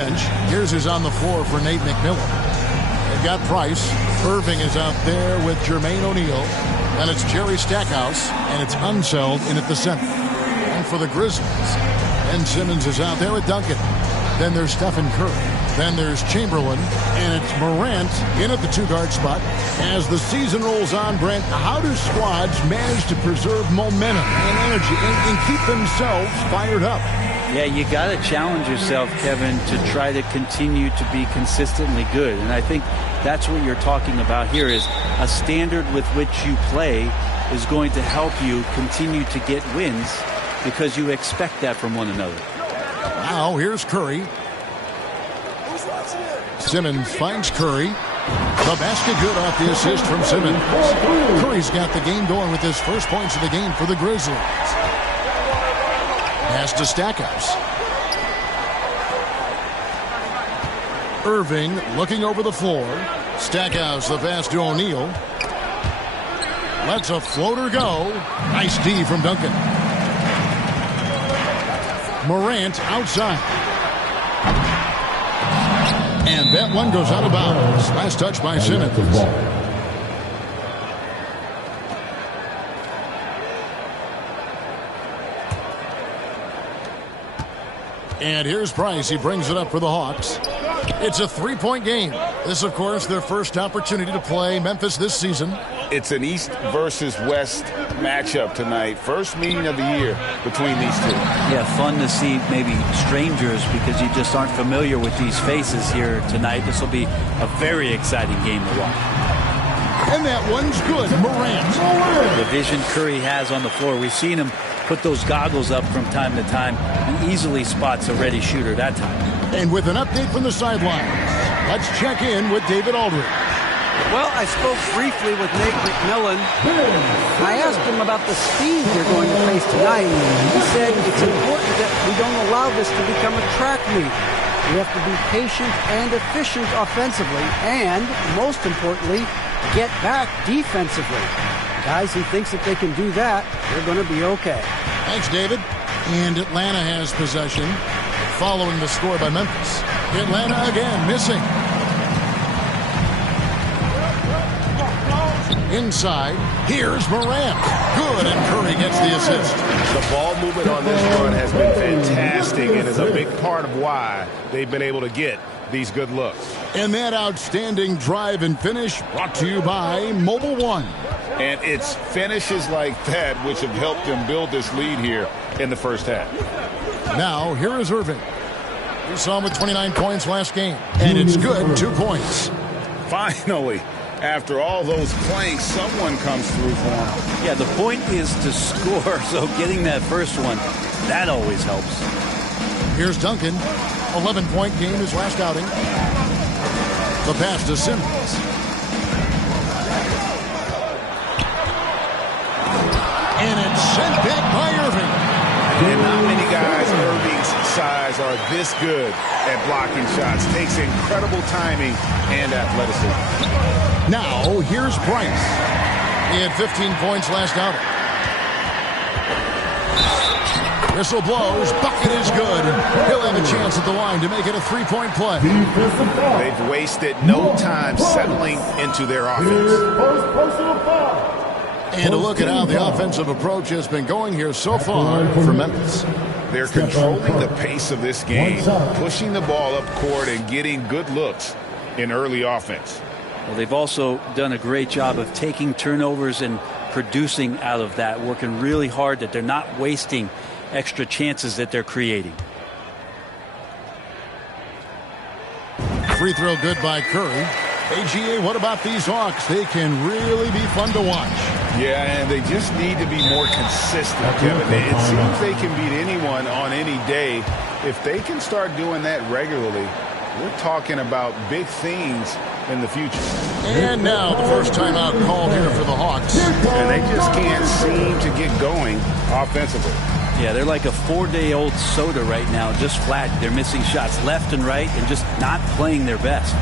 Here's who's on the floor for Nate McMillan. They've got Price. Irving is out there with Jermaine O'Neal. Then it's Jerry Stackhouse, and it's Unseld in at the center. And for the Grizzlies, Ben Simmons is out there with Duncan. Then there's Stephen Curry. Then there's Chamberlain, and it's Morant in at the two-guard spot. As the season rolls on, Brent, how do squads manage to preserve momentum and energy and keep themselves fired up? Yeah, you got to challenge yourself, Kevin, to try to continue to be consistently good. And I think that's what you're talking about here is a standard with which you play is going to help you continue to get wins because you expect that from one another. Now here's Curry. Simmons finds Curry. The basket good off the assist from Simmons. Curry's got the game going with his first points of the game for the Grizzlies. Pass to Stackhouse. Irving looking over the floor. Stackhouse the pass to O'Neal. Lets a floater go. Nice D from Duncan. Morant outside. And that one goes out of bounds. Last touch by Simmons. And here's Price. He brings it up for the Hawks. It's a three-point game. This, of course, their first opportunity to play Memphis this season. It's an East versus West matchup tonight. First meeting of the year between these two. Yeah, fun to see maybe strangers because you just aren't familiar with these faces here tonight. This will be a very exciting game to watch. And that one's good. Morant. The vision Curry has on the floor. We've seen him put those goggles up from time to time. He easily spots a ready shooter that time. And with an update from the sidelines, let's check in with David Aldridge. Well, I spoke briefly with Nate McMillan. I asked him about the speed they're going to face tonight. He said it's important that we don't allow this to become a track meet. We have to be patient and efficient offensively, and most importantly, get back defensively. Guys, he thinks if they can do that, they're going to be okay. Thanks, David. And Atlanta has possession following the score by Memphis. Atlanta again missing. Inside, here's Morant. Good, and Curry gets the assist. The ball movement on this run has been fantastic and is a big part of why they've been able to get these good looks. And that outstanding drive and finish brought to you by Mobile One. And it's finishes like that which have helped them build this lead here in the first half. Now, here is Irving. We saw him with 29 points last game. And it's good, 2 points. Finally, after all those planks, someone comes through for him. Yeah, the point is to score, so getting that first one, that always helps. Here's Duncan. 11-point game his last outing. The pass to Simmons. And it's sent back by Irving. And not many guys Irving's size are this good at blocking shots. Takes incredible timing and athleticism. Now, here's Price. He had 15 points last outing. Whistle blows. Bucket is good. He'll have a chance at the line to make it a three-point play. They've wasted no time settling into their offense. And a look at how the offensive approach has been going here so far for Memphis. They're controlling the pace of this game, pushing the ball up court and getting good looks in early offense. Well, they've also done a great job of taking turnovers and producing out of that, working really hard that they're not wasting extra chances that they're creating. Free throw good by Curry. AGA, what about these Hawks? They can really be fun to watch. Yeah, and they just need to be more consistent, Kevin. It seems they can beat anyone on any day. If they can start doing that regularly, we're talking about big things in the future. And now the first timeout called here for the Hawks. And they just can't seem to get going offensively. Yeah, they're like a 4-day-old soda right now, just flat. They're missing shots left and right and just not playing their best.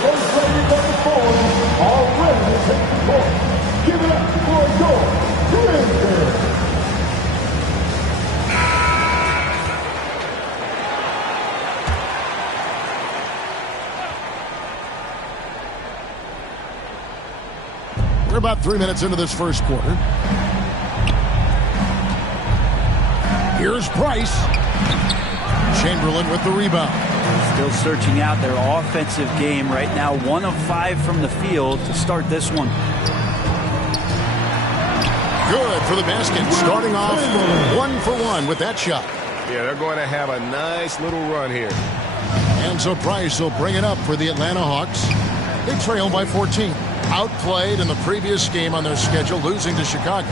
first ladies of the forum are ready to take the court. Give it up for Adore Bridges. We're about 3 minutes into this first quarter. Here's Price. Chamberlain with the rebound. Still searching out their offensive game right now. 1 of 5 from the field to start this one. Good for the basket. Starting off 1 for 1 with that shot. Yeah, they're going to have a nice little run here. And so Price will bring it up for the Atlanta Hawks. They trail by 14. Outplayed in the previous game on their schedule, losing to Chicago.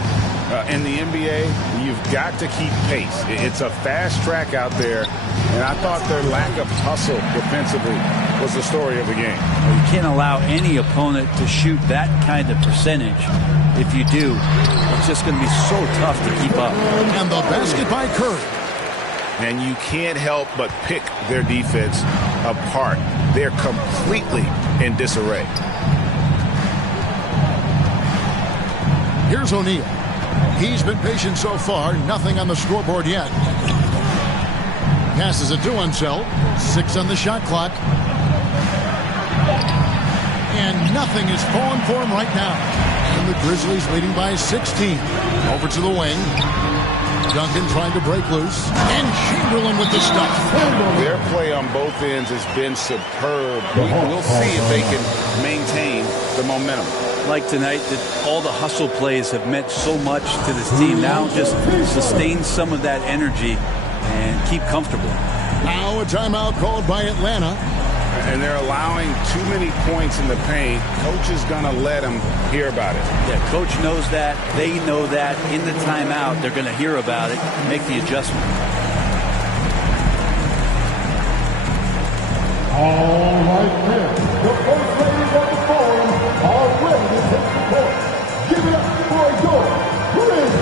In the NBA, you've got to keep pace. It's a fast track out there, and I thought their lack of hustle defensively was the story of the game. Well, you can't allow any opponent to shoot that kind of percentage. If you do, it's just going to be so tough to keep up. And the basket by Curry. And you can't help but pick their defense apart. They're completely in disarray. Here's O'Neal. He's been patient so far. Nothing on the scoreboard yet. Passes it to Unseld. 6 on the shot clock. And nothing is falling for him right now. And the Grizzlies leading by 16. Over to the wing. Duncan trying to break loose. And Chamberlain with the stuff. Their play on both ends has been superb. We'll see if they can maintain the momentum. Like tonight, that all the hustle plays have meant so much to this team. Now just sustain some of that energy and keep comfortable. Now a timeout called by Atlanta. And they're allowing too many points in the paint. Coach is going to let them hear about it. Yeah, coach knows that. They know that. In the timeout, they're going to hear about it, make the adjustment. All right, then. The first ladies of the forum are ready to take the court. Give it up for Adore Bridges.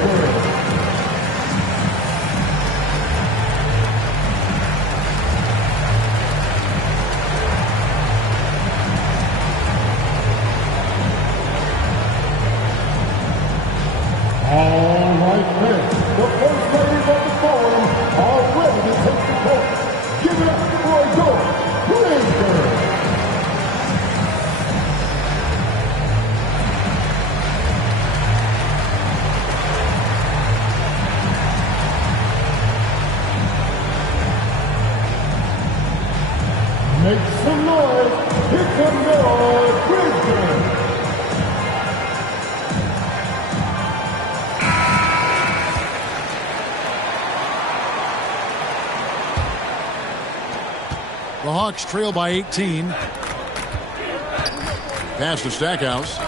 All right, then. The first ladies of the forum are ready to take the court. Give it up for Adore Bridges. Make some noise. Here comes Adore Bridges. The Hawks trail by 18. Pass to Stackhouse.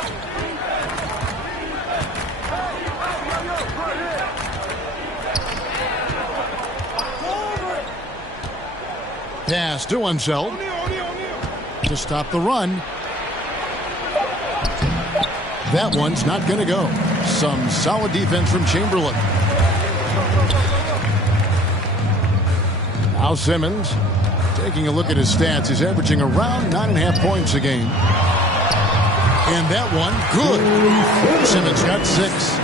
Pass to Unseld to stop the run. That one's not going to go. Some solid defense from Chamberlain. Now Simmons. Taking a look at his stats, he's averaging around 9.5 points a game. And that one, good. Simmons got 6.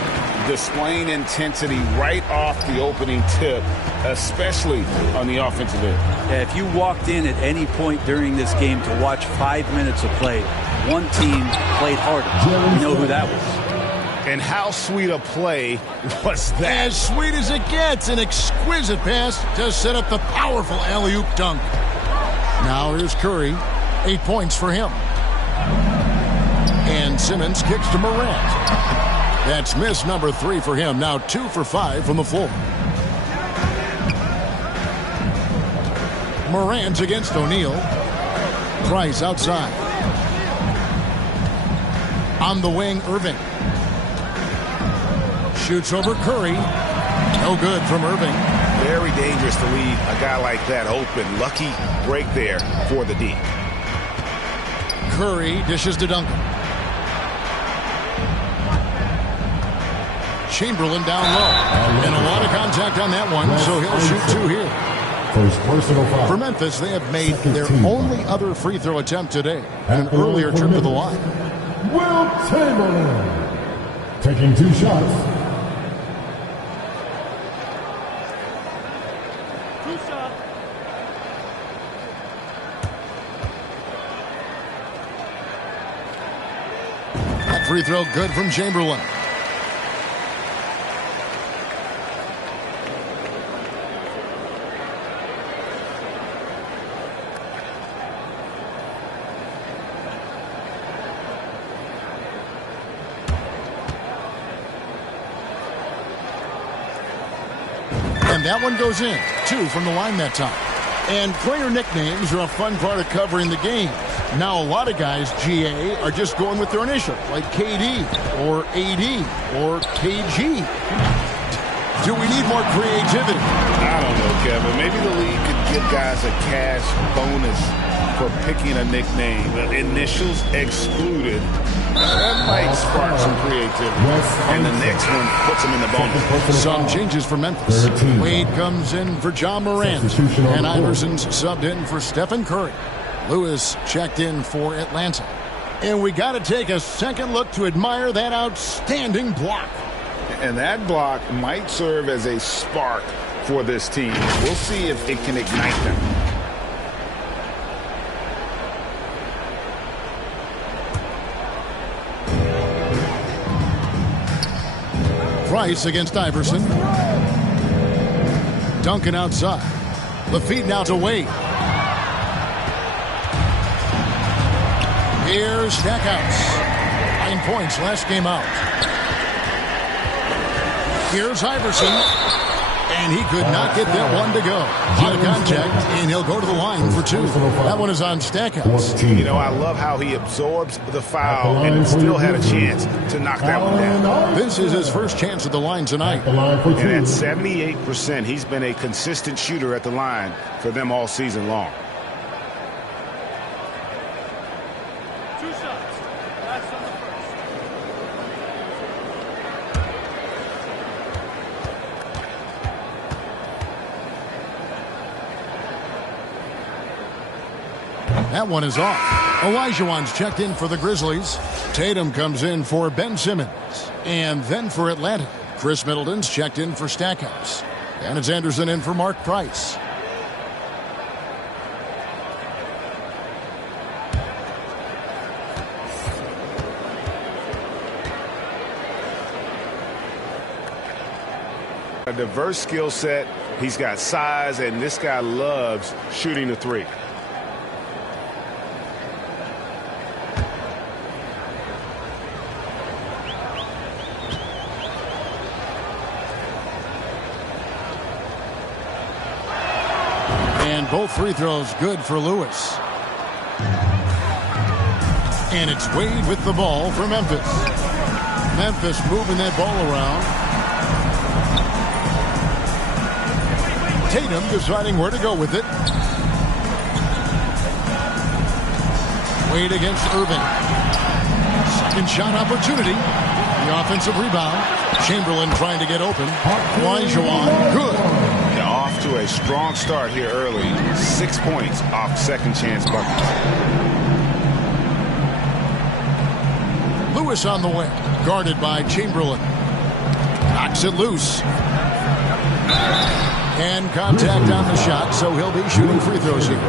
Displaying intensity right off the opening tip, especially on the offensive end. Yeah, if you walked in at any point during this game to watch 5 minutes of play, one team played harder. You know who that was. And how sweet a play was that? As sweet as it gets, an exquisite pass to set up the powerful alley-oop dunk. Now here's Curry, 8 points for him. And Simmons kicks to Morant. That's miss number 3 for him. Now 2 for 5 from the floor. Morant against O'Neal. Price outside. On the wing, Irving. Shoots over Curry. No good from Irving. Very dangerous to leave a guy like that open. Lucky break there for the D. Curry dishes to Duncan. Chamberlain down low. And a lot of contact on that one, so he'll shoot 2 here. First personal foul. For Memphis, they have made Second their team only foul. other free throw attempt today At in an the line earlier for trip to the Memphis. line. Will Chamberlain. Taking 2 shots. That free throw good from Chamberlain. And that one goes in. 2 from the line that time. And player nicknames are a fun part of covering the game. Now, a lot of guys, GA, are just going with their initial, like KD or AD or KG. Do we need more creativity? I don't know, Kevin. Maybe the league could give guys a cash bonus for picking a nickname. Initials excluded. That might spark some creativity. And the next one puts them in the bonus. Some changes for Memphis. Wade comes in for John Morant. And Iverson's subbed in for Stephen Curry. Lewis checked in for Atlanta. And we got to take a second look to admire that outstanding block. And that block might serve as a spark for this team. We'll see if it can ignite them. Price against Iverson. Duncan outside. The feed now to Wade. Here's Stackhouse. 9 points last game out. Here's Iverson. And he could not get that one to go. On contact, and he'll go to the line for 2. That one is on Stackhouse. You know, I love how he absorbs the foul and still had a chance to knock that one down. This is his first chance at the line tonight. And at 78%, he's been a consistent shooter at the line for them all season long. That one is off. Olajuwon's checked in for the Grizzlies. Tatum comes in for Ben Simmons. And then for Atlanta, Chris Middleton's checked in for Stackhouse. And it's Anderson in for Mark Price. A diverse skill set. He's got size, and this guy loves shooting the 3. And both free throws good for Lewis. And it's Wade with the ball for Memphis. Memphis moving that ball around. Tatum deciding where to go with it. Wade against Irving. Second shot opportunity. The offensive rebound. Chamberlain trying to get open. Olajuwon, good. Off to a strong start here early. 6 points off second chance buckets. Lewis on the way. Guarded by Chamberlain. Knocks it loose. And contact on the shot, so he'll be shooting free throws here.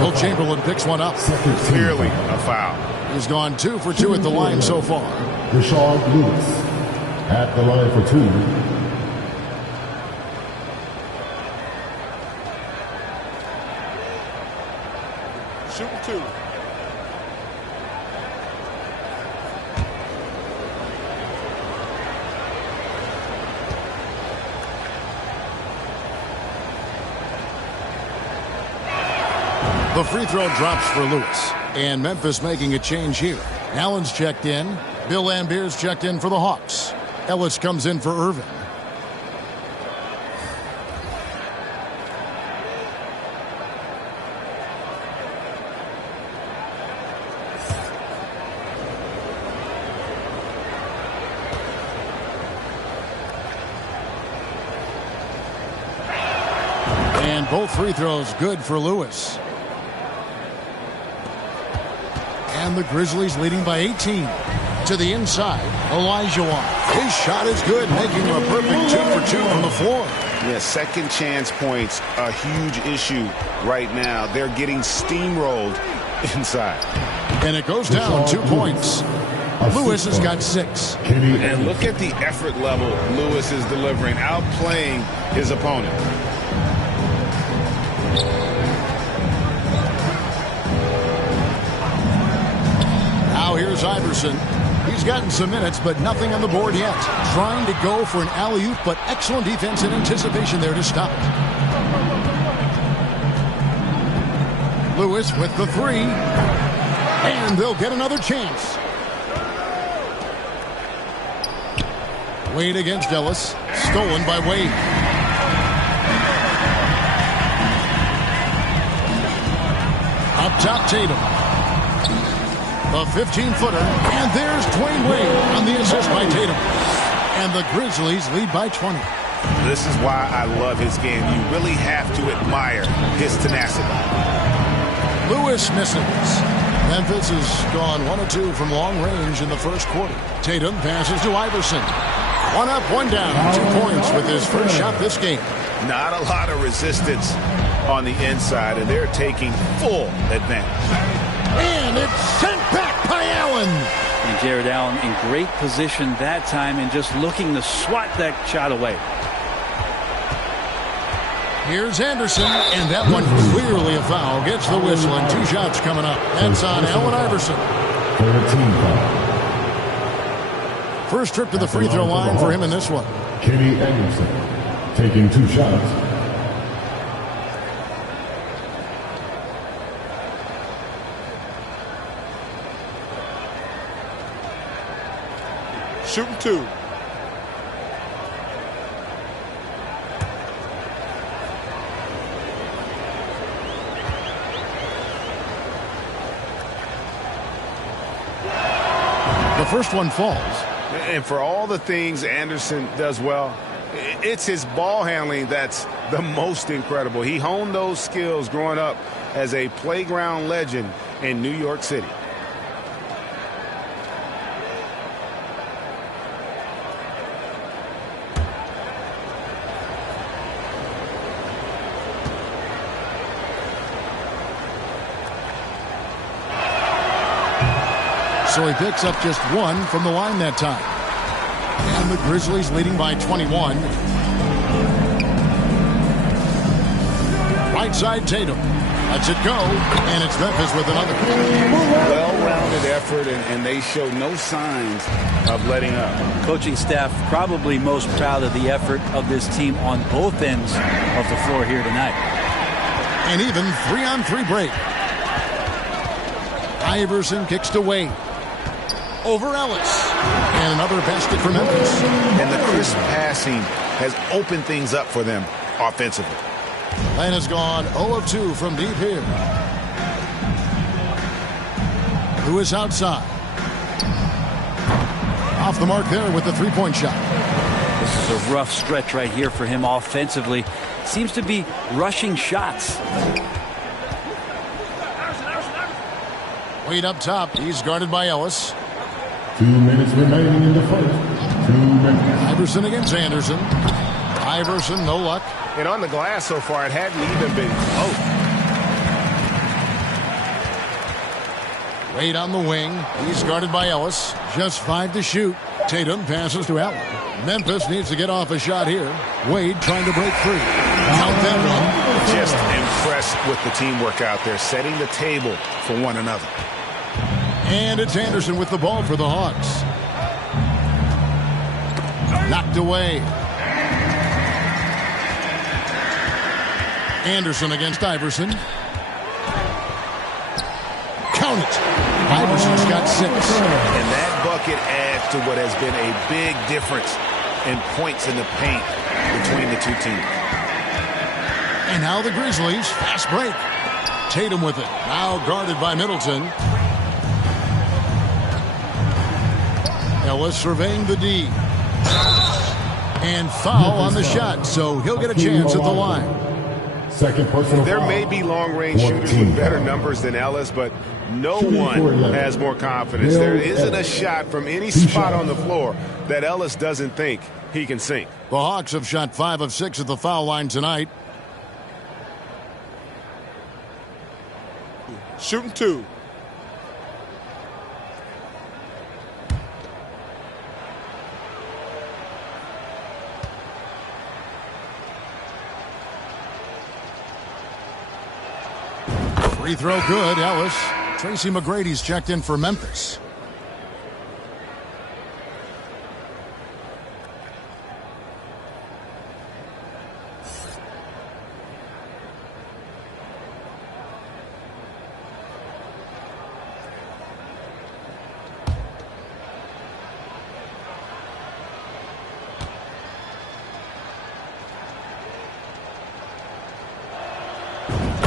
Will Chamberlain picks one up. Clearly a foul. He's gone 2 for 2 at the line so far. Rashard Lewis at the line for 2. Shooting 2. The free throw drops for Lewis. And Memphis making a change here. Allen's checked in. Bill Lambert's checked in for the Hawks. Ellis comes in for Irvin. And both free throws good for Lewis. And the Grizzlies leading by 18. To the inside, Olajuwon. His shot is good, making him a perfect 2 for 2 from the floor. Yeah, second chance points, a huge issue right now. They're getting steamrolled inside. And it goes down 2 points. Lewis has got 6. And look at the effort level Lewis is delivering, outplaying his opponent. Now here's Iverson. He's gotten some minutes, but nothing on the board yet. Trying to go for an alley-oop, but excellent defense and anticipation there to stop it. Lewis with the 3. And they'll get another chance. Wade against Ellis. Stolen by Wade. Up top, Tatum. A 15-footer, and there's Dwayne Wade on the assist by Tatum. And the Grizzlies lead by 20. This is why I love his game. You really have to admire his tenacity. Lewis misses. Memphis has gone 1 of 2 from long range in the first quarter. Tatum passes to Iverson. 1 up, 1 down. 2 points with his first shot this game. Not a lot of resistance on the inside, and they're taking full advantage. And it's sent back by Allen. And Jared Allen in great position that time and just looking to swat that shot away. Here's Anderson, and that one clearly a foul. Gets the whistle, and 2 shots coming up. That's on Allen Iverson. First trip to the free throw line for him in this one. Kenny Anderson taking 2 shots. Shooting 2. The first one falls. And for all the things Anderson does well, it's his ball handling that's the most incredible. He honed those skills growing up as a playground legend in New York City. So he picks up just 1 from the line that time. And the Grizzlies leading by 21. Right side Tatum. Lets it go. And it's Memphis with another. Well-rounded effort, and they show no signs of letting up. Coaching staff probably most proud of the effort of this team on both ends of the floor here tonight. And even 3-on-3 break. Iverson kicks to Wade. Over Ellis. And another basket for Memphis. And the crisp passing has opened things up for them offensively. Len has gone 0 of 2 from deep here. Lewis outside. Off the mark there with the 3-point shot. This is a rough stretch right here for him offensively. Seems to be rushing shots. Wade up top. He's guarded by Ellis. 2 minutes remaining in the first. 2 minutes. Iverson against Anderson. Iverson, no luck. And on the glass so far, it hadn't even been close. Wade on the wing. He's guarded by Ellis. Just 5 to shoot. Tatum passes to Allen. Memphis needs to get off a shot here. Wade trying to break free. Count that one. Just impressed with the teamwork out there, setting the table for one another. And it's Anderson with the ball for the Hawks. Knocked away. Anderson against Iverson. Count it. Iverson's got 6. And that bucket adds to what has been a big difference in points in the paint between the two teams. And now the Grizzlies, fast break. Tatum with it. Now guarded by Middleton. Ellis surveying the D. And foul on the shot, so he'll get a chance at the line. Second personal There foul. may be long-range shooters with better numbers than Ellis, but no one has more confidence. There isn't a shot from any spot on the floor that Ellis doesn't think he can sink. The Hawks have shot 5 of 6 at the foul line tonight. Shooting 2. Free throw good, Ellis. Tracy McGrady's checked in for Memphis.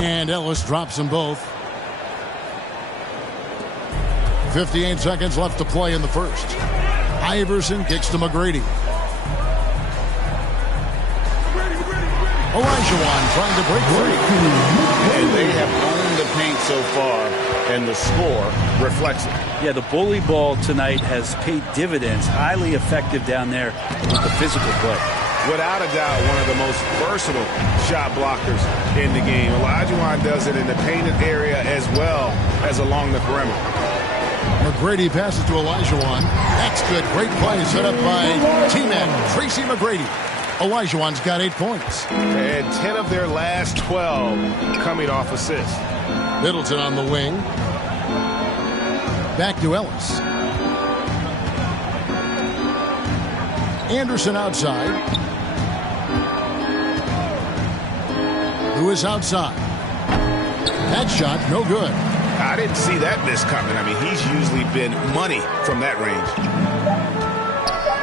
And Ellis drops them both. 58 seconds left to play in the first. Iverson kicks to McGrady. Olajuwon trying to break free. And they have owned the paint so far, and the score reflects it. Yeah, the bully ball tonight has paid dividends. Highly effective down there with the physical play. Without a doubt, one of the most versatile shot blockers in the game. Olajuwon does it in the painted area as well as along the perimeter. McGrady passes to Olajuwon. That's good. Great play set up by teammate Tracy McGrady. Olajuwon's got 8 points. And 10 of their last 12 coming off assists. Middleton on the wing. Back to Ellis. Anderson outside. Lewis outside. That shot, no good. I didn't see that miss coming. I mean, he's usually been money from that range.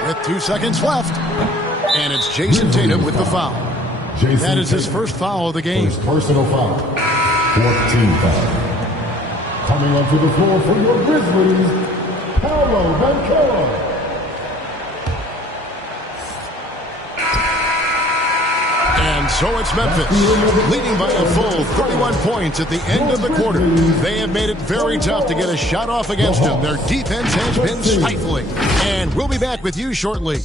With 2 seconds left. And it's Jason Tatum with the foul. That is his first foul of the game. First personal foul. 14 foul. Coming onto the floor for your Grizzlies, Paolo Banchero. And so it's Memphis, leading by a full 31 points at the end of the quarter. They have made it very tough to get a shot off against them. Their defense has been stifling. And we'll be back with you shortly.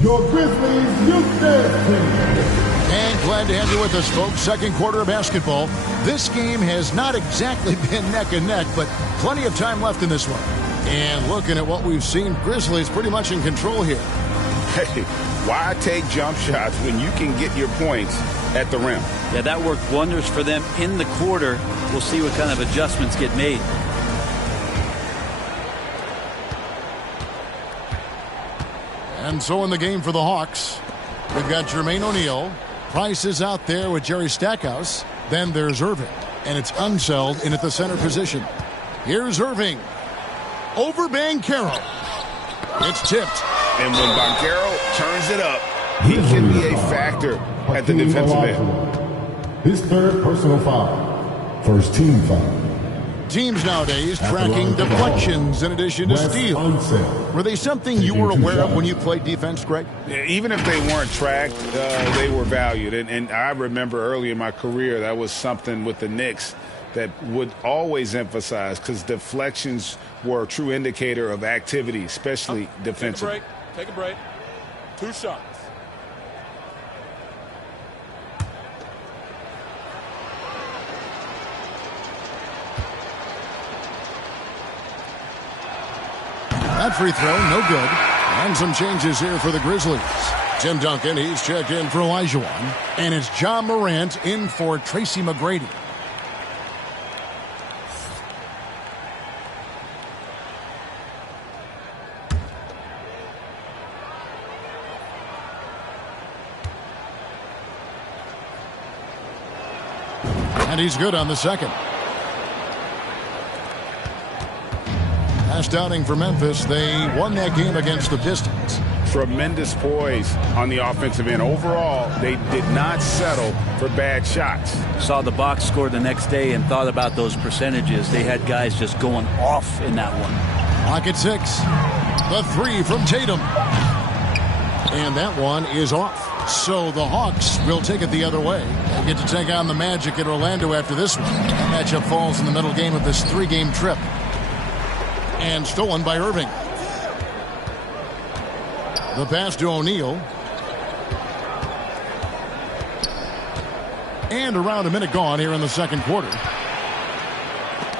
Your Grizzlies Youth Dance Team. And glad to have you with us, folks. Second quarter of basketball. This game has not exactly been neck and neck, but plenty of time left in this one. And looking at what we've seen, Grizzlies pretty much in control here. Hey, why take jump shots when you can get your points at the rim? Yeah, that worked wonders for them in the quarter. We'll see what kind of adjustments get made. And so in the game for the Hawks, we've got Jermaine O'Neal. Price is out there with Jerry Stackhouse. Then there's Irving. And it's Unseld in at the center position. Here's Irving. Over Banchero. It's tipped. And when Banchero turns it up, he can be a factor at the defensive end. His third personal foul. First team foul. Teams nowadays tracking deflections in addition to steals. Were they something you were aware of when you played defense, Greg? Yeah, even if they weren't tracked, they were valued. And I remember early in my career, that was something with the Knicks that would always emphasize, because deflections were a true indicator of activity, especially defensively. Take a break. 2 shots. That free throw, no good. And some changes here for the Grizzlies. Tim Duncan, he's checked in for Olajuwon. And it's John Morant in for Tracy McGrady. And he's good on the second. Last outing for Memphis, they won that game against the Pistons. Tremendous poise on the offensive end. Overall, they did not settle for bad shots. Saw the box score the next day and thought about those percentages. They had guys just going off in that one. Clock at 6. The 3 from Tatum. And that one is off. So the Hawks will take it the other way. They get to take on the Magic in Orlando after this one. That matchup falls in the middle game of this 3-game trip. And stolen by Irving. The pass to O'Neal. And around a minute gone here in the second quarter.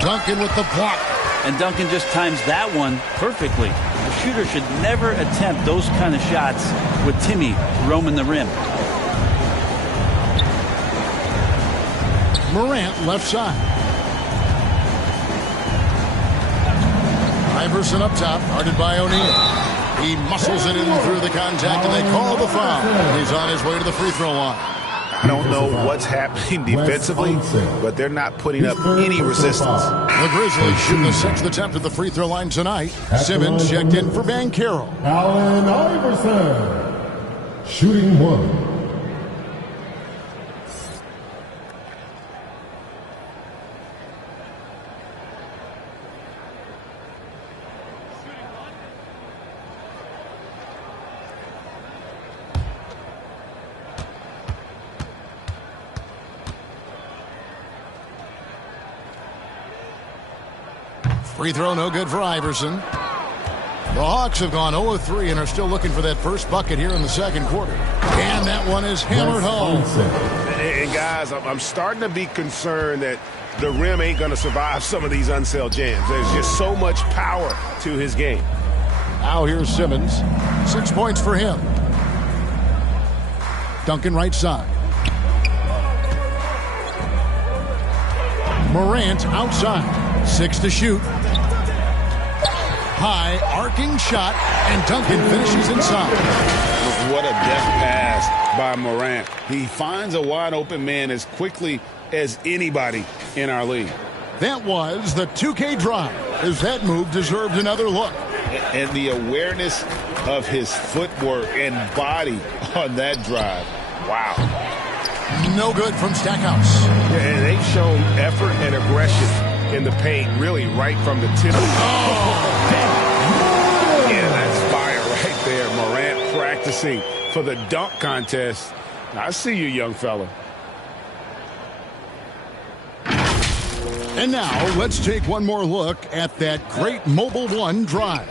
Duncan with the block. And Duncan just times that one perfectly. The shooter should never attempt those kind of shots with Timmy roaming the rim. Morant left side. Iverson up top, guarded by O'Neal. He muscles it in through the contact, and they call the foul. He's on his way to the free throw line. I don't know what's happening defensively, but they're not putting up any resistance. The Grizzlies shoot the 6th attempt at the free throw line tonight. Simmons checked in for Banchero. Allen Iverson, shooting 1. Free throw no good for Iverson. The Hawks have gone 0-3 and are still looking for that first bucket here in the second quarter. And that one is hammered home. And guys, I'm starting to be concerned that the rim ain't going to survive some of these unsell jams. There's just so much power to his game. Now here's Simmons. 6 points for him. Duncan right side. Morant outside. 6 to shoot. High arcing shot, and Duncan finishes inside. What a deft pass by Morant. He finds a wide open man as quickly as anybody in our league. That was the 2K drive, as that move deserved another look. And the awareness of his footwork and body on that drive. Wow. No good from Stackhouse. And they've shown effort and aggression in the paint, really right from the tip. Yeah, that's fire right there. Morant practicing for the dunk contest. I see you, young fella. And now let's take one more look at that great Mobile One drive.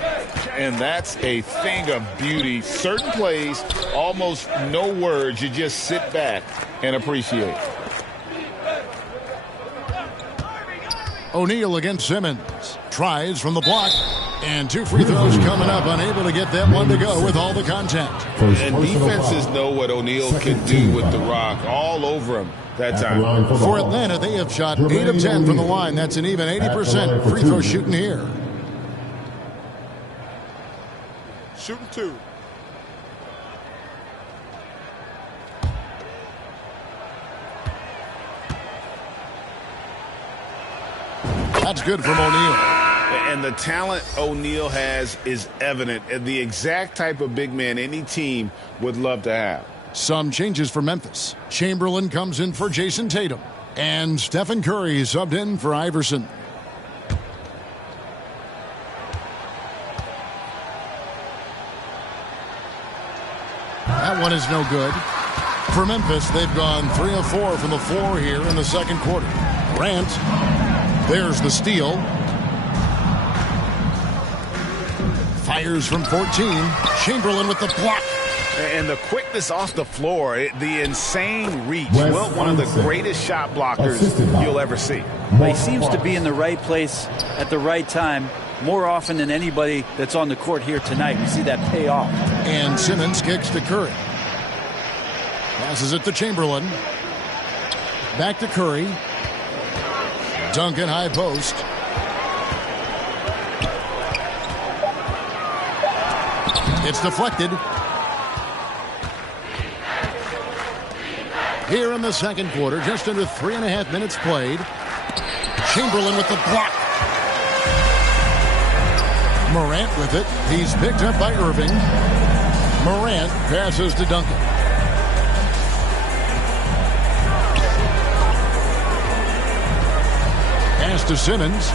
And that's a thing of beauty. Certain plays, almost no words. You just sit back and appreciate. O'Neal against Simmons. Tries from the block. And 2 free throws coming up. Unable to get that one to go with all the contact. And defenses know what O'Neal can do with the rock. All over him that time. For Atlanta, they have shot 8 of 10 from the line. That's an even 80% free throw shooting here. Shooting 2. That's good from O'Neal. And the talent O'Neal has is evident, and the exact type of big man any team would love to have. Some changes for Memphis. Chamberlain comes in for Jason Tatum. And Stephen Curry subbed in for Iverson. That one is no good. For Memphis, they've gone 3 of 4 from the floor here in the second quarter. Grant. There's the steal. Fires from 14. Chamberlain with the block. And the quickness off the floor, the insane reach. Well, one of the greatest shot blockers you'll ever see. He seems to be in the right place at the right time more often than anybody that's on the court here tonight. We see that pay off. And Simmons kicks to Curry. Passes it to Chamberlain. Back to Curry. Duncan high post. It's deflected. Here in the second quarter, just under 3.5 minutes played. Chamberlain with the block. Morant with it. He's picked up by Irving. Morant passes to Duncan. Pass to Simmons.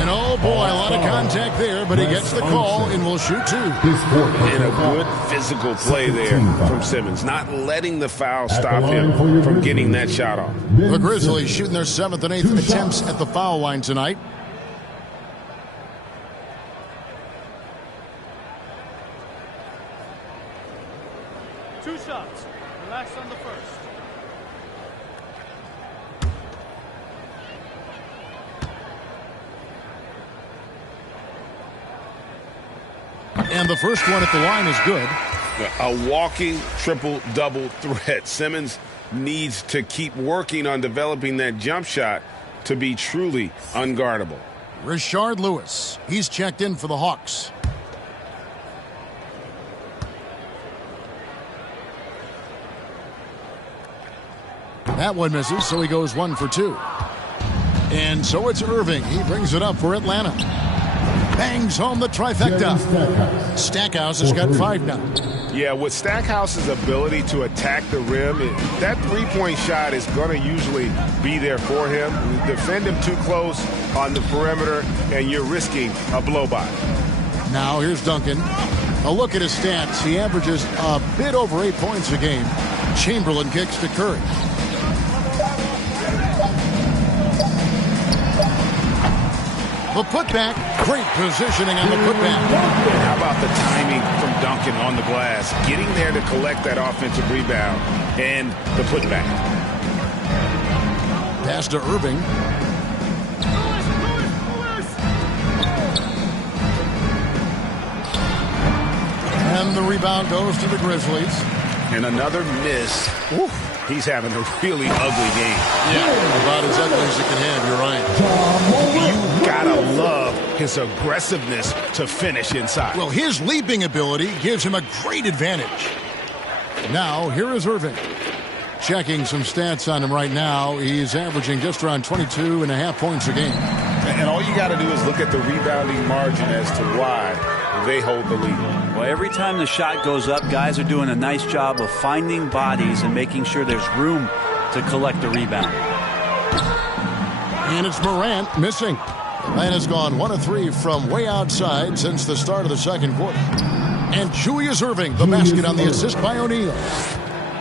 And oh boy, a lot of contact there, but he gets the call and will shoot two. And a good physical play there from Simmons, not letting the foul stop him from getting that shot off. The Grizzlies shooting their 7th and 8th attempts at the foul line tonight. Two shots. Relax on the first. And the first one at the line is good. A walking triple-double threat. Simmons needs to keep working on developing that jump shot to be truly unguardable. Rashard Lewis. He's checked in for the Hawks. That one misses, so he goes 1 for 2. And so it's Irving. He brings it up for Atlanta. Bangs home the trifecta. Stackhouse has got 5 now. Yeah, with Stackhouse's ability to attack the rim, that three-point shot is going to usually be there for him. Defend him too close on the perimeter, and you're risking a blow-by. Now here's Duncan. A look at his stats. He averages a bit over 8 points a game. Chamberlain kicks to Curry. The putback, great positioning on the putback. And how about the timing from Duncan on the glass? Getting there to collect that offensive rebound and the putback. Pass to Irving. And the rebound goes to the Grizzlies. And another miss. Ooh, he's having a really ugly game. Yeah, about as ugly as it can have, you're right. You gotta love his aggressiveness to finish inside. Well, his leaping ability gives him a great advantage. Now, here is Irving. Checking some stats on him right now. He's averaging just around 22.5 points a game. And all you got to do is look at the rebounding margin as to why they hold the lead. Well, every time the shot goes up, guys are doing a nice job of finding bodies and making sure there's room to collect the rebound. And it's Morant missing. Atlanta's gone 1 of 3 from way outside since the start of the second quarter. And Julius Irving, the basket on the assist by O'Neal.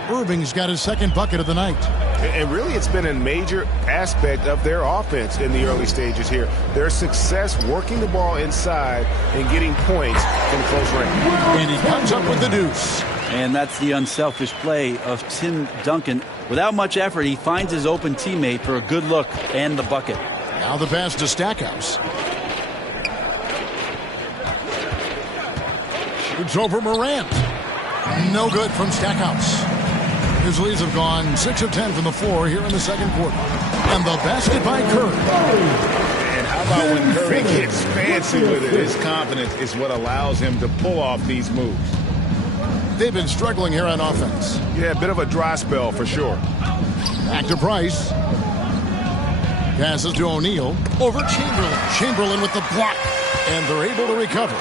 Irving's got his second bucket of the night. And really, it's been a major aspect of their offense in the early stages here. Their success working the ball inside and getting points from close range. And he comes up with the deuce. And that's the unselfish play of Tim Duncan. Without much effort, he finds his open teammate for a good look and the bucket. Now the pass to Stackhouse. Shoots over Morant. No good from Stackhouse. Grizzlies have gone 6 of 10 from the floor here in the second quarter. And the basket by Curry. And how about when Curry gets fancy with it? His confidence is what allows him to pull off these moves. They've been struggling here on offense. Yeah, a bit of a dry spell for sure. Back to Price. Passes to O'Neal. Over Chamberlain. Chamberlain with the block. And they're able to recover.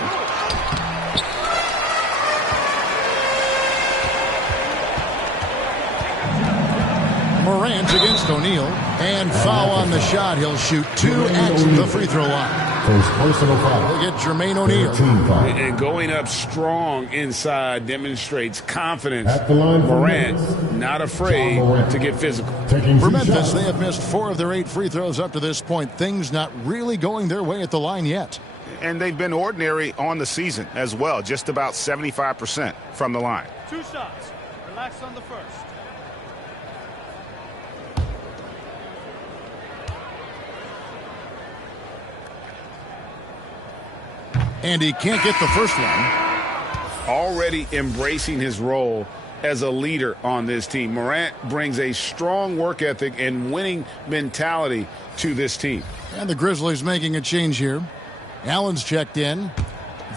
Morant against O'Neal. And foul on the shot. He'll shoot 2 at the free throw line. First personal foul. They get Jermaine O'Neal. And going up strong inside demonstrates confidence. At the line for Morant, Memphis. not afraid to get physical. For Memphis, they have missed 4 of their 8 free throws up to this point. Things not really going their way at the line yet. And they've been ordinary on the season as well. Just about 75% from the line. 2 shots. Relax on the first. And he can't get the first one. Already embracing his role as a leader on this team. Morant brings a strong work ethic and winning mentality to this team. And the Grizzlies making a change here. Allen's checked in.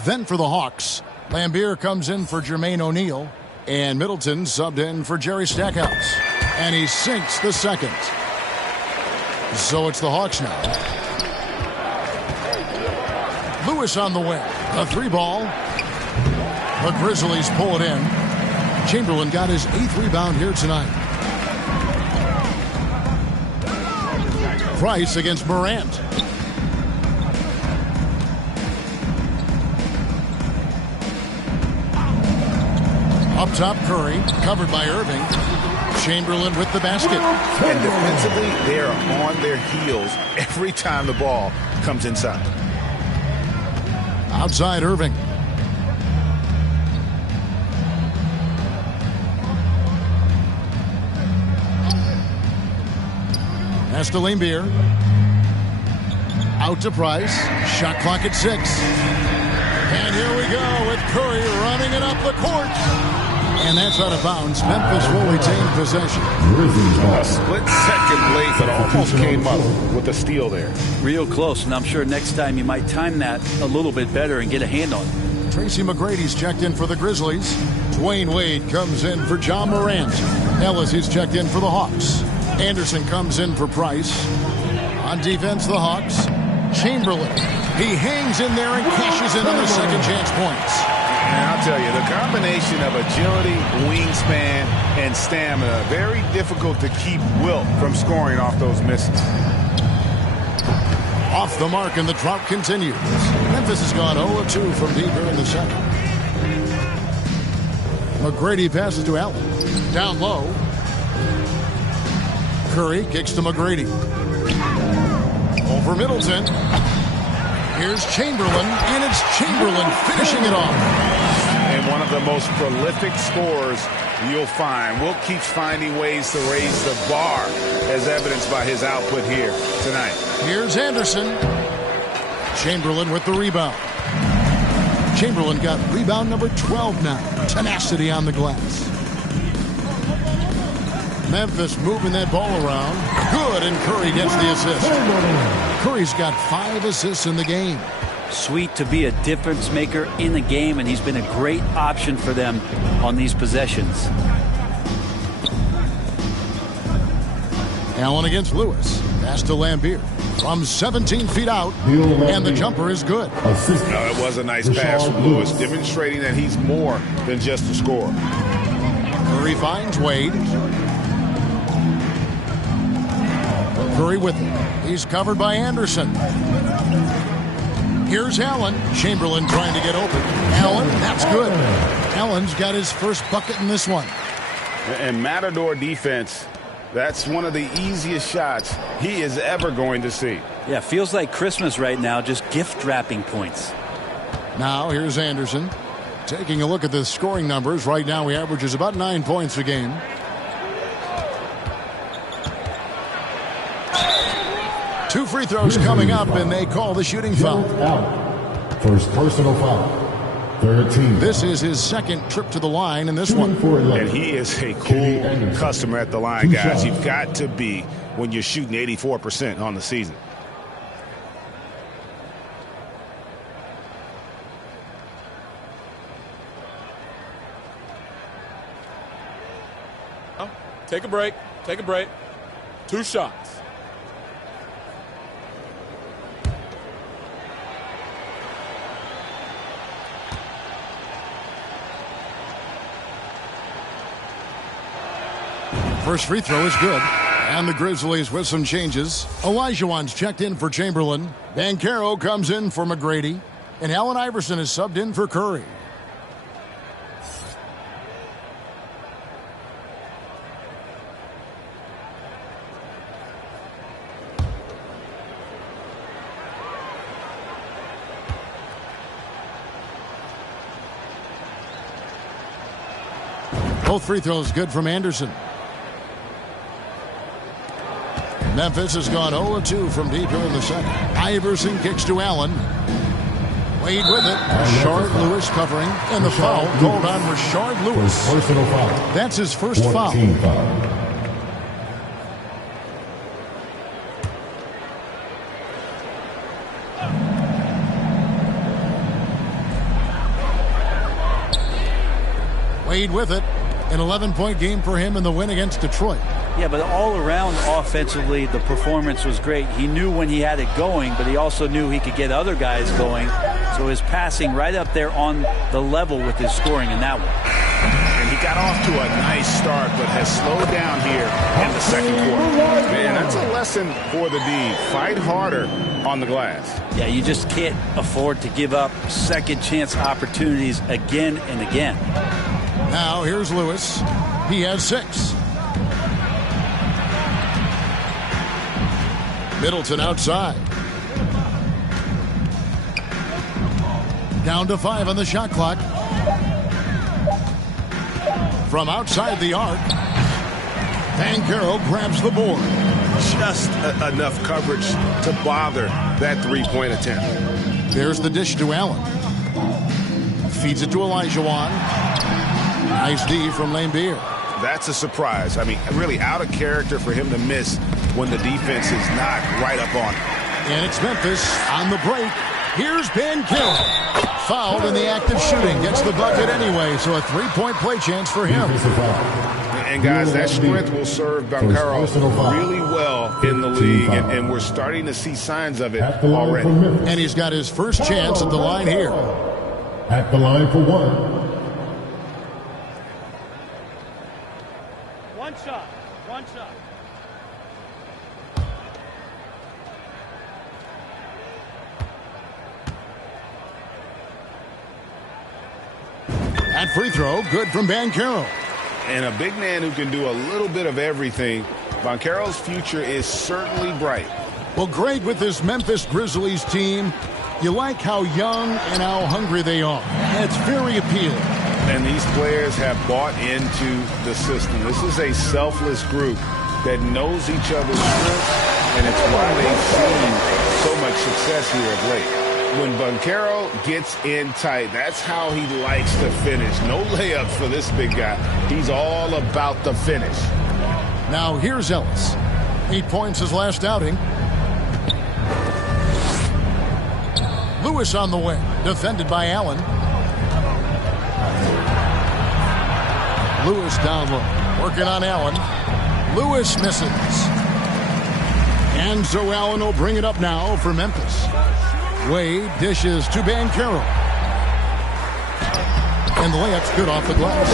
Then for the Hawks, Lambier comes in for Jermaine O'Neal. And Middleton subbed in for Jerry Stackhouse. And he sinks the second. So it's the Hawks now. Lewis on the wing. A 3-ball. The Grizzlies pull it in. Chamberlain got his 8th rebound here tonight. Price against Morant. Up top, Curry, covered by Irving. Chamberlain with the basket. And defensively, they're on their heels every time the ball comes inside. Outside Irving. Pass to Laimbeer. Out to Price. Shot clock at 6. And here we go with Curry running it up the court. And that's out of bounds. Memphis will retain possession. A split second late, but almost came up with a steal there. Real close, and I'm sure next time you might time that a little bit better and get a hand on it. Tracy McGrady's checked in for the Grizzlies. Dwayne Wade comes in for John Morant. Ellis is checked in for the Hawks. Anderson comes in for Price. On defense, the Hawks. Chamberlain. He hangs in there and cashes in on the second chance points. And I'll tell you, the combination of agility, wingspan, and stamina, very difficult to keep Wilt from scoring off those misses. Off the mark, and the drought continues. Memphis has gone 0-2 from deep here in the second. McGrady passes to Allen. Down low. Curry kicks to McGrady. Over Middleton. Here's Chamberlain, and it's Chamberlain finishing it off. And one of the most prolific scorers you'll find. Wilt keeps finding ways to raise the bar, as evidenced by his output here tonight. Here's Anderson. Chamberlain with the rebound. Chamberlain got rebound number 12 now. Tenacity on the glass. Memphis moving that ball around. Good, and Curry gets the assist. Curry's got 5 assists in the game. Sweet to be a difference maker in the game, and he's been a great option for them on these possessions. Allen against Lewis. Pass to Laimbeer. From 17 feet out, and the jumper is good. No, it was a nice pass from Lewis, demonstrating that he's more than just a scorer. Curry finds Wade. Curry with him. He's covered by Anderson. Here's Allen. Chamberlain trying to get open. Allen, that's good. Allen's got his first bucket in this one. And Matador defense, that's one of the easiest shots he is ever going to see. Yeah, feels like Christmas right now, just gift wrapping points. Now here's Anderson. Taking a look at the scoring numbers. Right now he averages about 9 points a game. Two free throws coming up, and they call the shooting foul. First personal foul. 13. This is his second trip to the line in this one. And he is a cool customer at the line, guys. You've got to be when you're shooting 84% on the season. Take a break. Take a break. 2 shots. First free throw is good. And the Grizzlies with some changes. Olajuwon's checked in for Chamberlain. Banchero comes in for McGrady. And Allen Iverson is subbed in for Curry. Both free throws good from Anderson. Memphis has gone 0-2 from deep here in the second. Iverson kicks to Allen. Wade with it. Rashard Lewis covering. And the foul called on Rashard Lewis. Personal foul. That's his first foul. Wade with it. An 11-point game for him in the win against Detroit. Yeah, but all around offensively, the performance was great. He knew when he had it going, but he also knew he could get other guys going. So his passing right up there on the level with his scoring in that one. And he got off to a nice start, but has slowed down here in the second quarter. Man, that's a lesson for the D. Fight harder on the glass. Yeah, you just can't afford to give up second chance opportunities again and again. Now here's Lewis. He has 6. Middleton outside. Down to 5 on the shot clock. From outside the arc, Banchero grabs the board. Just enough coverage to bother that three-point attempt. There's the dish to Allen. Feeds it to Olajuwon. Nice D from Laimbeer. That's a surprise. I mean, really out of character for him to miss when the defense is not right up on him. And it's Memphis on the break. Here's Banchero. Fouled in the act of shooting. Gets the bucket anyway, so a 3-point play chance for him. And guys, that strength will serve Banchero really well in the league, and we're starting to see signs of it already. And he's got his first chance at the line here. At the line for 1. One shot. One shot. That free throw, good from Banchero. And a big man who can do a little bit of everything. Banchero's future is certainly bright. Well, Greg, with this Memphis Grizzlies team, you like how young and how hungry they are. It's very appealing. And these players have bought into the system. This is a selfless group that knows each other's strengths, and it's why they've seen so much success here of late. When Banchero gets in tight, that's how he likes to finish. No layups for this big guy. He's all about the finish. Now here's Ellis. 8 points his last outing. Lewis on the wing, defended by Allen. Lewis down low, working on Allen. Lewis misses. And so Allen will bring it up now for Memphis. Wade dishes to Banchero. And the layup's good off the glass.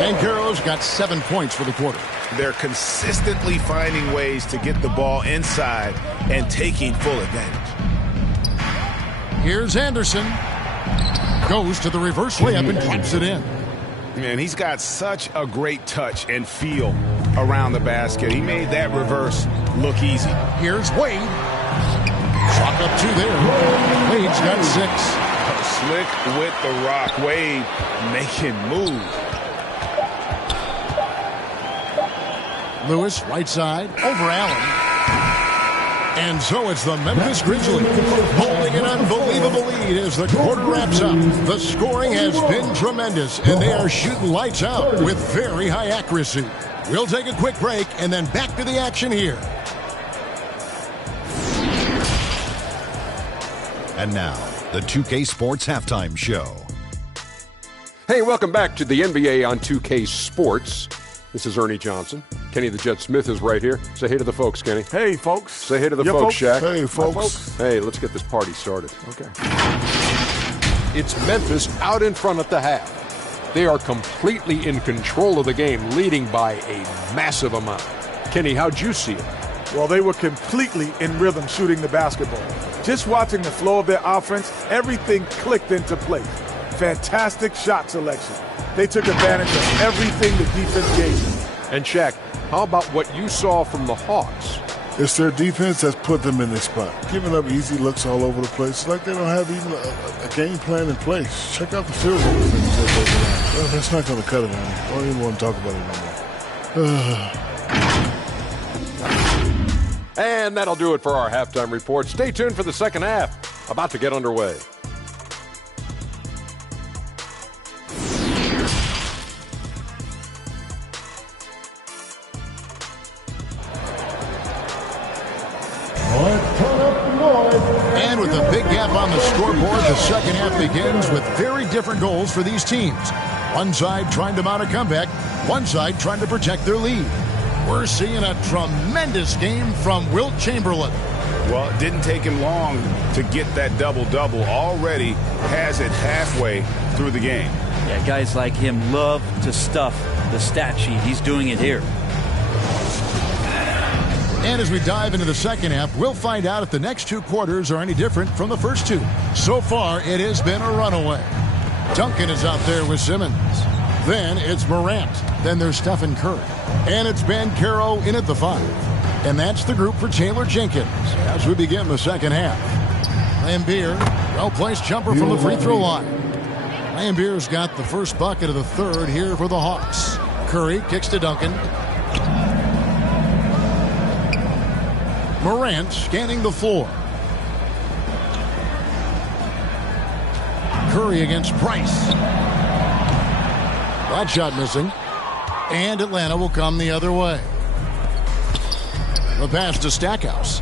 Banchero's got 7 points for the quarter. They're consistently finding ways to get the ball inside and taking full advantage. Here's Anderson. Goes to the reverse layup and drops it in. Man, he's got such a great touch and feel around the basket. He made that reverse look easy. Here's Wade. Chalk up 2 there. Wade's got 6. Slick with the rock. Wade making moves. Lewis, right side, over Allen. And so it's the Memphis Grizzlies holding an unbelievable lead as the quarter wraps up. The scoring has been tremendous, and they are shooting lights out with very high accuracy. We'll take a quick break and then back to the action here. And now, the 2K Sports Halftime Show. Hey, welcome back to the NBA on 2K Sports. This is Ernie Johnson. Kenny the Jet Smith is right here. Say hey to the folks, Kenny. Hey, folks. Say hey to the folks, Shaq. Hey, folks. Hey, let's get this party started. Okay. It's Memphis out in front at the half. They are completely in control of the game, leading by a massive amount. Kenny, how'd you see it? Well, they were completely in rhythm shooting the basketball. Just watching the flow of their offense, everything clicked into place. Fantastic shot selection. They took advantage of everything the defense gave them. And Shaq, how about what you saw from the Hawks? It's their defense that's put them in this spot. Giving up easy looks all over the place. It's like they don't have even a game plan in place. Check out the field goal defense. Well, that's not going to cut it, man. I don't even want to talk about it no more. And that'll do it for our halftime report. Stay tuned for the second half. About to get underway. And with a big gap on the scoreboard, the second half begins with very different goals for these teams. One side trying to mount a comeback, One side trying to protect their lead. We're seeing a tremendous game from Wilt Chamberlain. Well, it didn't take him long to get that double-double. Already has it halfway through the game. Yeah, guys like him love to stuff the stat sheet. He's doing it here. And as we dive into the second half, we'll find out if the next 2 quarters are any different from the first 2. So far, it has been a runaway. Duncan is out there with Simmons. Then it's Morant. Then there's Stephen Curry. And it's Banchero in at the 5. And that's the group for Taylor Jenkins as we begin the second half. Lambeer, well-placed jumper from the free throw line. Lambeer's got the first bucket of the third here for the Hawks. Curry kicks to Duncan. Morant scanning the floor. Curry against Price. That shot missing. And Atlanta will come the other way. The pass to Stackhouse.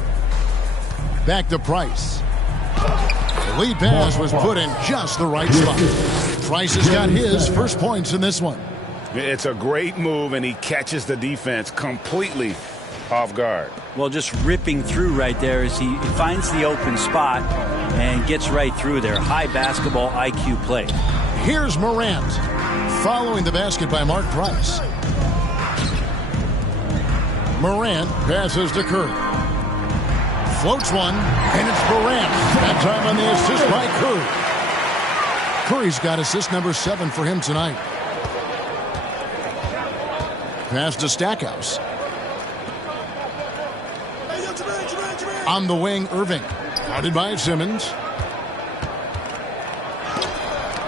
Back to Price. The lead pass was put in just the right spot. Price has got his first points in this one. It's a great move, and he catches the defense completely off guard. Well, just ripping through right there as he finds the open spot and gets right through there. High basketball IQ play. Here's Morant following the basket by Mark Price. Morant passes to Curry. Floats one, and it's Morant. That time on the assist by Curry. Curry's got assist number 7 for him tonight. Pass to Stackhouse. On the wing, Irving. Guarded by Simmons.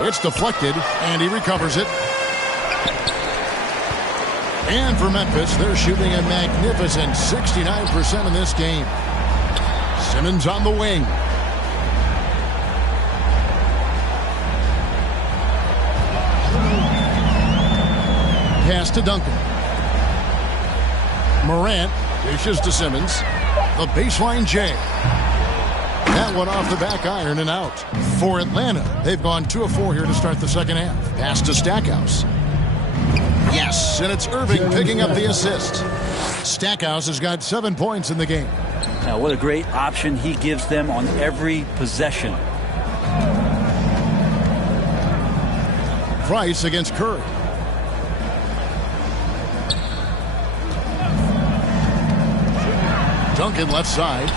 It's deflected, and he recovers it. And for Memphis, they're shooting a magnificent 69% in this game. Simmons on the wing. Pass to Duncan. Morant dishes to Simmons. The baseline J. That one off the back iron and out. For Atlanta, they've gone 2 of 4 here to start the second half. Pass to Stackhouse. Yes, and it's Irving picking up the assist. Stackhouse has got 7 points in the game. Now, what a great option he gives them on every possession. Price against Curry. Duncan left side.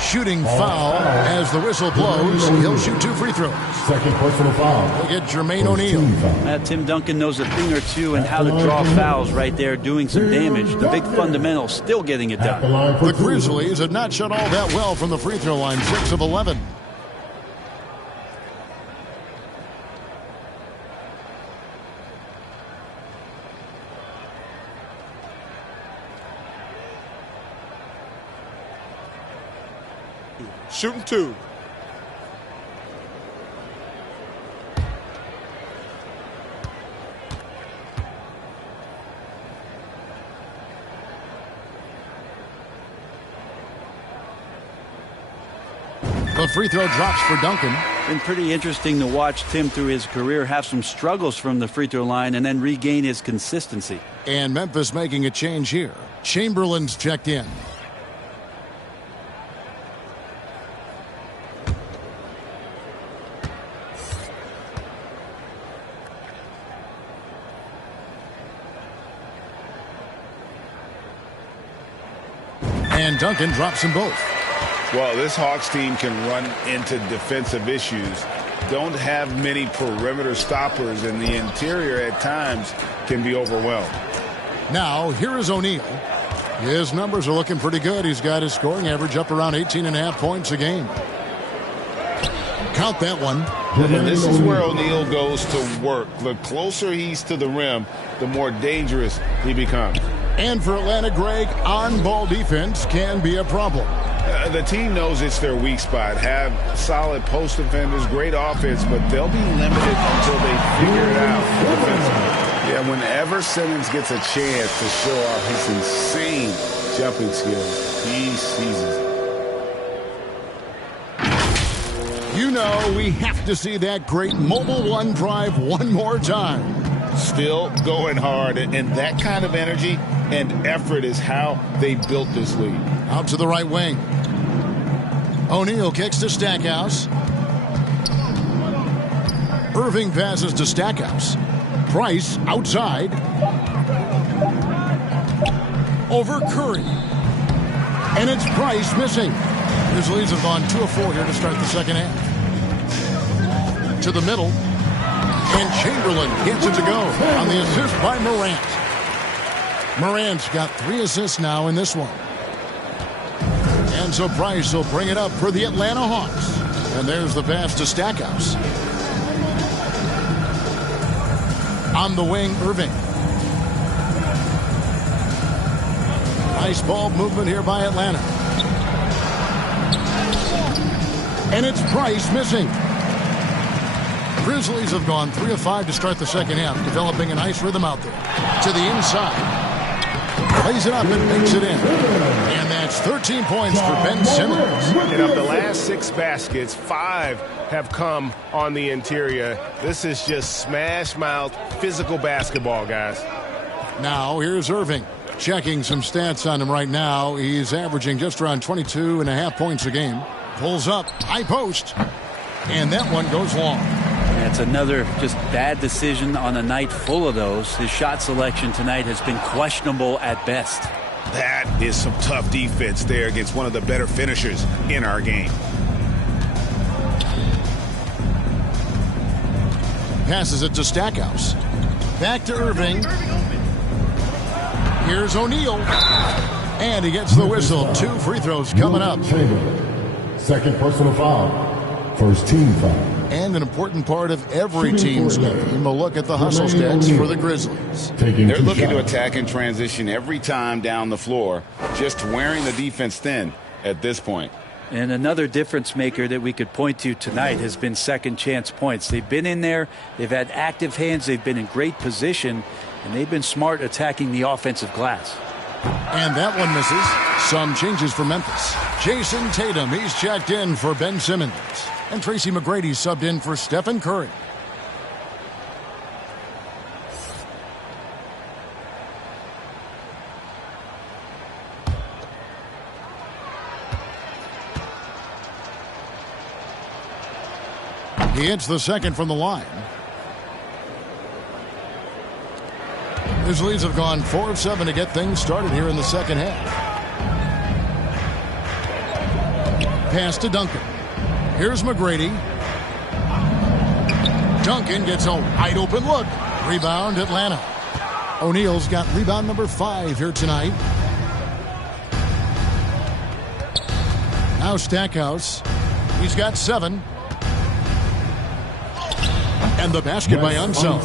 Shooting foul as the whistle blows. He'll shoot 2 free throws. Second personal foul. We'll get Jermaine O'Neal. Tim Duncan knows a thing or two and how to draw fouls right there, doing some damage. The big fundamental still getting it done. The Grizzlies have not shot all that well from the free throw line. 6 of 11. Shooting 2. The free throw drops for Duncan. Been pretty interesting to watch Tim through his career have some struggles from the free throw line and then regain his consistency. And Memphis making a change here. Chamberlain's checked in. And Duncan drops them both. Well, this Hawks team can run into defensive issues. Don't have many perimeter stoppers, and the interior at times can be overwhelmed. Now, here is O'Neal. His numbers are looking pretty good. He's got his scoring average up around 18.5 points a game. Count that one. And this is where O'Neal goes to work. The closer he's to the rim, the more dangerous he becomes. And for Atlanta, Greg, on-ball defense can be a problem. The team knows it's their weak spot. Have solid post defenders, great offense, but they'll be limited until they figure it out defensively. Yeah, whenever Simmons gets a chance to show off his insane jumping skills, he seizes it. You know we have to see that great Mobile One drive one more time. still going hard, and that kind of energy and effort is how they built this lead. Out to the right wing. O'Neal kicks to Stackhouse. Irving passes to Stackhouse. Price outside. Over Curry. And it's Price missing. Grizzlies have gone 2 of 4 here to start the second half. To the middle. And Chamberlain gets it to go on the assist by Morant. Morant's got 3 assists now in this one. And so Price will bring it up for the Atlanta Hawks. And there's the pass to Stackhouse. On the wing, Irving. Nice ball movement here by Atlanta. And it's Price missing. Grizzlies have gone 3 of 5 to start the second half, developing a nice rhythm out there. To the inside. Plays it up and makes it in. And that's 13 points for Ben Simmons. And of the last 6 baskets, 5 have come on the interior. This is just smash-mouth, physical basketball, guys. Now here's Irving. Checking some stats on him right now. He's averaging just around 22.5 points a game. Pulls up, high post. And that one goes long. That's another just bad decision on a night full of those. His shot selection tonight has been questionable at best. That is some tough defense there against one of the better finishers in our game. Passes it to Stackhouse. Back to Irving. Here's O'Neal. And he gets the whistle. 2 free throws coming up. Second personal foul. First team foul. And an important part of every team's game, a look at the hustle stats for the Grizzlies. They're looking to attack and transition every time down the floor, just wearing the defense thin at this point. And another difference maker that we could point to tonight has been second chance points. They've been in there, they've had active hands, they've been in great position, and they've been smart attacking the offensive glass. And that one misses. Some changes for Memphis. Jason Tatum, he's checked in for Ben Simmons. And Tracy McGrady subbed in for Stephen Curry. He hits the second from the line. Grizzlies have gone 4 of 7 to get things started here in the second half. Pass to Duncan. Here's McGrady. Duncan gets a wide open look. Rebound Atlanta. O'Neal's got rebound number 5 here tonight. Now Stackhouse. He's got 7. And the basket by Unseld.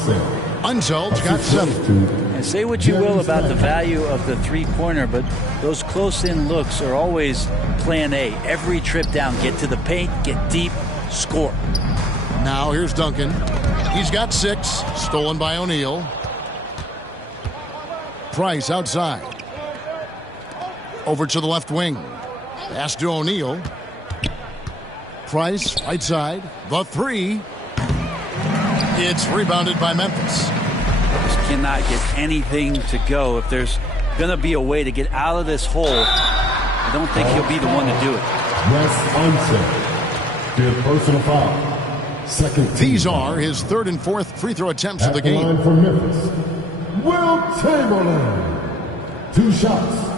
Unseld's got 7. And say what you will about the value of the three-pointer, but those close-in looks are always plan A. Every trip down, get to the paint, get deep, score. Now here's Duncan. He's got 6. Stolen by O'Neal. Price outside. Over to the left wing. Pass to O'Neal. Price right side. The 3. It's rebounded by Memphis. Just cannot get anything to go. If there's going to be a way to get out of this hole, I don't think he'll be the one to do it. Wes Unseld. 5th personal foul. Second. These are his 3rd and 4th free throw attempts of the game. Line for Memphis. Will Chamberlain. 2 shots.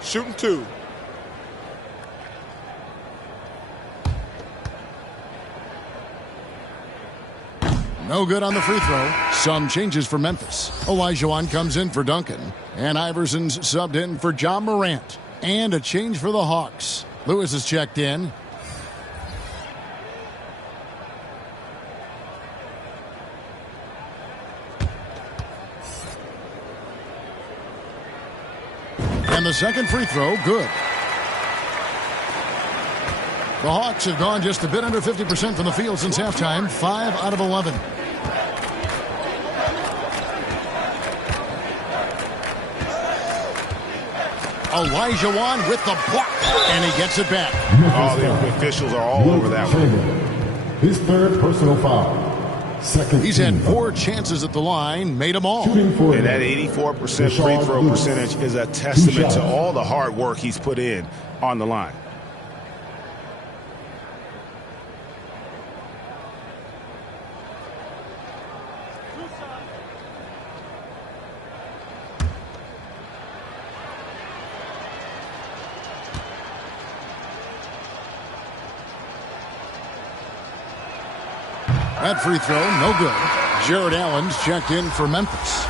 Shooting 2. No good on the free throw. Some changes for Memphis. Olajuwon comes in for Duncan. And Iverson's subbed in for John Morant. And a change for the Hawks. Lewis is checked in. And the second free throw, good. The Hawks have gone just a bit under 50% from the field since halftime. 5 out of 11. Olajuwon with the block, and he gets it back. All the officials are all over that one. His third personal foul. Second. He's had 4 chances at the line, made them all. And that 84% free throw percentage is a testament to all the hard work he's put in on the line. That free throw, no good. Jared Allen's checked in for Memphis.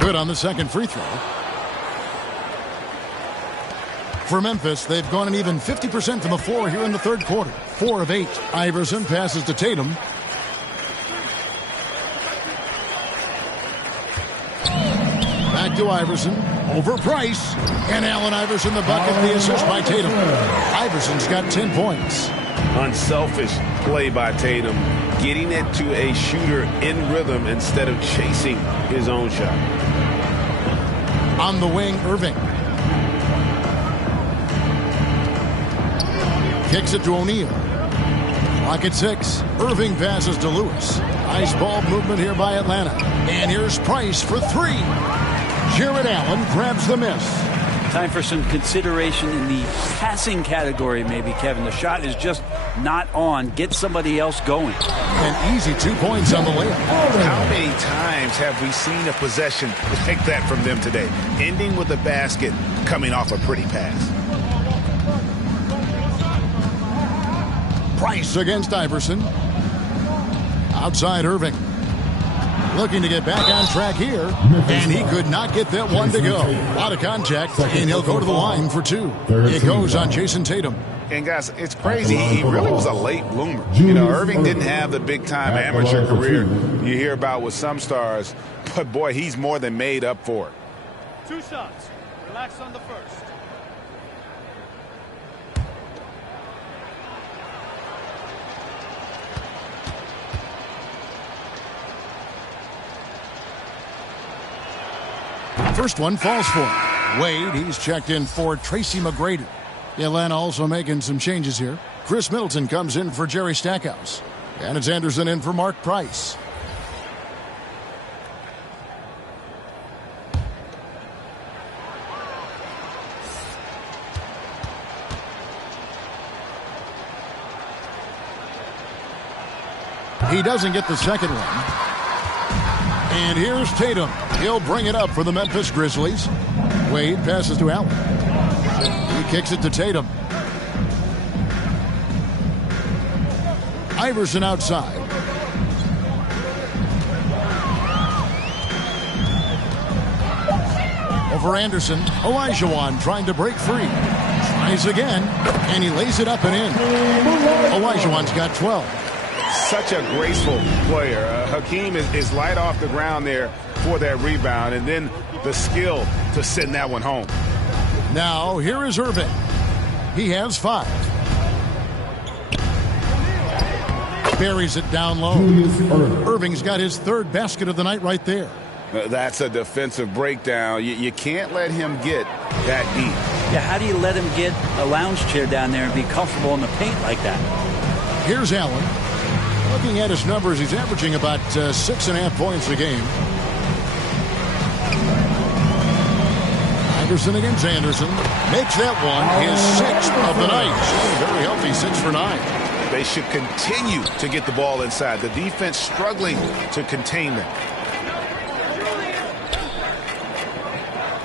Good on the second free throw. For Memphis, they've gone an even 50% from the floor here in the third quarter. 4 of 8. Iverson passes to Tatum. Back to Iverson. Over Price. And Allen Iverson the bucket, the assist by Tatum. Iverson's got 10 points. Unselfish play by Tatum, getting it to a shooter in rhythm instead of chasing his own shot. On the wing, Irving. Kicks it to O'Neal. Clock at 6. Irving passes to Lewis. Nice ball movement here by Atlanta. And here's Price for 3. Jared Allen grabs the miss. Time for some consideration in the passing category, maybe, Kevin. The shot is just not on. Get somebody else going. An easy 2 points on the layup. How many times have we seen a possession like that from them today? Ending with a basket, coming off a pretty pass. Price against Iverson. Outside Irving. Looking to get back on track here. And he could not get that one to go. A lot of contact, and he'll go to the line for 2. It goes on Jason Tatum. And, guys, it's crazy. He really was a late bloomer. You know, Irving didn't have the big-time amateur career you hear about with some stars. But, boy, he's more than made up for it. 2 shots. Relax on the first. First one falls for him. Wade, he's checked in for Tracy McGrady. Atlanta also making some changes here. Chris Middleton comes in for Jerry Stackhouse. And it's Anderson in for Mark Price. He doesn't get the second one. And here's Tatum. He'll bring it up for the Memphis Grizzlies. Wade passes to Allen. He kicks it to Tatum. Iverson outside. Over Anderson. Olajuwon trying to break free. Tries again. And he lays it up and in. Olajuwon's got 12. Such a graceful player. Hakeem is light off the ground there for that rebound, and then the skill to send that one home. Now, here is Irving. He has 5. Buries it down low. Irving's got his 3rd basket of the night right there. That's a defensive breakdown. You can't let him get that deep. Yeah, how do you let him get a lounge chair down there and be comfortable in the paint like that? Here's Allen. Looking at his numbers, he's averaging about 6.5 points a game. Iverson against Anderson. Makes that one his 6th of the night. Very healthy 6 for 9. They should continue to get the ball inside. The defense struggling to contain them.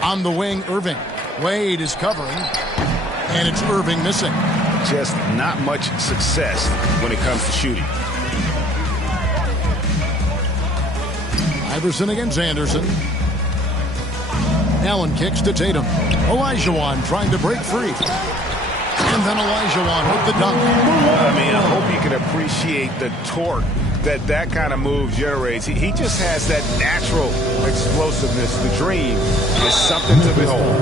On the wing, Irving. Wade is covering. And it's Irving missing. Just not much success when it comes to shooting. Iverson against Anderson. Allen kicks to Tatum. Olajuwon trying to break free. And then Olajuwon with the dunk. I mean, I hope you can appreciate the torque that kind of move generates. He just has that natural explosiveness. The dream is something to behold.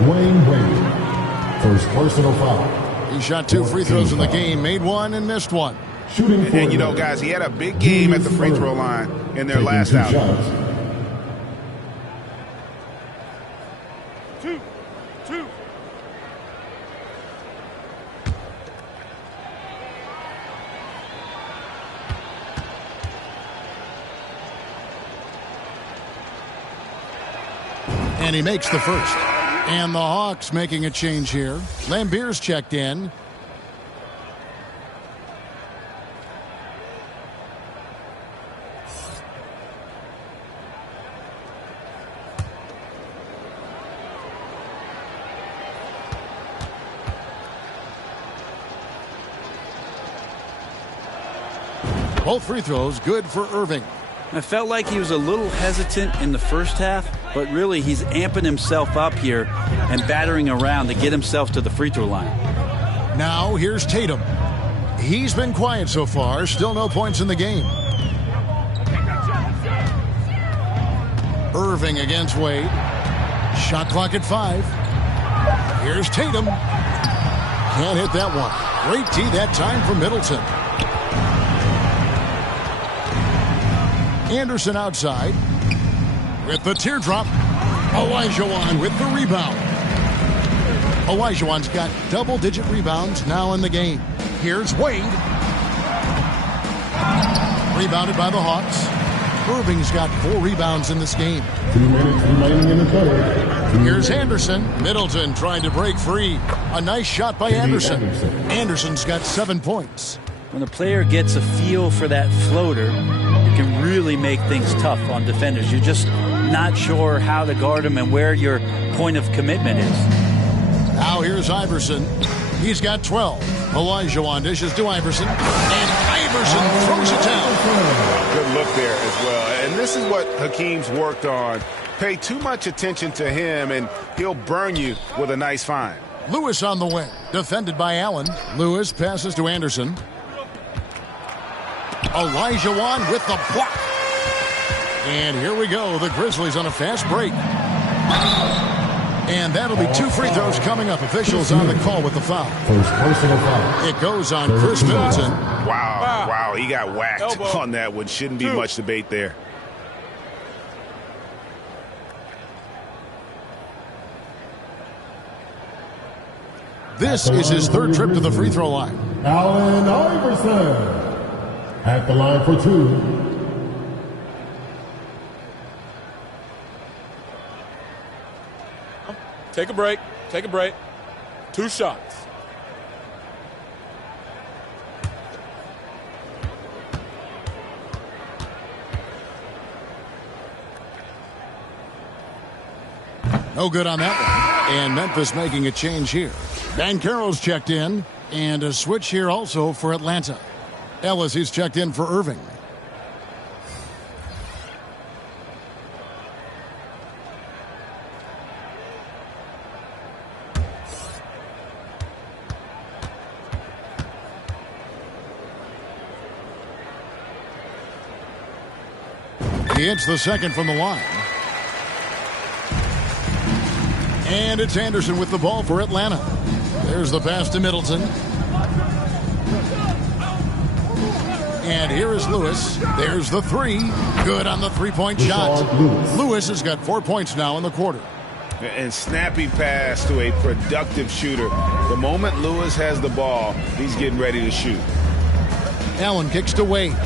Dwyane Wade, first personal foul. He shot 2 free throws in the game, made 1 and missed 1. Shooting for and you know, guys, he had a big game at the free throw line in their last outing. Two. And he makes the first. And the Hawks making a change here. Lambier's checked in. Both free throws good for Irving. I felt like he was a little hesitant in the first half, but really he's amping himself up here and battering around to get himself to the free throw line. Now here's Tatum. He's been quiet so far, still no points in the game. Irving against Wade. Shot clock at 5. Here's Tatum. Can't hit that one. Great D that time for Middleton. Anderson outside with the teardrop. Olajuwon with the rebound. Olajuwon's got double-digit rebounds now in the game. Here's Wade. Rebounded by the Hawks. Irving's got 4 rebounds in this game. 2 minutes remaining in the third. Here's Anderson. Middleton trying to break free. A nice shot by Anderson. Anderson's got 7 points. When a player gets a feel for that floater, it can really make things tough on defenders. You're just not sure how to guard him and where your point of commitment is. Now here's Iverson. He's got 12. Olajuwon dishes to Iverson. And Iverson throws it down. Good look there as well. And this is what Hakeem's worked on. Pay too much attention to him, and he'll burn you with a nice find. Lewis on the wing. Defended by Allen. Lewis passes to Anderson. Olajuwon with the block. And here we go. The Grizzlies on a fast break. And that'll be 2 free throws coming up. Officials on the call with the foul. First personal foul. It goes on Chris Middleton. Wow. He got whacked Elbow. on that one. Shouldn't be much debate there. This is his 3rd trip to the free throw line. Allen Iverson at the line for 2. Take a break. 2 shots. No good on that one. And Memphis making a change here. Banchero's checked in. And a switch here also for Atlanta. Ellis is checked in for Irving. He hits the second from the line. And it's Anderson with the ball for Atlanta. There's the pass to Middleton. And here is Lewis. There's the 3. Good on the 3-point shot. Lewis has got 4 points now in the quarter. And snappy pass to a productive shooter. The moment Lewis has the ball, he's getting ready to shoot. Allen kicks to Wade.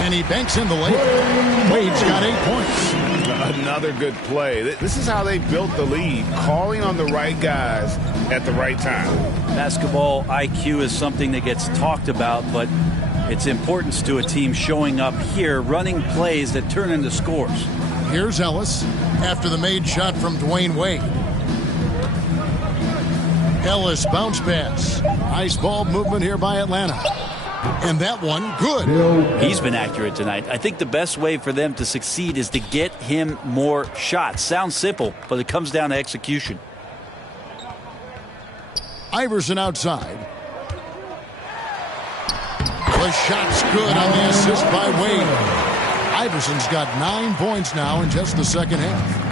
And he banks in the layup. Wade's got 8 points. Another good play. This is how they built the lead, calling on the right guys at the right time. Basketball IQ is something that gets talked about, but its importance to a team showing up here, running plays that turn into scores. Here's Ellis after the made shot from Dwyane Wade. Ellis bounce pass. Nice ball movement here by Atlanta. And that one, good. He's been accurate tonight. I think the best way for them to succeed is to get him more shots. Sounds simple, but it comes down to execution. Iverson outside. The shot's good on the assist by Wade. Iverson's got 9 points now in just the second half.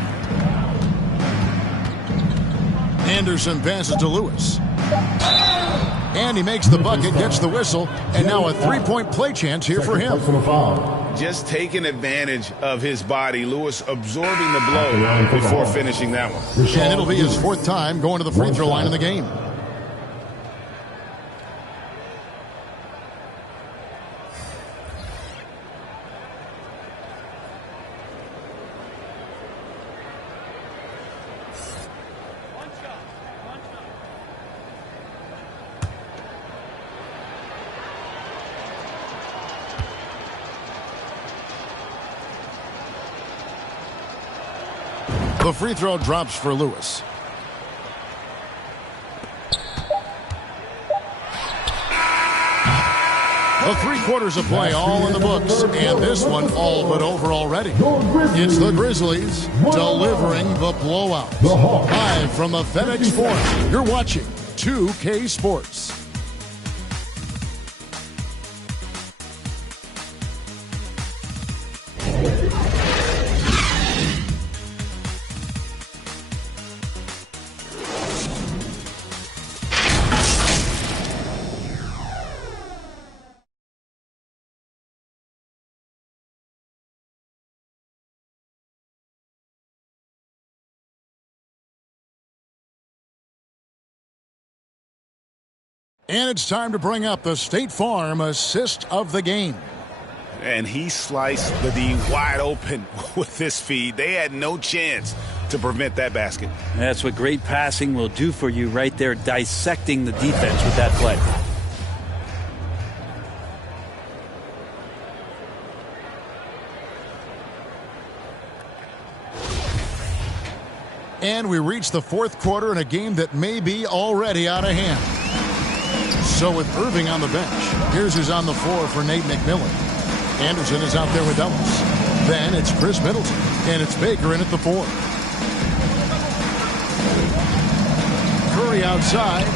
Anderson passes to Lewis. And he makes the bucket, gets the whistle, and now a three-point play chance here for him. Just taking advantage of his body. Lewis absorbing the blow before finishing that one. And it'll be his 4th time going to the free throw line in the game. The free throw drops for Lewis. The 3/4 of play all in the books, and this one all but over already. It's the Grizzlies delivering the blowout. Live from the FedEx Forum, you're watching 2K Sports. And it's time to bring up the State Farm assist of the game. And he sliced the D wide open with his feed. They had no chance to prevent that basket. That's what great passing will do for you right there, dissecting the defense with that play. And we reach the 4th quarter in a game that may be already out of hand. So with Irving on the bench, here's who's on the floor for Nate McMillan. Anderson is out there with Ellis. Then it's Chris Middleton, and it's Baker in at the 4. Curry outside.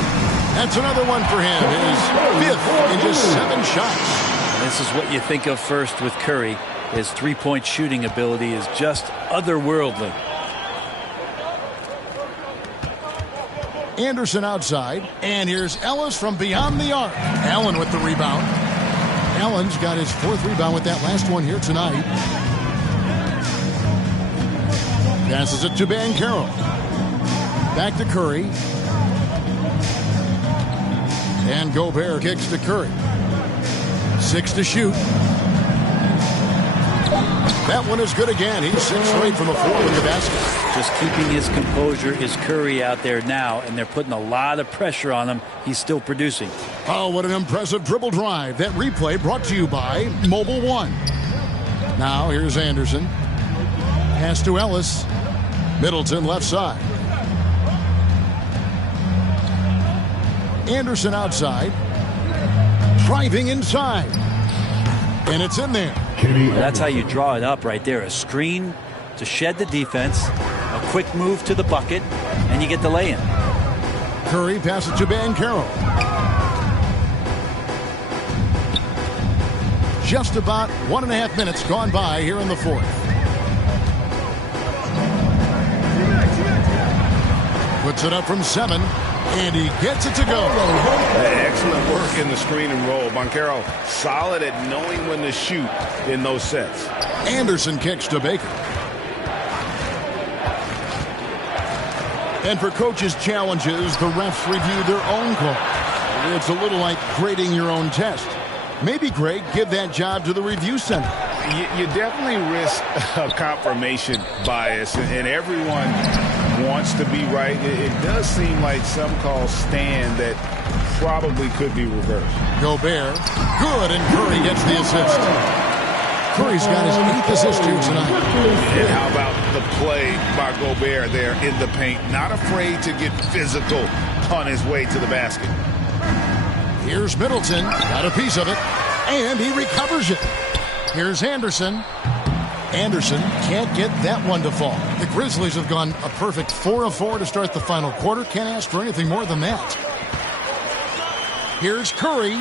That's another one for him. His 5th in just 7 shots. This is what you think of first with Curry. His three-point shooting ability is just otherworldly. Anderson outside, and here's Ellis from beyond the arc. Allen with the rebound. Allen's got his 4th rebound with that last one here tonight. Passes it to Banchero. Back to Curry. And Gobert kicks to Curry. 6 to shoot. That one is good again. He's 6 straight from the floor with the basket. Just keeping his composure is Curry out there now, and they're putting a lot of pressure on him. He's still producing. Oh, what an impressive dribble drive. That replay brought to you by Mobile One. Now here's Anderson. Pass to Ellis. Middleton left side. Anderson outside. Driving inside. And it's in there. That's how you draw it up right there. A screen to shed the defense, a quick move to the bucket, and you get the lay-in. Curry passes to Banchero. Just about 1.5 minutes gone by here in the 4th. Puts it up from 7, and he gets it to go. Excellent work in the screen and roll. Banchero solid at knowing when to shoot in those sets. Anderson kicks to Baker. And for coaches' challenges, the refs review their own call. It's a little like grading your own test. Maybe, Greg, give that job to the review center. You definitely risk a confirmation bias, and everyone wants to be right. It does seem like some calls stand that probably could be reversed. Gobert, good, and Curry gets the assist. Curry's got his 8th assist here tonight. And how about the play by Gobert there in the paint? Not afraid to get physical on his way to the basket. Here's Middleton, got a piece of it, and he recovers it. Here's Anderson. Anderson can't get that one to fall. The Grizzlies have gone a perfect 4 of 4 to start the final quarter. Can't ask for anything more than that. Here's Curry.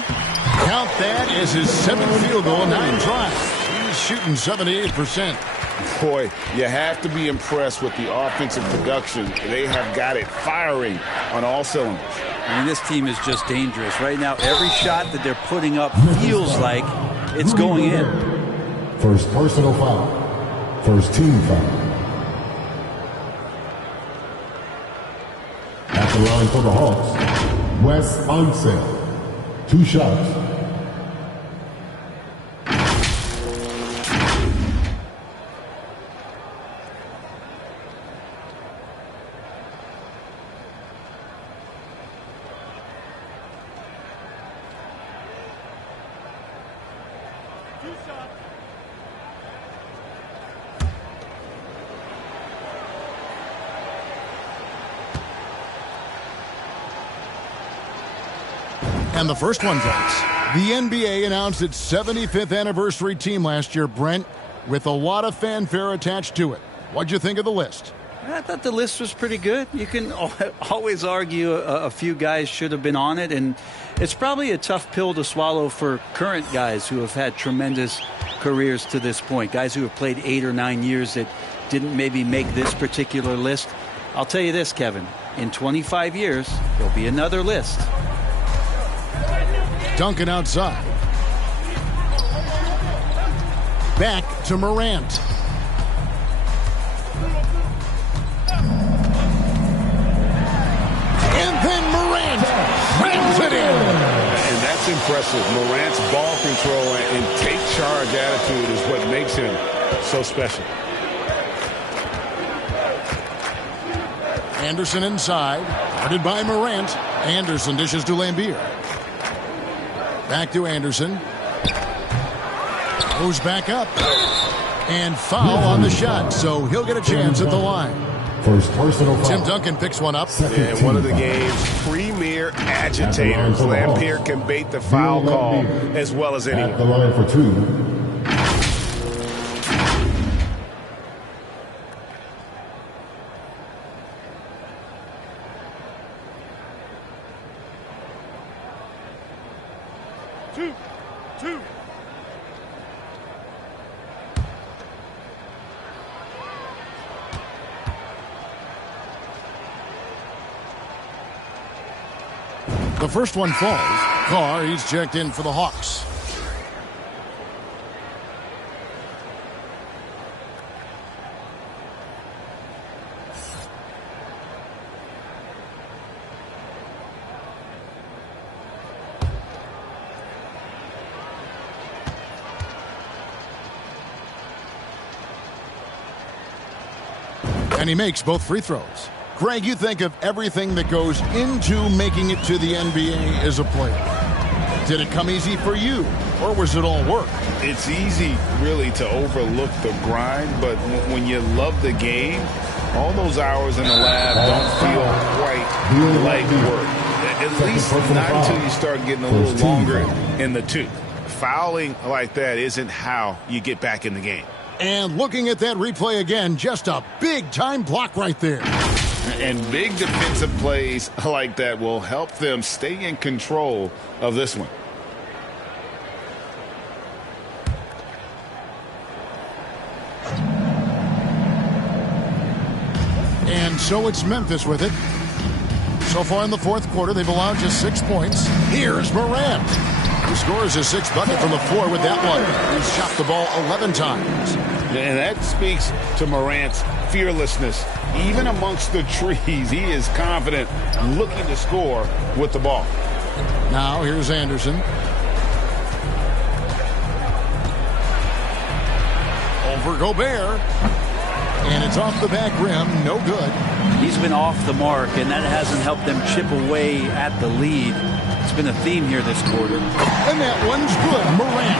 Count that as his 7th field goal, 9 tries. He's shooting 78%. Boy, you have to be impressed with the offensive production. They have got it firing on all cylinders. I mean, this team is just dangerous. Right now, every shot that they're putting up feels like it's going in. First personal foul. First team foul. At the line for the Hawks, Wes Unseld. 2 shots. And the first one drops. The NBA announced its 75th anniversary team last year, Brent, with a lot of fanfare attached to it. What'd you think of the list? I thought the list was pretty good. You can always argue a few guys should have been on it, and it's probably a tough pill to swallow for current guys who have had tremendous careers to this point, guys who have played 8 or 9 years that didn't maybe make this particular list. I'll tell you this, Kevin, in 25 years, there'll be another list. Duncan outside. Back to Morant. And then Morant rams it in. And that's impressive. Morant's ball control and take charge attitude is what makes him so special. Anderson inside. Guarded by Morant. Anderson dishes to Lambier. Back to Anderson. Goes back up. And foul on the shot, so he'll get a chance at the line. First personal foul. Tim Duncan picks one up. And one of the game's premier agitators. Lambier can bait the foul call as well as anyone. At the line for 2. The first one falls. Carr, he's checked in for the Hawks. And he makes both free throws. Greg, you think of everything that goes into making it to the NBA as a player. Did it come easy for you, or was it all work? It's easy, really, to overlook the grind, but when you love the game, all those hours in the lab don't feel quite like work. At least not until you start getting a little longer in the tooth. Fouling like that isn't how you get back in the game. And looking at that replay again, just a big-time block right there. And big defensive plays like that will help them stay in control of this one. And so it's Memphis with it. So far in the fourth quarter, they've allowed just 6 points. Here's Morant, who scores his 6th bucket from the floor with that one. He's shot the ball 11 times. And that speaks to Morant's fearlessness. Even amongst the trees, he is confident, looking to score with the ball. Now here's Anderson. Over Gobert. And it's off the back rim. No good. He's been off the mark, and that hasn't helped them chip away at the lead. It's been a theme here this quarter. And that one's good. Morant.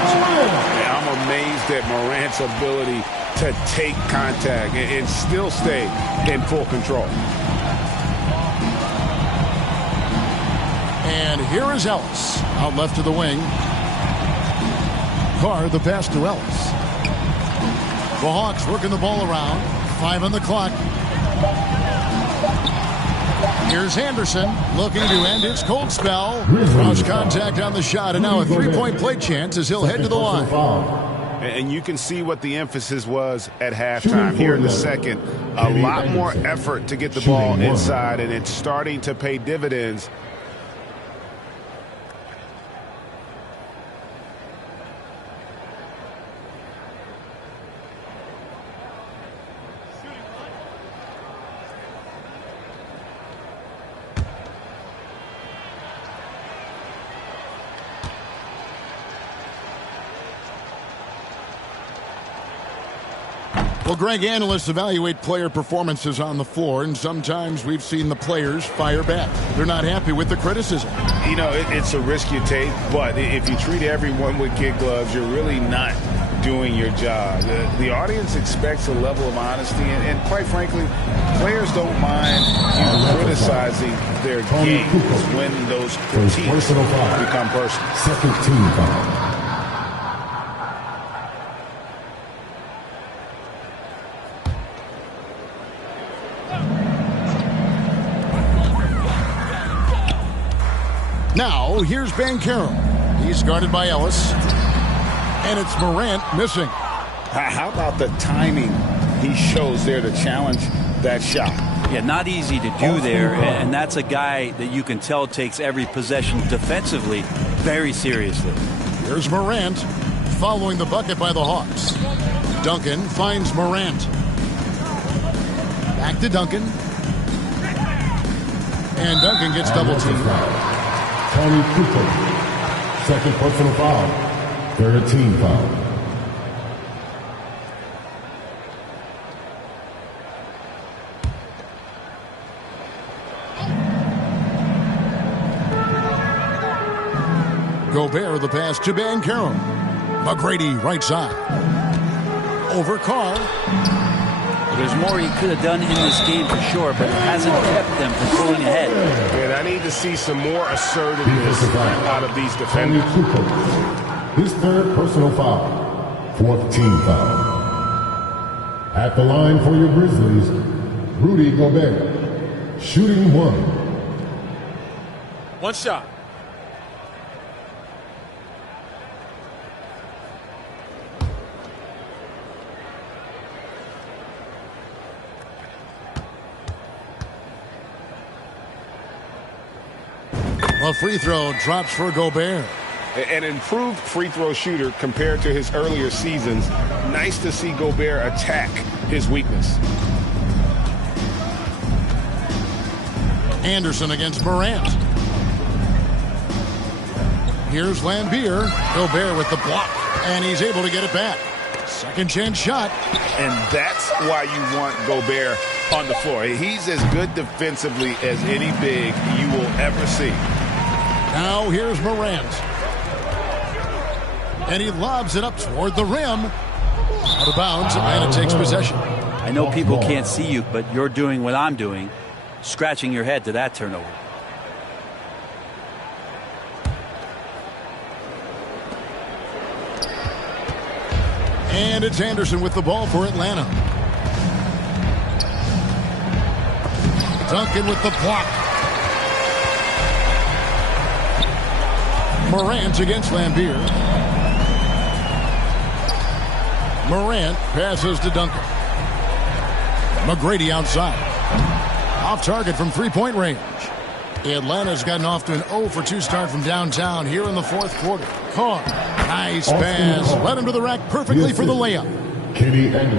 Yeah, I'm amazed at Morant's ability to take contact and still stay in full control. And here is Ellis. Out left to the wing. Carr, the pass to Ellis. The Hawks working the ball around. 5 on the clock. Here's Anderson looking to end his cold spell. Cross contact on the shot, and now a three-point play chance as he'll head to the line. And you can see what the emphasis was at halftime. Here in the second, a lot more effort to get the ball inside, and it's starting to pay dividends. Well, Greg, analysts evaluate player performances on the floor, and sometimes we've seen the players fire back. They're not happy with the criticism. You know, it's a risk you take, but if you treat everyone with kid gloves, you're really not doing your job. The audience expects a level of honesty, and quite frankly, players don't mind you criticizing their games when those critiques become personal. Second team foul. Now, here's Banchero. He's guarded by Ellis. And it's Morant missing. How about the timing he shows there to challenge that shot? Yeah, not easy to do there, and that's a guy that you can tell takes every possession defensively very seriously. Here's Morant following the bucket by the Hawks. Duncan finds Morant. Back to Duncan. And Duncan gets double-teamed. Tony Cooper, second personal foul, third team foul. Gobert, the pass to Banchero. McGrady, right side. Over Carr. There's more he could have done in this game for sure, but it hasn't kept them from pulling ahead. And I need to see some more assertiveness out of these defenders. His third personal foul, fourth team foul. At the line for your Grizzlies, Rudy Gobert, shooting one. One shot. A free throw drops for Gobert. An improved free throw shooter compared to his earlier seasons. Nice to see Gobert attack his weakness. Anderson against Morant. Here's Lambier. Gobert with the block, and he's able to get it back. Second chance shot. And that's why you want Gobert on the floor. He's as good defensively as any big you will ever see. Now here's Morant. And he lobs it up toward the rim. Out of bounds, Atlanta takes possession. I know people can't see you, but you're doing what I'm doing, scratching your head to that turnover. And it's Anderson with the ball for Atlanta. Duncan with the block. Morant against Lambier. Morant passes to Duncan. McGrady outside. Off target from three-point range. Atlanta's gotten off to an 0-for-2 start from downtown here in the fourth quarter. Carr, nice pass. Led him to the rack perfectly for the layup.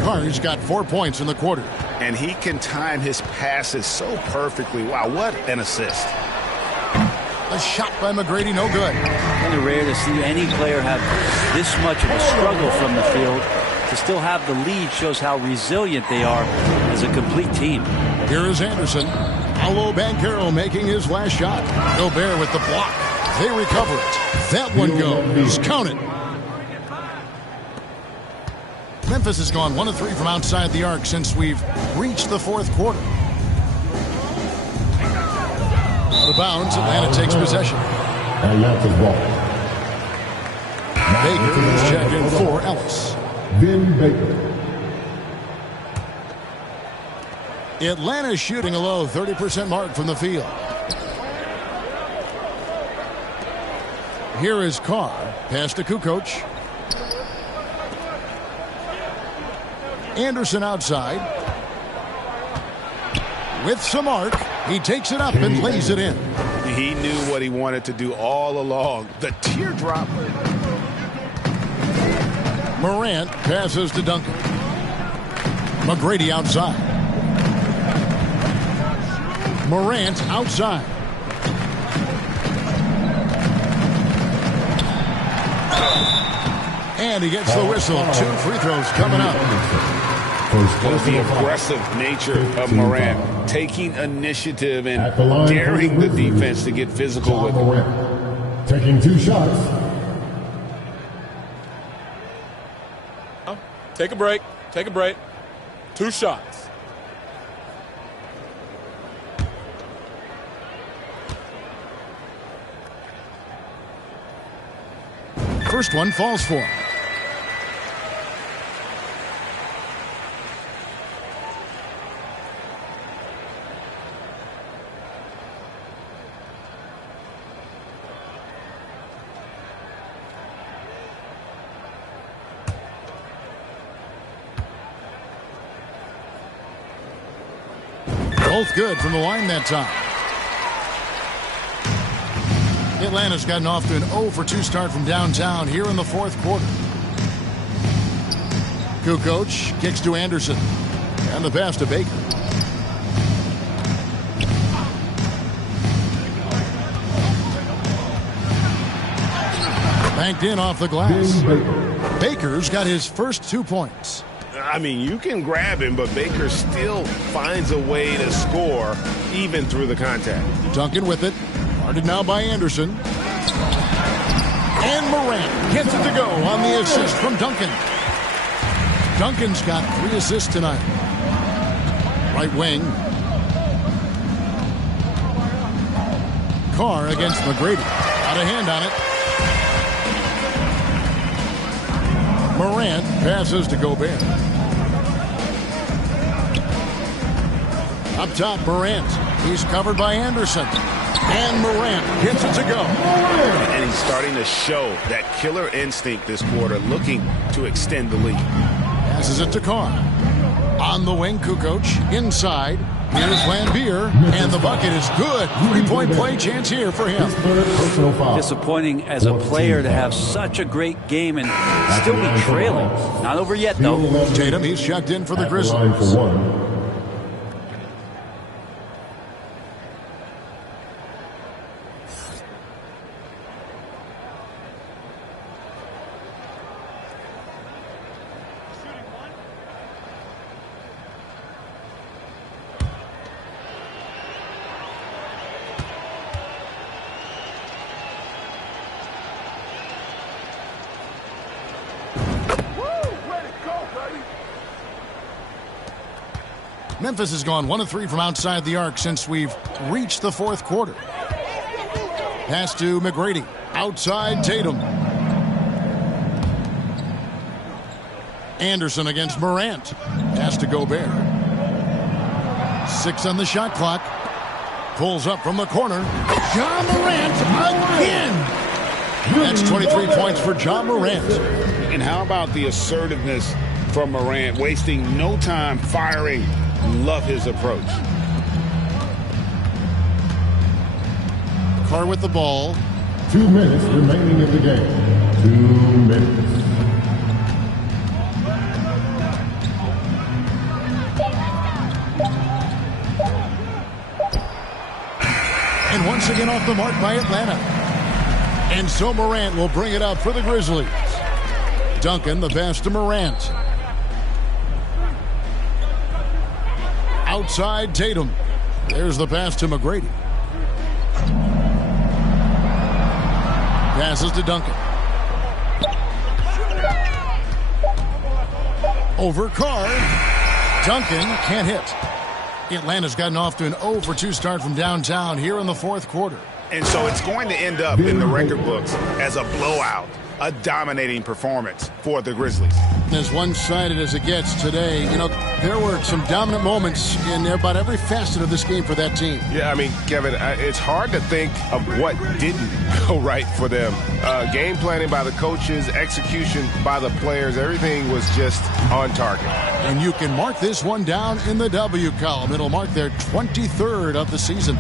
Carr's got 4 points in the quarter. And he can time his passes so perfectly. Wow, what an assist. A shot by McGrady, no good. Kind of rare to see any player have this much of a struggle from the field. To still have the lead shows how resilient they are as a complete team. Here is Anderson. Paolo Banchero making his last shot. Gobert with the block. They recover it. That one goes. Count it. Memphis has gone 1 of 3 from outside the arc since we've reached the fourth quarter. Out of bounds, Atlanta takes possession. Atlanta's ball. Baker is checked in for Ellis. Vin Baker. Atlanta shooting a low 30% mark from the field. Here is Carr. Pass to Kukoc. Anderson outside. With some arc, he takes it up and lays it in. He knew what he wanted to do all along. The teardrop. Morant passes to Duncan. McGrady outside. Morant outside. And he gets the whistle. 2 free throws coming up. The aggressive nature of Morant, taking initiative and daring the defense to get physical with him. Taking 2 shots. Take a break. Take a break. 2 shots. First one falls for him. Both good from the line that time. Atlanta's gotten off to an 0-for-2 start from downtown here in the 4th quarter. Kukoc kicks to Anderson. And the pass to Baker. Banked in off the glass. Baker's got his first 2 points. I mean, you can grab him, but Baker still finds a way to score even through the contact. Duncan with it. Guarded now by Anderson. And Morant gets it to go on the assist from Duncan. Duncan's got 3 assists tonight. Right wing. Carr against McGrady. Out of hand on it. Morant passes to Gobert. Up top, Morant. He's covered by Anderson. And Morant gets it to go. And he's starting to show that killer instinct this quarter, looking to extend the lead. Passes it to Carr. On the wing, Kukoc. Inside. Here's Lambeer. And the bucket is good. 3-point play chance here for him. Disappointing as a player to have such a great game and still be trailing. Not over yet, though. Tatum, he's checked in for the Grizzlies. Memphis has gone 1 of 3 from outside the arc since we've reached the 4th quarter. Pass to McGrady. Outside Tatum. Anderson against Morant. Pass to Gobert. 6 on the shot clock. Pulls up from the corner. Ja Morant again. That's 23 points for Ja Morant. And how about the assertiveness from Morant, wasting no time firing. Love his approach. Carr with the ball. 2 minutes remaining in the game. 2 minutes. And once again off the mark by Atlanta. And so Morant will bring it up for the Grizzlies. Duncan, the pass to Morant. Outside Tatum. There's the pass to McGrady. Passes to Duncan. Over Carr. Duncan can't hit. Atlanta's gotten off to an 0-for-2 start from downtown here in the 4th quarter. And so it's going to end up in the record books as a blowout, a dominating performance for the Grizzlies. As one-sided as it gets today, you know, there were some dominant moments in about every facet of this game for that team. Yeah, I mean, Kevin, it's hard to think of what didn't go right for them. Game planning by the coaches, execution by the players, everything was just on target. And you can mark this one down in the W column. It'll mark their 23rd of the season.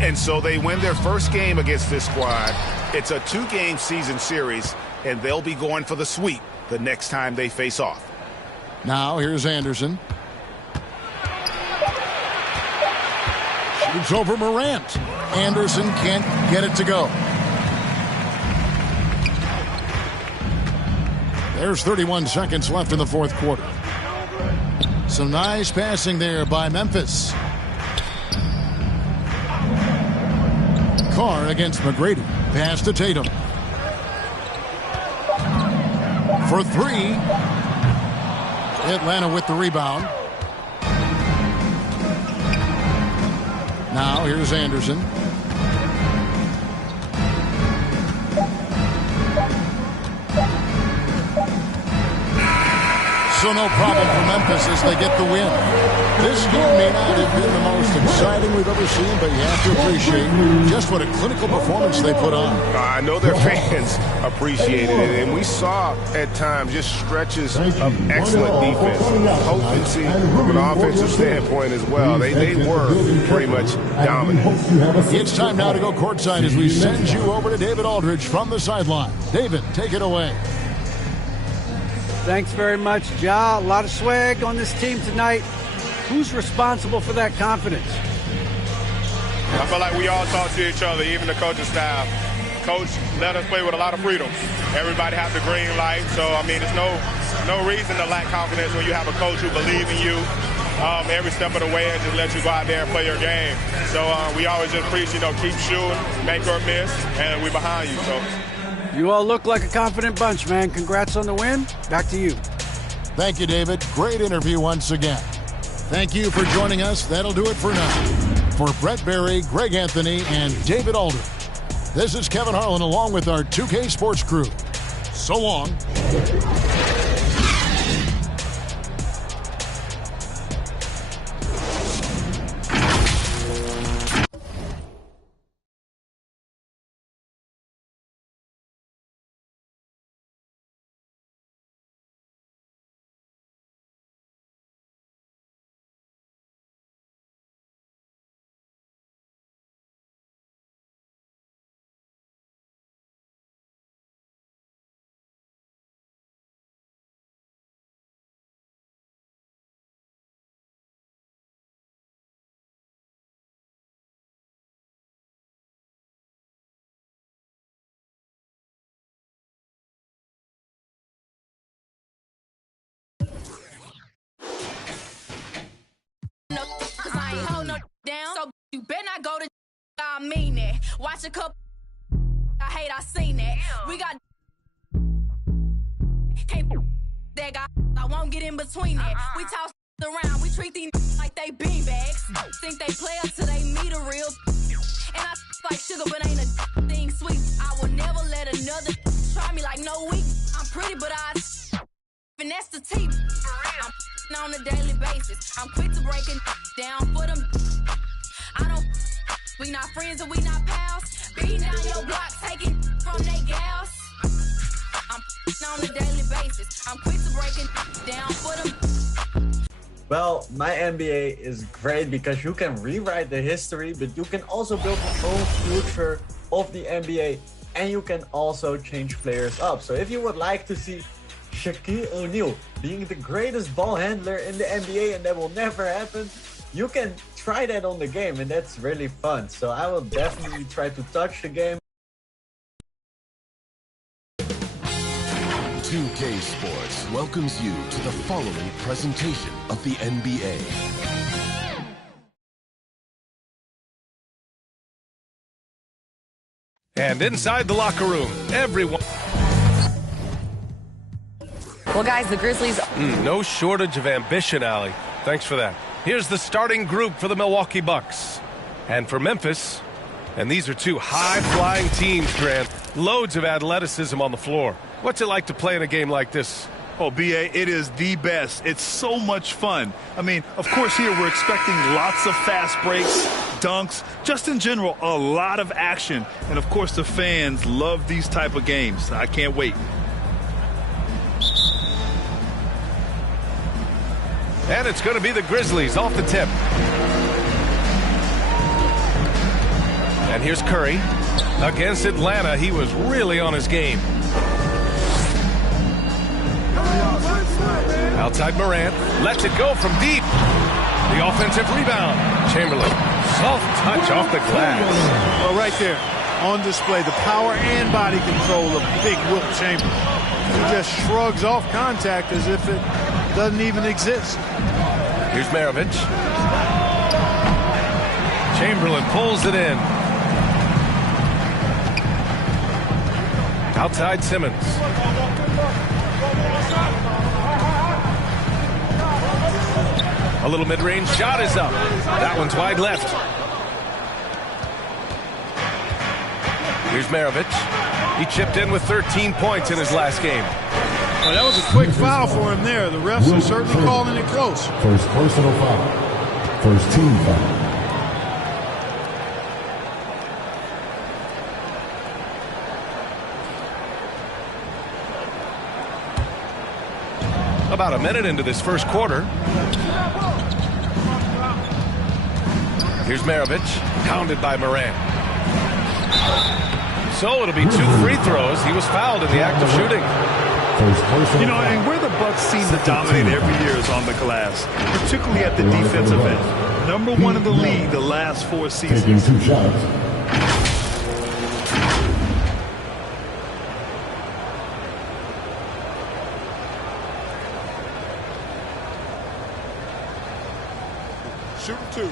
And so they win their first game against this squad. It's a 2-game season series, and they'll be going for the sweep the next time they face off. Now here's Anderson. Shoots over Morant. Anderson can't get it to go. There's 31 seconds left in the fourth quarter. Some nice passing there by Memphis. Carr against McGrady. Pass to Tatum. For 3. Atlanta with the rebound. Now here's Anderson. So no problem for Memphis as they get the win. This game may not have been the most exciting we've ever seen, but you have to appreciate just what a clinical performance they put on. I know their fans appreciated it, and we saw at times just stretches of excellent defense, potency from an offensive standpoint as well. They were pretty much dominant. It's time now to go courtside as we send you over to David Aldridge from the sideline. David, take it away. Thanks very much, Ja. A lot of swag on this team tonight. Who's responsible for that confidence? I feel like we all talk to each other, even the coaching staff. Coach let us play with a lot of freedom. Everybody has the green light, so, I mean, there's no reason to lack confidence when you have a coach who believes in you every step of the way and just let you go out there and play your game. So we always just preach, keep shooting, make or miss, and we're behind you. So. You all look like a confident bunch, man. Congrats on the win. Back to you. Thank you, David. Great interview once again. Thank you for joining us. That'll do it for now. For Brett Berry, Greg Anthony, and David Aldridge, this is Kevin Harlan along with our 2K Sports crew. So long. Down, so you better not go to. I mean it. Watch a couple. I hate I seen it. We got. Can't that guy. I won't get in between it. We toss around. We treat these like they beanbags. Think they play us till they meet a real. And I like sugar, but ain't a thing sweet. I will never let another try me like no weak. I'm pretty, but I finesse the teeth. I'm on a daily basis. I'm quick to break it down for them. We not friends and we not pals. Beating down your block, taking from they gals. I'm on a daily basis. I'm quick to break it down for them. Well, my NBA is great because you can rewrite the history, but you can also build your own future of the NBA, and you can also change players up. So if you would like to see Shaquille O'Neal being the greatest ball handler in the NBA, and that will never happen, you can try that on the game, and that's really fun. So I will definitely try to touch the game. 2K Sports welcomes you to the following presentation of the NBA. And inside the locker room, everyone... Well, guys, the Grizzlies... no shortage of ambition, Allie. Thanks for that. Here's the starting group for the Milwaukee Bucks. And for Memphis, And these are two high-flying teams, Grant. Loads of athleticism on the floor. What's it like to play in a game like this? Oh, B.A., it is the best. It's so much fun. I mean, of course, here we're expecting lots of fast breaks, dunks, just in general, a lot of action. And, of course, the fans love these type of games. I can't wait. And it's going to be the Grizzlies off the tip. And here's Curry. Against Atlanta, he was really on his game. Outside Morant, lets it go from deep. The offensive rebound. Chamberlain, soft touch off the glass. Well, right there, on display, the power and body control of big Wilt Chamberlain. He just shrugs off contact as if it doesn't even exist. Here's Maravich. Chamberlain pulls it in. Outside Simmons. A little mid-range shot is up. That one's wide left. Here's Maravich. He chipped in with 13 points in his last game. Well, that was a quick foul for him there. The refs are certainly calling it close. First personal foul. First team foul. About a minute into this first quarter. Here's Maravich, pounded by Morant. So it'll be 2 free throws. He was fouled in the act of shooting. You know, and where the Bucks seem to dominate every year is on the glass, particularly at the defensive end. #1 in the league the last 4 seasons. Taking 2 shots. Shooting 2.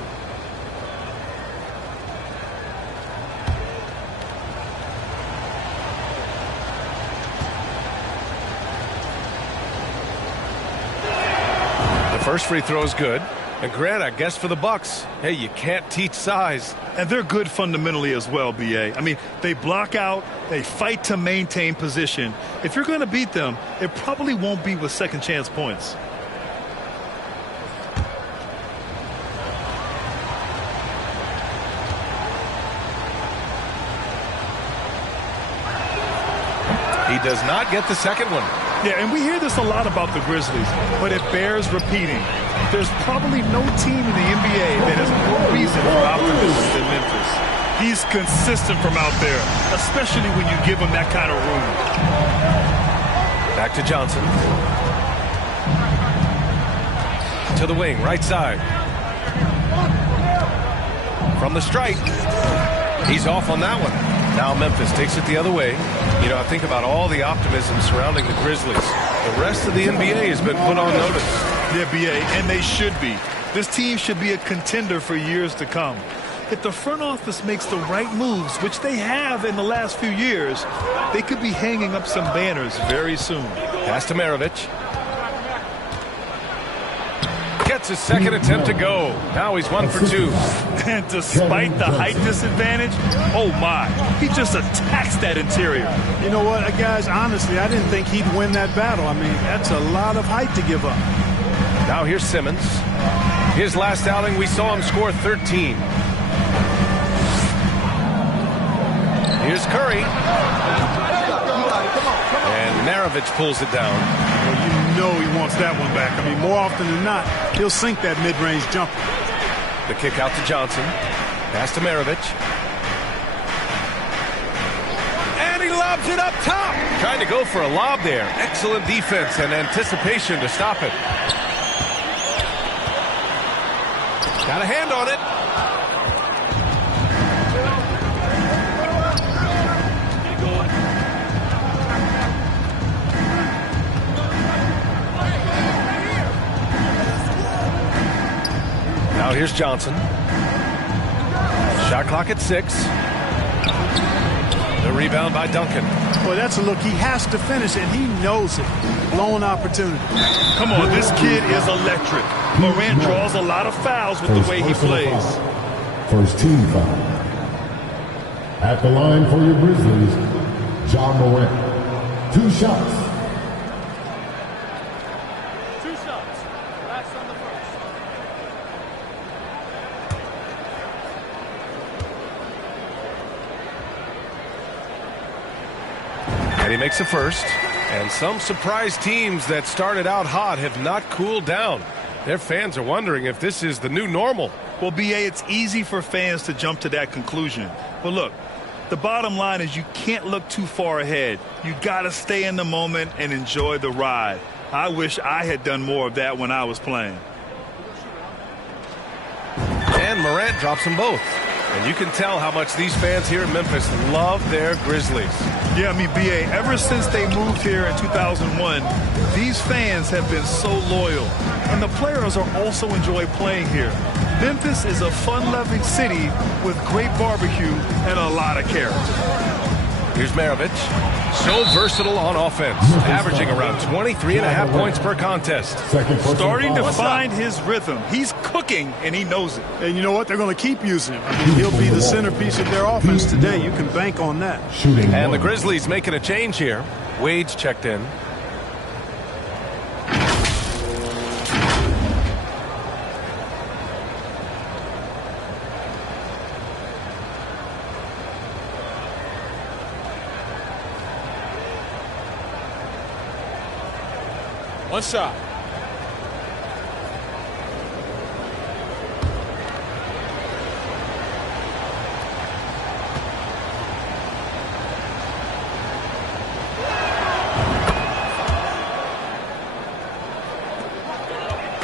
The first free throw is good. And Grant, I guess for the Bucks, hey, you can't teach size. And they're good fundamentally as well, B.A. I mean, they block out, they fight to maintain position. If you're going to beat them, it probably won't be with second chance points. He does not get the second one. Yeah, and we hear this a lot about the Grizzlies, but it bears repeating. There's probably no team in the NBA that has more reason for optimism than Memphis. He's consistent from out there, especially when you give him that kind of room. Back to Johnson. To the wing, right side. From the stripe. He's off on that one. Now Memphis takes it the other way. You know, I think about all the optimism surrounding the Grizzlies. The rest of the NBA has been put on notice. Yeah, B.A., and they should be. This team should be a contender for years to come. If the front office makes the right moves, which they have in the last few years, they could be hanging up some banners very soon. Pass to Maravich. Gets his second attempt to go. Now he's 1 for 2. And despite the height disadvantage, oh my, he just attacks that interior. You know what, guys, honestly, I didn't think he'd win that battle. I mean, that's a lot of height to give up. Now here's Simmons. His last outing, we saw him score 13. Here's Curry. And Maravich pulls it down. Well, you know he wants that one back. I mean, more often than not, he'll sink that mid-range jumper. The kick out to Johnson. Pass to Maravich. And he lobs it up top. Trying to go for a lob there. Excellent defense and anticipation to stop it. Got a hand on it. Now here's Johnson. Shot clock at 6. The rebound by Duncan. Boy, that's a look he has to finish, and he knows it. Blown opportunity. Come on, this kid is electric. Morant draws a lot of fouls with the way he plays. First team foul. At the line for your Grizzlies, John Morant. 2 shots. 2 shots. Last on the first. And he makes the first. And some surprise teams that started out hot have not cooled down. Their fans are wondering if this is the new normal. Well, B.A., it's easy for fans to jump to that conclusion. But look, the bottom line is you can't look too far ahead. You got to stay in the moment and enjoy the ride. I wish I had done more of that when I was playing. And Morant drops them both. And you can tell how much these fans here in Memphis love their Grizzlies. Yeah, I mean, B.A., ever since they moved here in 2001, these fans have been so loyal. And the players are also enjoy playing here. Memphis is a fun-loving city with great barbecue and a lot of character. Here's Maravich. So versatile on offense, averaging around 23.5 points per contest. Starting to find his rhythm. He's cooking, and he knows it. And you know what? They're going to keep using him. I mean, he'll be the centerpiece of their offense today. You can bank on that. And the Grizzlies making a change here. Wade's checked in. One shot.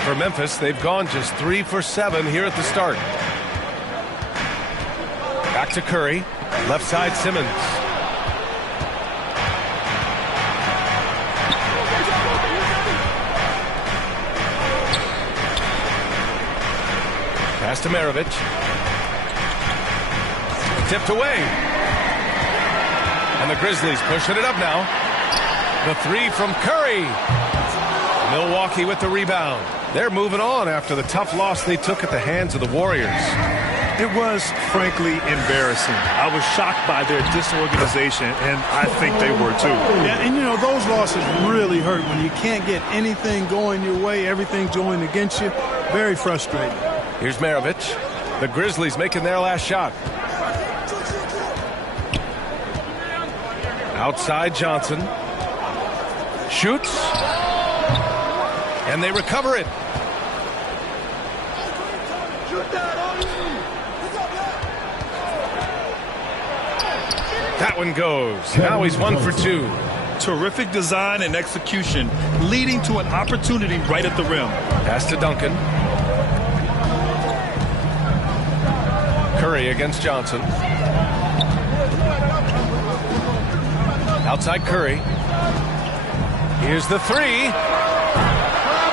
For Memphis, they've gone just 3 for 7 here at the start. Back to Curry. Left side, Simmons. Pass to Maravich. Tipped away. And the Grizzlies pushing it up now. The 3 from Curry. Milwaukee with the rebound. They're moving on after the tough loss they took at the hands of the Warriors. It was, frankly, embarrassing. I was shocked by their disorganization, and I think they were too. Yeah, and you know, those losses really hurt when you can't get anything going your way, everything going against you. Very frustrating. Here's Maravich. The Grizzlies making their last shot. Outside Johnson. Shoots. And they recover it. That one goes. Now he's 1 for 2. Terrific design and execution, leading to an opportunity right at the rim. Pass to Duncan. Curry against Johnson. Outside Curry. Here's the 3.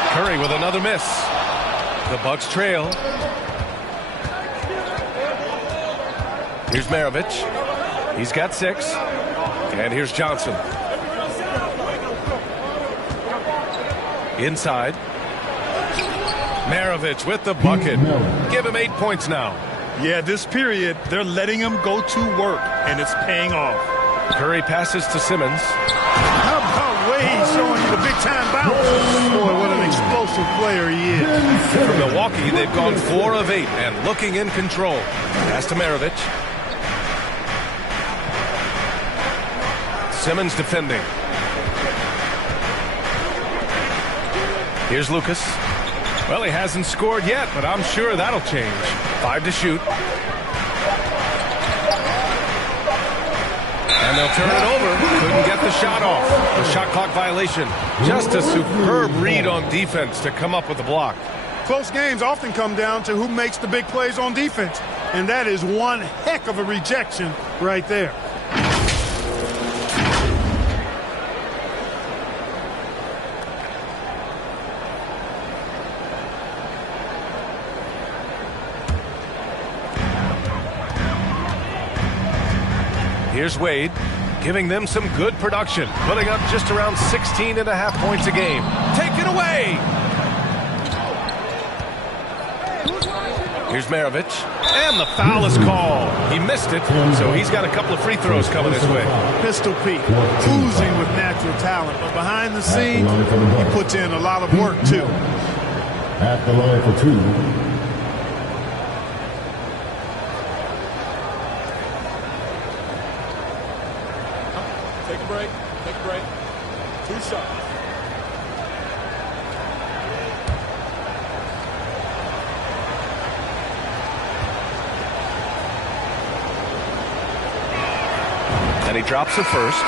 Curry with another miss. The Bucks trail. Here's Maravich. He's got 6. And here's Johnson. Inside. Maravich with the bucket. Give him 8 points now. Yeah, this period, they're letting him go to work, and it's paying off. Curry passes to Simmons. How about Wade showing you the big-time bounce? Boy, what an explosive player he is. For Milwaukee, they've gone 4 of 8 and looking in control. Pass to Maravich. Simmons defending. Here's Lucas. Well, he hasn't scored yet, but I'm sure that'll change. 5 to shoot. And they'll turn it over. Couldn't get the shot off. The shot clock violation. Just a superb read on defense to come up with the block. Close games often come down to who makes the big plays on defense. And that is one heck of a rejection right there. Here's Wade, giving them some good production, putting up just around 16.5 points a game. Take it away! Here's Maravich. And the foul is called. He missed it, so he's got a couple of free throws coming his way. Pistol Pete, oozing with natural talent, but behind the scenes, he puts in a lot of work, too. At the line for 2. Take a break. Take a break. 2 shots. And he drops it first.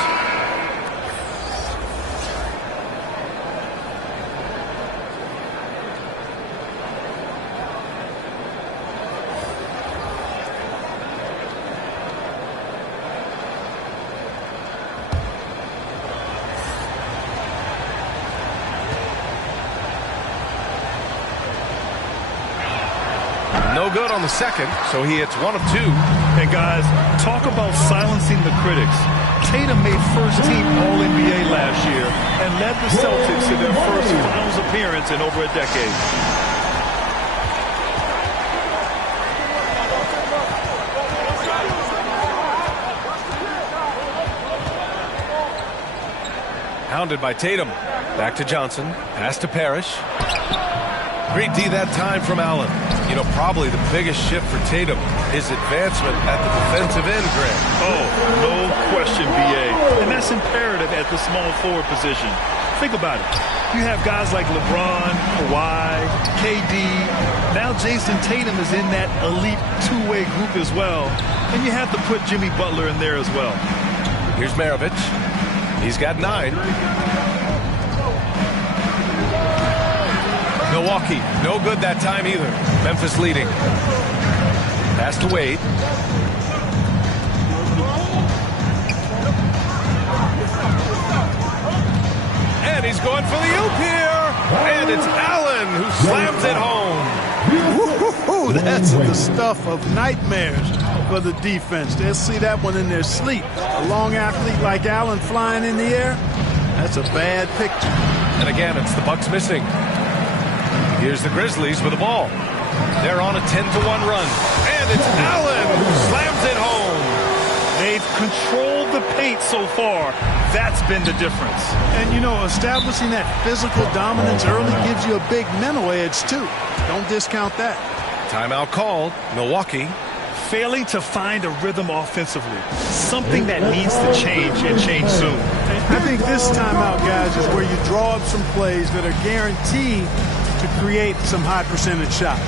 No good on the second, so he hits 1 of 2. And guys, talk about silencing the critics. Tatum made first-team All-NBA last year and led the Celtics to their first finals appearance in over a decade. Hounded by Tatum. Back to Johnson. Pass to Parrish. Great D that time from Allen. You know, probably the biggest shift for Tatum, his advancement at the defensive end, Grant. Oh, no question, B.A. And that's imperative at the small forward position. Think about it. You have guys like LeBron, Kawhi, KD. Now Jason Tatum is in that elite two-way group as well. And you have to put Jimmy Butler in there as well. Here's Maravich. He's got 9. Milwaukee, no good that time either. Memphis leading. Pass to Wade. And he's going for the oop here. And it's Allen who slams it home. Woo-hoo-hoo, that's the stuff of nightmares for the defense. They'll see that one in their sleep. A long athlete like Allen flying in the air, that's a bad picture. And again, it's the Bucks missing. Here's the Grizzlies with the ball. They're on a 10-1 run. And it's Allen who slams it home. They've controlled the paint so far. That's been the difference. And, you know, establishing that physical dominance early gives you a big mental edge, too. Don't discount that. Timeout called. Milwaukee. Failing to find a rhythm offensively. Something that needs to change and change soon. I think this timeout, guys, is where you draw up some plays that are guaranteed to create some high percentage shots.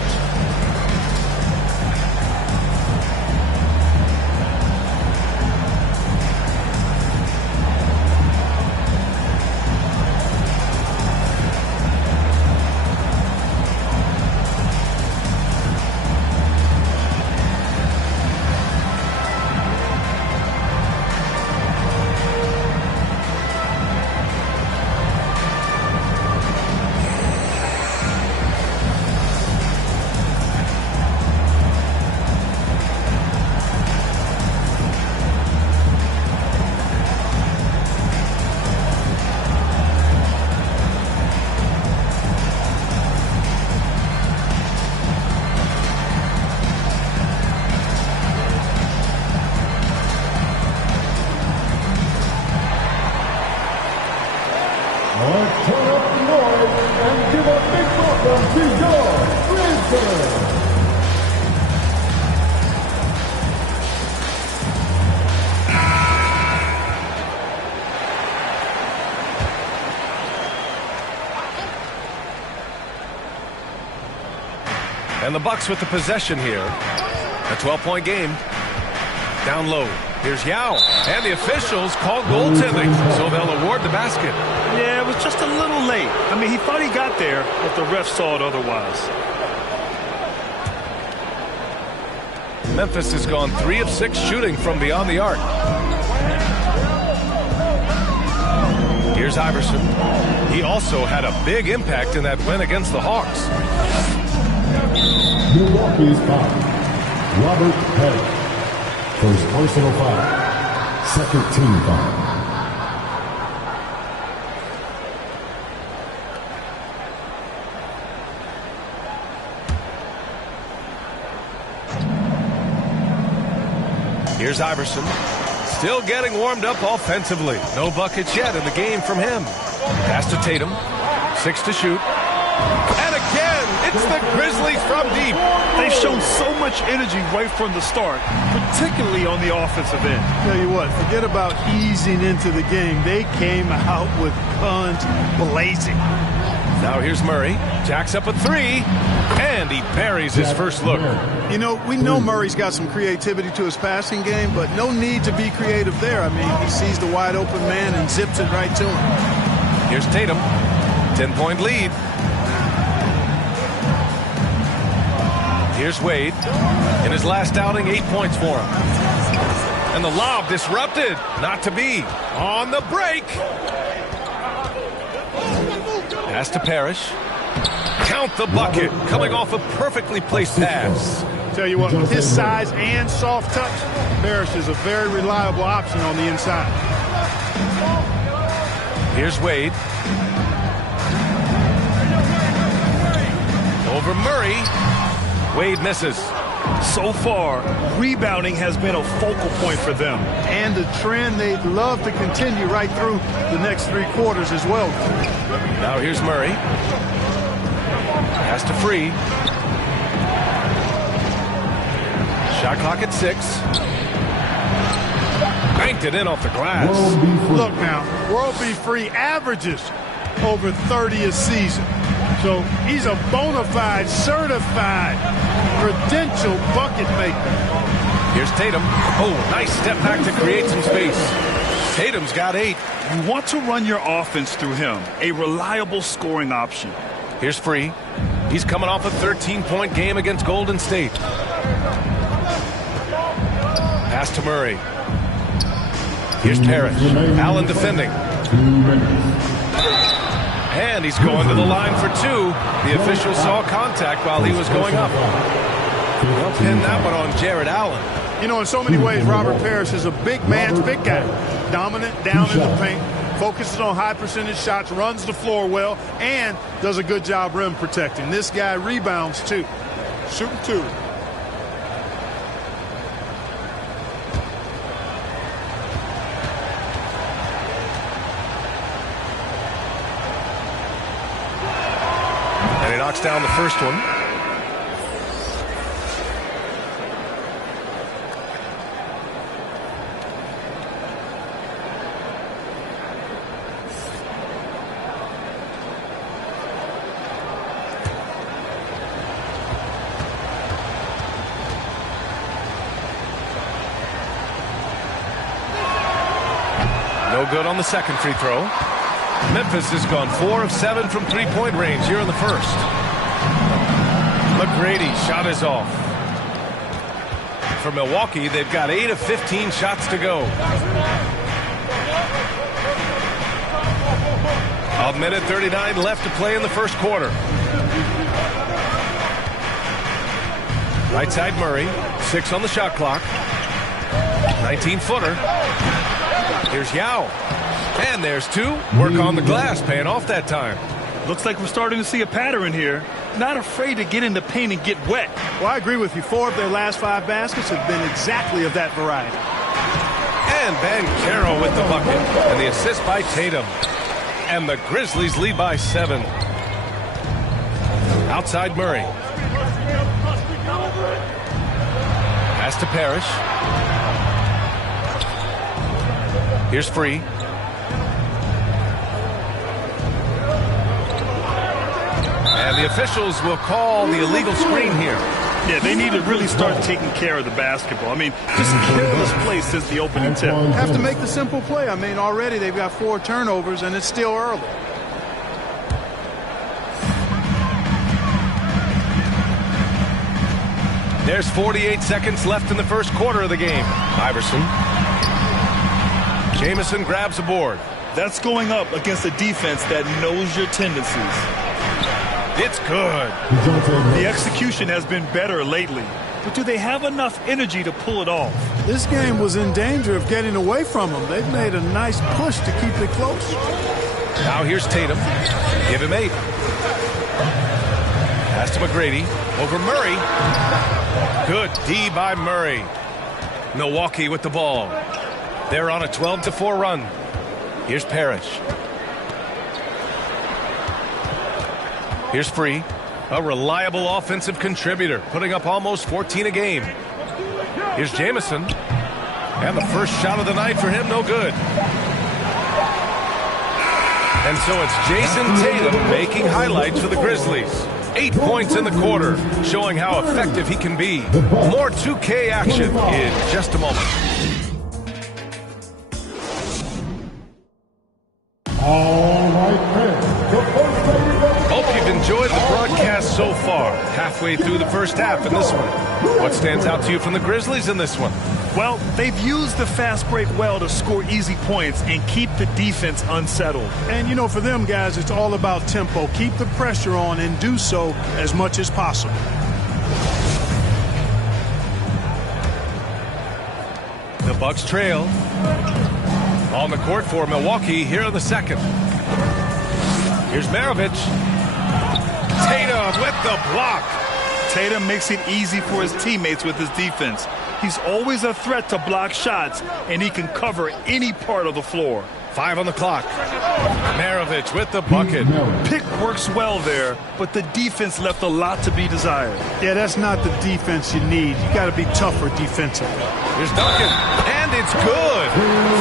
And the Bucks with the possession here. A 12-point game. Down low. Here's Yao. And the officials call goaltending, so they'll award the basket. Yeah, it was just a little late. I mean, he thought he got there, but the ref saw it otherwise. Memphis has gone 3 of 6 shooting from beyond the arc. Here's Iverson. He also had a big impact in that win against the Hawks. Milwaukee's foul. Robert Parrish. First personal foul. Second team foul. Here's Iverson. Still getting warmed up offensively. No buckets yet in the game from him. Pass to Tatum. 6 to shoot. And again, it's the Grizzlies from deep. They've shown so much energy right from the start, particularly on the offensive end. Tell you what, forget about easing into the game. They came out with guns blazing. Now here's Murray. Jacks up a 3, and he buries his first look. You know, we know Murray's got some creativity to his passing game, but no need to be creative there. I mean, he sees the wide open man and zips it right to him. Here's Tatum. 10-point lead. Here's Wade. In his last outing, 8 points for him. And the lob disrupted. Not to be. On the break. Pass to Parrish. Count the bucket. Coming off a perfectly placed pass. Tell you what, with his size and soft touch, Parrish is a very reliable option on the inside. Here's Wade. Over Murray. Wade misses. So far, rebounding has been a focal point for them. And the trend they'd love to continue right through the next 3 quarters as well. Now here's Murray. Pass to Free. Shot clock at 6. Banked it in off the glass. Look now, World B. Free averages over 30 a season. So he's a bona fide, certified, credentialed bucket maker. Here's Tatum. Oh, nice step back to create some space. Tatum's got 8. You want to run your offense through him, a reliable scoring option. Here's Free. He's coming off a 13-point game against Golden State. Pass to Murray. Here's Parrish. Allen defending. And he's going to the line for 2. The official saw contact while he was going up. They'll pin that one on Jared Allen. You know, in so many ways, Robert Parrish is a big man's big guy. Dominant down in the paint, focuses on high percentage shots, runs the floor well, and does a good job rim protecting. This guy rebounds too. Shooting 2. Knocks down the first one. No good on the second free throw. Memphis has gone 4 of 7 from 3-point range here in the first. McGrady shot is off. For Milwaukee, they've got 8 of 15 shots to go. A minute 39 left to play in the first quarter. Right side Murray, 6 on the shot clock. 19-footer. Here's Yao. And there's 2. Work on the glass, paying off that time. Looks like we're starting to see a pattern here. Not afraid to get in the paint and get wet. Well, I agree with you. 4 of their last 5 baskets have been exactly of that variety. And Banchero with the bucket. And the assist by Tatum. And the Grizzlies lead by 7. Outside Murray. Pass to Parrish. Here's Free. And the officials will call the illegal screen here. Yeah, they need to really start taking care of the basketball. I mean, just careless play since the opening tip. Have to make the simple play. I mean, already they've got 4 turnovers, and it's still early. There's 48 seconds left in the first quarter of the game. Iverson. Jamison grabs a board. That's going up against a defense that knows your tendencies. It's good. The execution has been better lately, but do they have enough energy to pull it off? This game was in danger of getting away from them. They've made a nice push to keep it close. Now here's Tatum. Give him 8. Pass to McGrady. Over Murray. Good D by Murray. Milwaukee with the ball. They're on a 12-4 run. Here's Parrish. Here's Free. A reliable offensive contributor, putting up almost 14 a game. Here's Jamison. And the first shot of the night for him, no good. And so it's Jason Tatum making highlights for the Grizzlies. 8 points in the quarter, showing how effective he can be. More 2K action in just a moment. All right, fans. Hope you've enjoyed the broadcast so far. Halfway through the first half in this one. What stands out to you from the Grizzlies in this one? Well, they've used the fast break well to score easy points and keep the defense unsettled. And, you know, for them guys, it's all about tempo. Keep the pressure on and do so as much as possible. The Bucks trail. On the court for Milwaukee here in the second. Here's Maravich. Tatum with the block. Tatum makes it easy for his teammates with his defense. He's always a threat to block shots, and he can cover any part of the floor. 5 on the clock. Maravich with the bucket. Pick works well there, but the defense left a lot to be desired. Yeah, that's not the defense you need. You got to be tougher defensively. Here's Duncan, and it's good.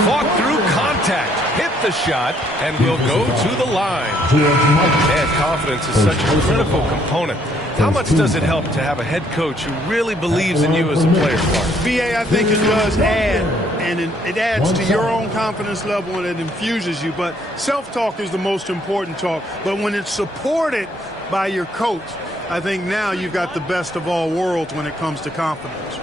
Fought through contact, hit the shot, and will go to the line. And confidence is such a critical component. How much does it help to have a head coach who really believes in you as a player, Clark? VA, I think it does add, and it adds to your own confidence level and it infuses you. But self-talk is the most important talk. But when it's supported by your coach, I think now you've got the best of all worlds when it comes to confidence.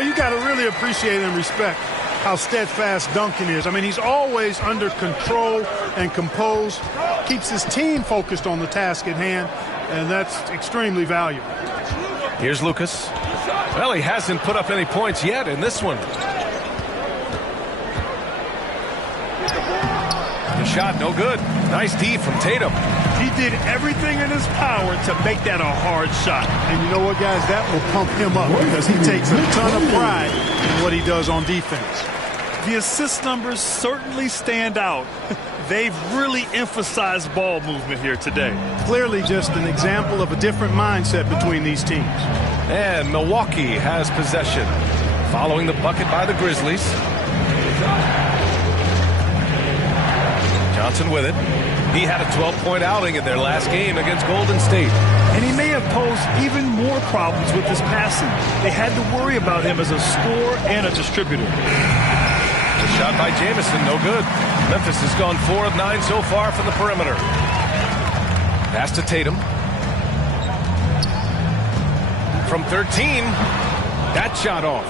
You got to really appreciate and respect how steadfast Duncan is. I mean, he's always under control and composed, keeps his team focused on the task at hand, and that's extremely valuable. Here's Lucas. Well, he hasn't put up any points yet in this one. The shot, no good. Nice D from Tatum. He did everything in his power to make that a hard shot. And you know what, guys? That will pump him up because he takes a ton of pride in what he does on defense. The assist numbers certainly stand out. They've really emphasized ball movement here today. Clearly just an example of a different mindset between these teams. And Milwaukee has possession. Following the bucket by the Grizzlies. Johnson with it. He had a 12-point outing in their last game against Golden State. And he may have posed even more problems with his passing. They had to worry about him as a scorer and a distributor. The shot by Jamison, no good. Memphis has gone 4 of 9 so far from the perimeter. Pass to Tatum. From 13, that shot off.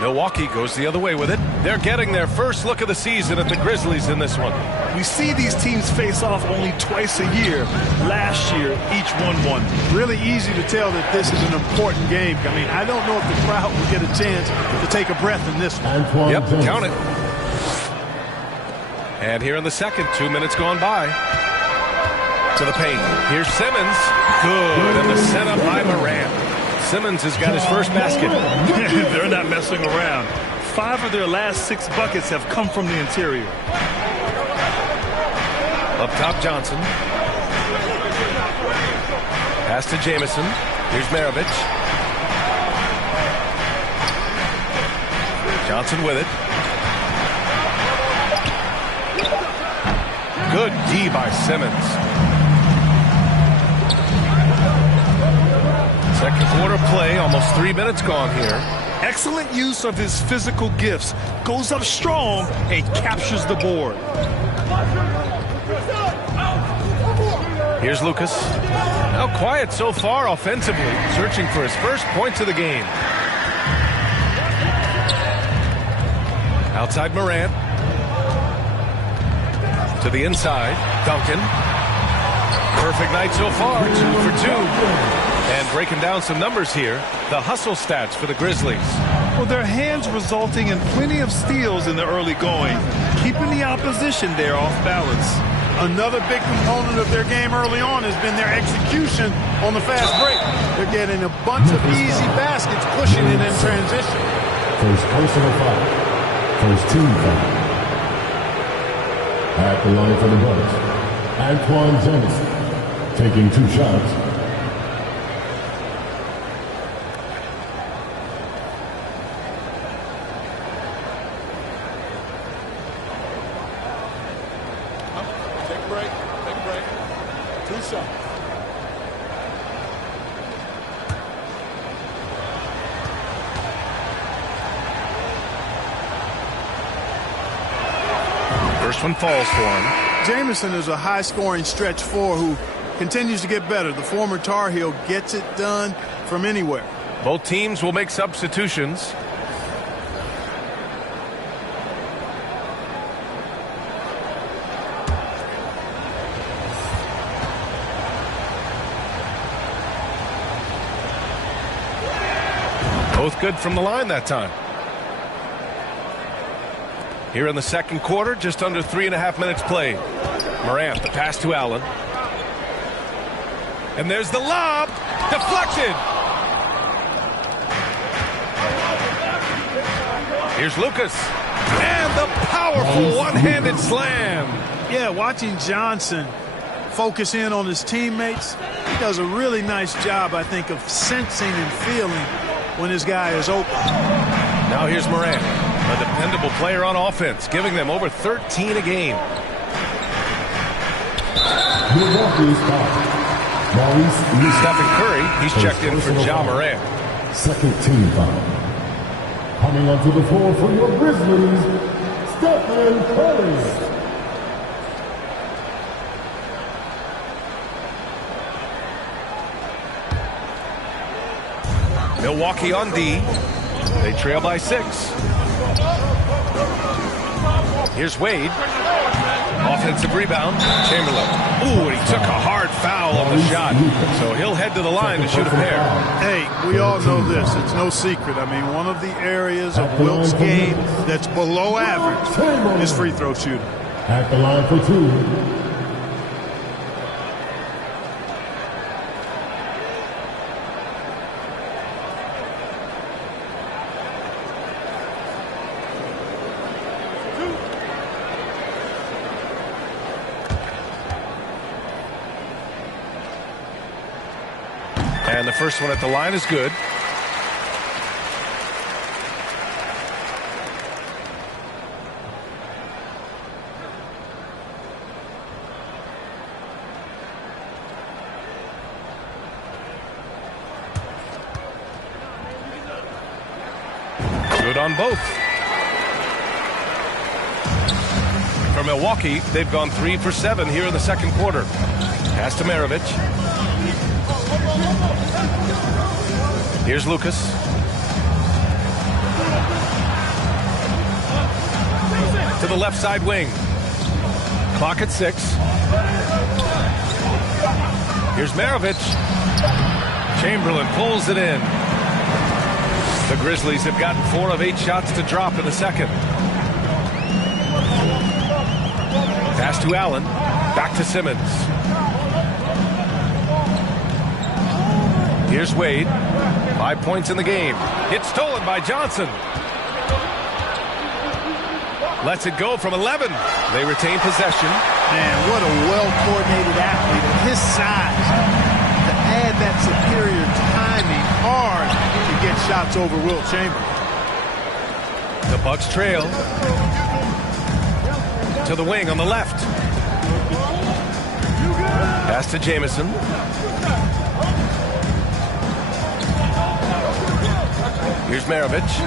Milwaukee goes the other way with it. They're getting their first look of the season at the Grizzlies in this one. We see these teams face off only twice a year. Last year, each won. Really easy to tell that this is an important game. I mean, I don't know if the crowd will get a chance to take a breath in this one. Yep, count it. And here in the second, 2 minutes gone by. To the paint. Here's Simmons. Good. And the setup by Morant. Simmons has got his first basket. They're not messing around. 5 of their last 6 buckets have come from the interior. Up top, Johnson. Pass to Jamison. Here's Maravich. Johnson with it. Good D by Simmons. Second quarter play, almost 3 minutes gone here. Excellent use of his physical gifts. Goes up strong and captures the board. Here's Lucas. Now quiet so far offensively, searching for his first points of the game. Outside Morant. To the inside, Duncan. Perfect night so far, 2 for 2. And breaking down some numbers here, the hustle stats for the Grizzlies. Well, their hands resulting in plenty of steals in the early going, keeping the opposition there off balance. Another big component of their game early on has been their execution on the fast break. They're getting a bunch of easy baskets, pushing it in transition. First personal foul. First team foul. At the line for the Bucks, Antoine Jamison taking 2 shots. First one falls for him. Jamison is a high-scoring stretch 4 who continues to get better. The former Tar Heel gets it done from anywhere. Both teams will make substitutions. Both good from the line that time. Here in the second quarter, just under 3.5 minutes played. Morant, the pass to Allen. And there's the lob. Deflected. Here's Lucas. And the powerful one-handed slam. Yeah, watching Johnson focus in on his teammates, he does a really nice job, I think, of sensing and feeling when his guy is open. Now here's Morant, a dependable player on offense, giving them over 13 a game. Stephen Curry, he's checked in for Ja Morant. Second team foul. Coming onto the floor for your Grizzlies, Stephen Curry. Milwaukee on D. They trail by 6. Here's Wade. Offensive rebound. Chamberlain. Ooh, and he took a hard foul on the shot. So he'll head to the line to shoot a pair. Hey, we all know this. It's no secret. I mean, one of the areas of Wilt's game that's below average is free throw shooting. At the line for 2. And the first one at the line is good. Good on both. For Milwaukee, they've gone 3 for 7 here in the second quarter. Pass to Maravich. Here's Lucas. To the left side wing. Clock at 6. Here's Maravich. Chamberlain pulls it in. The Grizzlies have gotten 4 of 8 shots to drop in the second. Pass to Allen. Back to Simmons. Here's Wade. 5 points in the game. It's stolen by Johnson. Lets it go from 11. They retain possession. Man, what a well-coordinated athlete at his size. To add that superior timing, hard to get shots over Wilt Chamberlain. The Bucks trail. To the wing on the left. Pass to Jamison. Here's Maravich.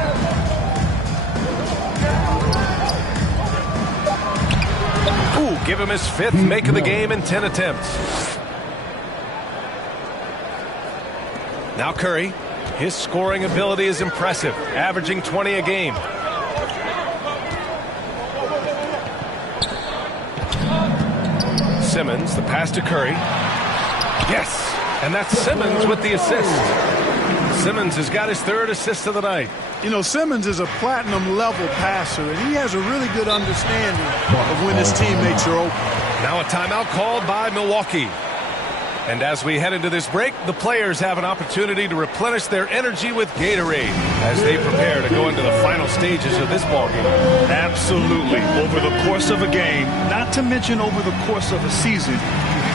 Ooh, give him his 5th make of the game in 10 attempts. Now Curry. His scoring ability is impressive, averaging 20 a game. Simmons, the pass to Curry. Yes, and that's Simmons with the assist. Simmons has got his 3rd assist of the night. You know, Simmons is a platinum-level passer, and he has a really good understanding of when his teammates are open. Now a timeout called by Milwaukee. And as we head into this break, the players have an opportunity to replenish their energy with Gatorade as they prepare to go into the final stages of this ballgame. Absolutely. Over the course of a game, not to mention over the course of a season, you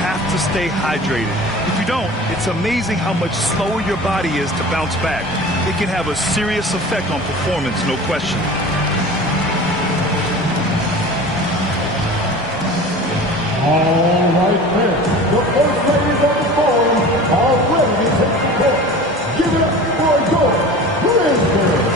have to stay hydrated. If you don't, it's amazing how much slower your body is to bounce back. It can have a serious effect on performance, no question. All right, then. The first ladies on the phone are ready to take the court. Give it up for George Grisberg.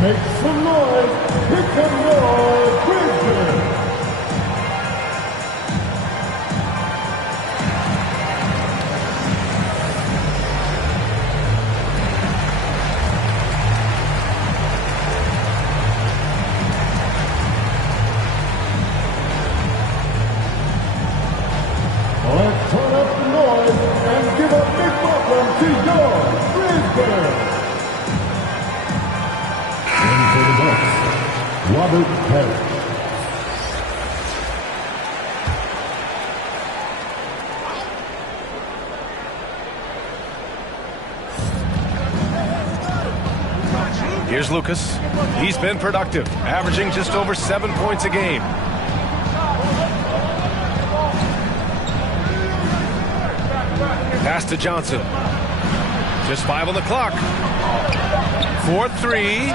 Make some noise. Here comes George Grisberg. Let's turn up the noise and give a big welcome to George Grisberg. And for the Bucks, Robert Parrish. Here's Lucas. He's been productive, averaging just over 7 points a game. Pass to Johnson. Just 5 on the clock. 4-3.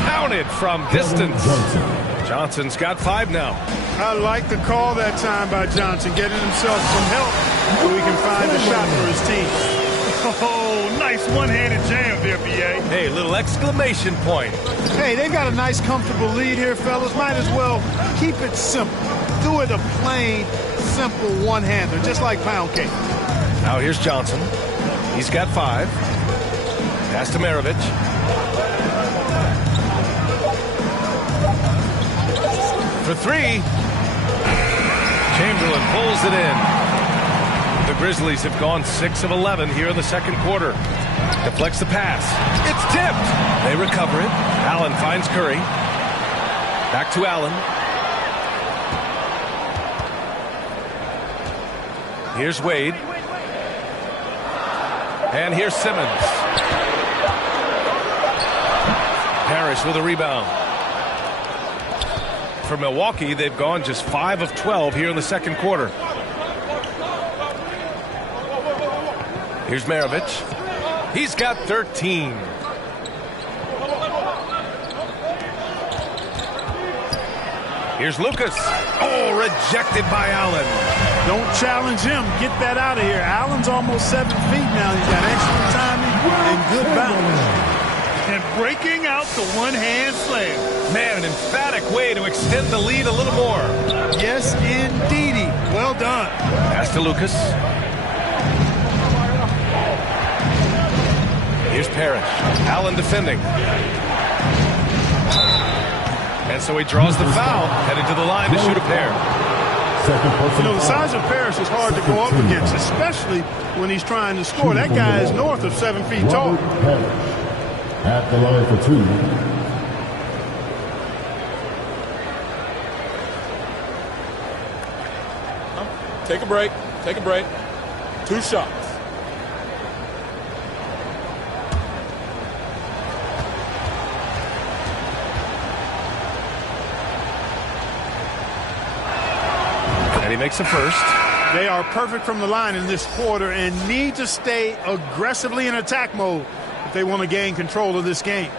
Counted from distance. Johnson's got 5 now. I like the call that time by Johnson, getting himself some help so he can find a shot for his team. Oh, nice one-handed jam there, B.A. Hey, little exclamation point. Hey, they've got a nice, comfortable lead here, fellas. Might as well keep it simple. Do it a plain, simple one-hander, just like pound cake. Now here's Johnson. He's got 5. Pass to Maravich. For 3. Chamberlain pulls it in. The Grizzlies have gone 6 of 11 here in the second quarter. Deflects the pass. It's tipped. They recover it. Allen finds Curry. Back to Allen. Here's Wade. And here's Simmons. Parrish with a rebound. For Milwaukee, they've gone just 5 of 12 here in the second quarter. Here's Maravich. He's got 13. Here's Lucas. Oh, rejected by Allen. Don't challenge him. Get that out of here. Allen's almost 7 feet now. He's got excellent timing and good balance. And breaking out the one-hand slam. Man, an emphatic way to extend the lead a little more. Yes, indeedy. Well done. Pass to Lucas. Here's Parrish. Allen defending. And so he draws the foul, headed to the line to shoot a pair. You know, the size of Parrish is hard to go up against, especially when he's trying to score. That guy is north of 7 feet tall. At the line for 2. Take a break. Take a break. 2 shots. And he makes a first. They are perfect from the line in this quarter and need to stay aggressively in attack mode if they want to gain control of this game.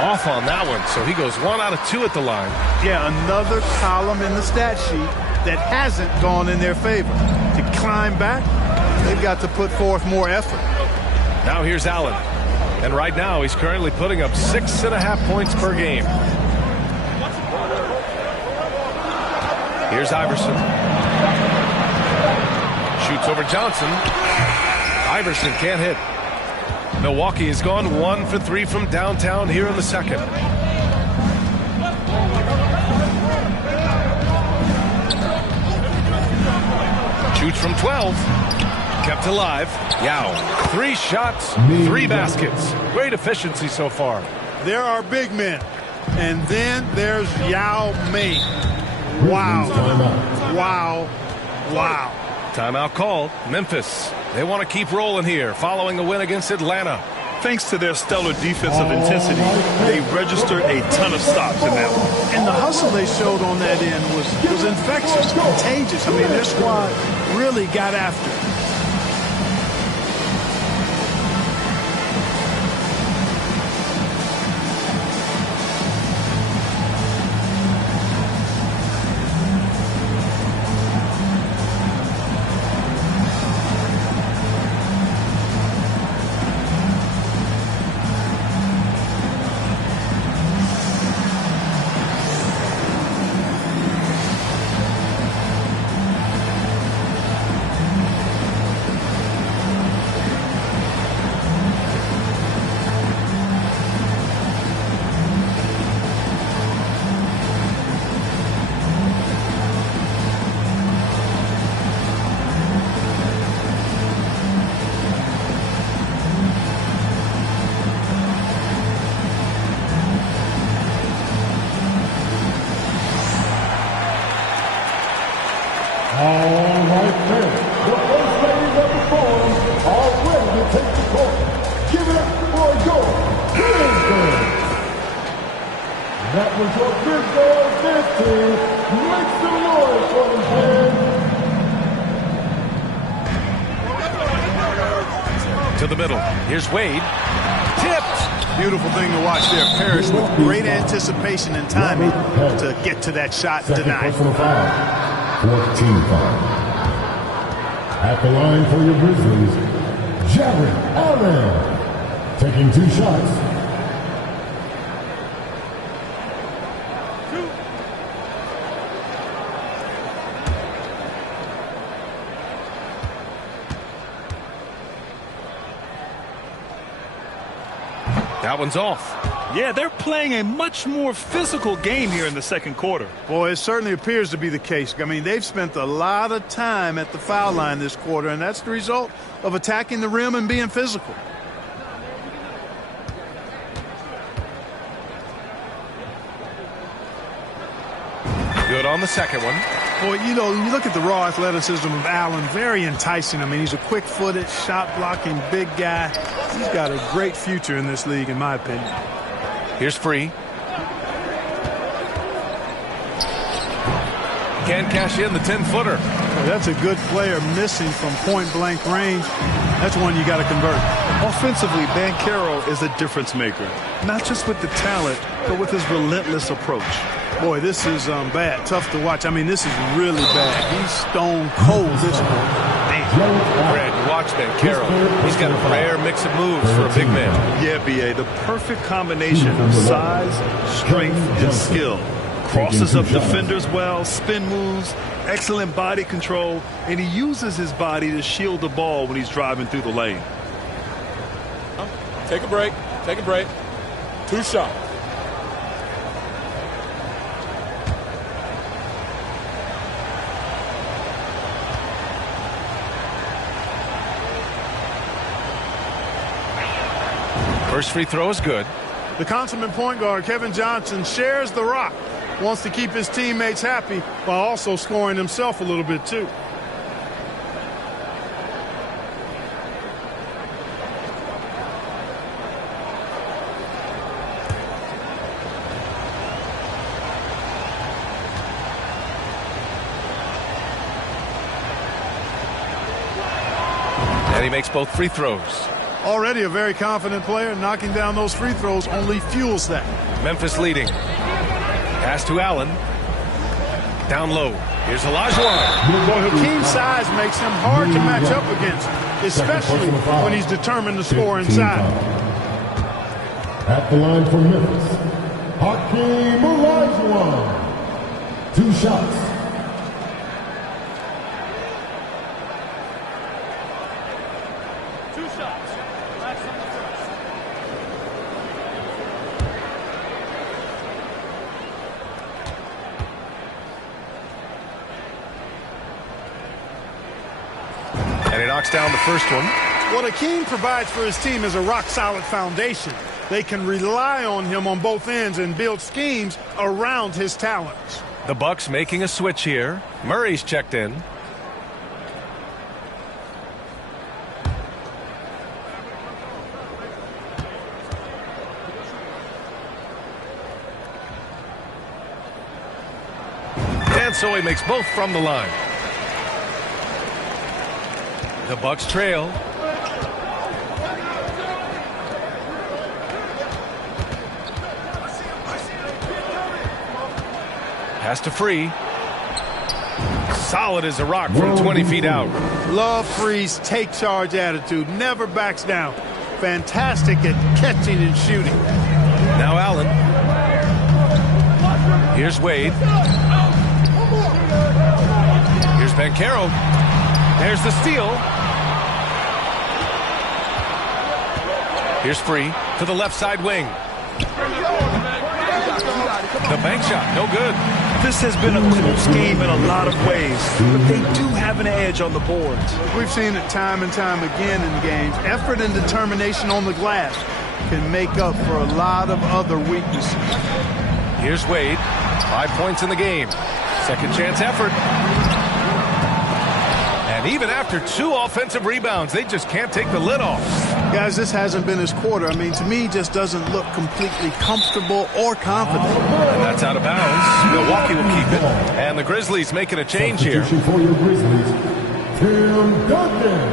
Off on that one, so he goes 1 out of 2 at the line. Yeah, another column in the stat sheet that hasn't gone in their favor. To climb back, they've got to put forth more effort. Now here's Allen. And right now, he's currently putting up 6.5 points per game. Here's Iverson. Shoots over Johnson. Iverson can't hit. Milwaukee has gone 1 for 3 from downtown here in the second. Shoots from 12. Kept alive. Yao. 3 shots, 3 baskets. Great efficiency so far. There are big men. And then there's Yao Ming. Wow. Wow. Wow. Timeout called. Memphis. They want to keep rolling here following a win against Atlanta. Thanks to their stellar defensive intensity, they registered a ton of stops in that one. And the hustle they showed on that end was infectious, contagious. I mean, their squad really got after it. To the middle. Here's Wade. Tipped. Beautiful thing to watch there. Parrish with great anticipation and timing to get to that shot and deny. 14 foul. At the line for your Grizzlies, Jarrett Allen. Taking 2 shots. That one's off. Yeah, they're playing a much more physical game here in the second quarter. Boy, it certainly appears to be the case. I mean, they've spent a lot of time at the foul line this quarter, and that's the result of attacking the rim and being physical. Good on the second one. Boy, you know, you look at the raw athleticism of Allen, very enticing. I mean, he's a quick-footed, shot-blocking big guy. He's got a great future in this league, in my opinion. Here's Free. Can't cash in the 10-footer. That's a good player missing from point-blank range. That's one you got to convert. Offensively, Banchero is a difference maker. Not just with the talent, but with his relentless approach. Boy, this is bad. Tough to watch. I mean, this is really bad. He's stone cold this quarter. Brad, watch Banchero. He's got a rare mix of moves for a big man. Yeah, B.A., the perfect combination of size, strength, and skill. Crosses up defenders well, spin moves, excellent body control, and he uses his body to shield the ball when he's driving through the lane. Take a break. Take a break. 2 shots. First free throw is good. The consummate point guard, Kevin Johnson, shares the rock. Wants to keep his teammates happy while also scoring himself a little bit, too. And he makes both free throws. Already a very confident player. Knocking down those free throws only fuels that. Memphis leading. Pass to Allen. Down low. Here's Olajuwon. Boy, Hakeem's size makes him hard to match up against, especially when he's determined to score inside. At the line for Memphis, Hakeem Olajuwon. 2 shots. And he knocks down the first one. What Hakeem provides for his team is a rock-solid foundation. They can rely on him on both ends and build schemes around his talents. The Bucks making a switch here. Murray's checked in. And so he makes both from the line. The Bucks trail. Pass to Free. Solid as a rock from 20 feet out. Love Free's take charge attitude. Never backs down. Fantastic at catching and shooting. Now Allen. Here's Wade. Here's Banchero. There's the steal. Here's Free to the left side wing. The bank shot, no good. This has been a close game in a lot of ways, but they do have an edge on the boards. We've seen it time and time again in games. Effort and determination on the glass can make up for a lot of other weaknesses. Here's Wade. 5 points in the game. Second chance effort. And even after 2 offensive rebounds, they just can't take the lid off. Guys, this hasn't been his quarter. I mean, to me, just doesn't look completely comfortable or confident. And that's out of bounds. Milwaukee will keep it. And the Grizzlies making a change here. For your Grizzlies, Tim Duncan,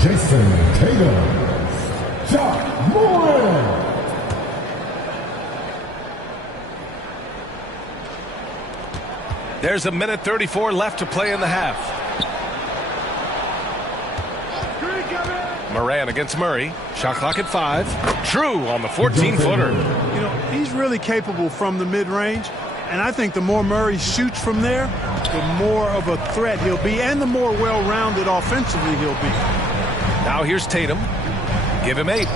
Jason Tatum, Jock Moran. There's a minute 34 left to play in the half. Moran against Murray. Shot clock at 5. True on the 14-footer. You know, he's really capable from the mid-range, and I think the more Murray shoots from there, the more of a threat he'll be, and the more well-rounded offensively he'll be. Now here's Tatum. Give him 8.